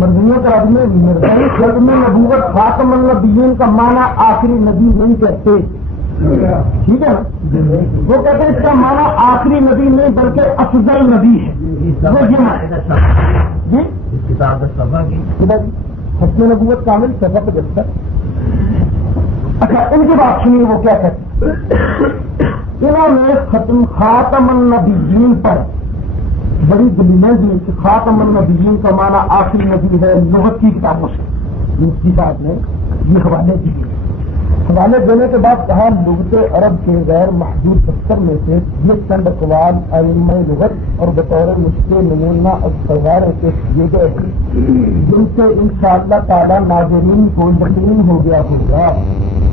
مرغیوں کے رد میں مرغی خلق میں نبوت خاتم النبیین کا معنی آخری نبی نہیں کہتے, ٹھیک ہے نا. وہ کہتے ہیں اس کا معنی آخری نبی نہیں بلکہ افضل نبی ہے. جی کتاب ختم نبوت کامل صفحہ 75. اچھا ان کی بات سنیے وہ کیا کہتے ہیں. انہوں نے خاتم النبیین پر بڑی دلیلیں دی کہ خاتم النبیین کا معنی آخری نبی ہے لغت کی کتابوں سے. مفتی صاحب نے یہ حوالے دیے. حوالے دینے کے بعد کہا لغت عرب کے غیر محدود دفتر میں سے یہ چند اقوال ائمہ لغت اور بطور مشکل نمونہ اقتدار پیش کیے گئے جن سے انشاءاللہ تعالی ناظرین کو یقین ہو گیا ہوگا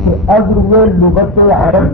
کہ از روئے لغت عرب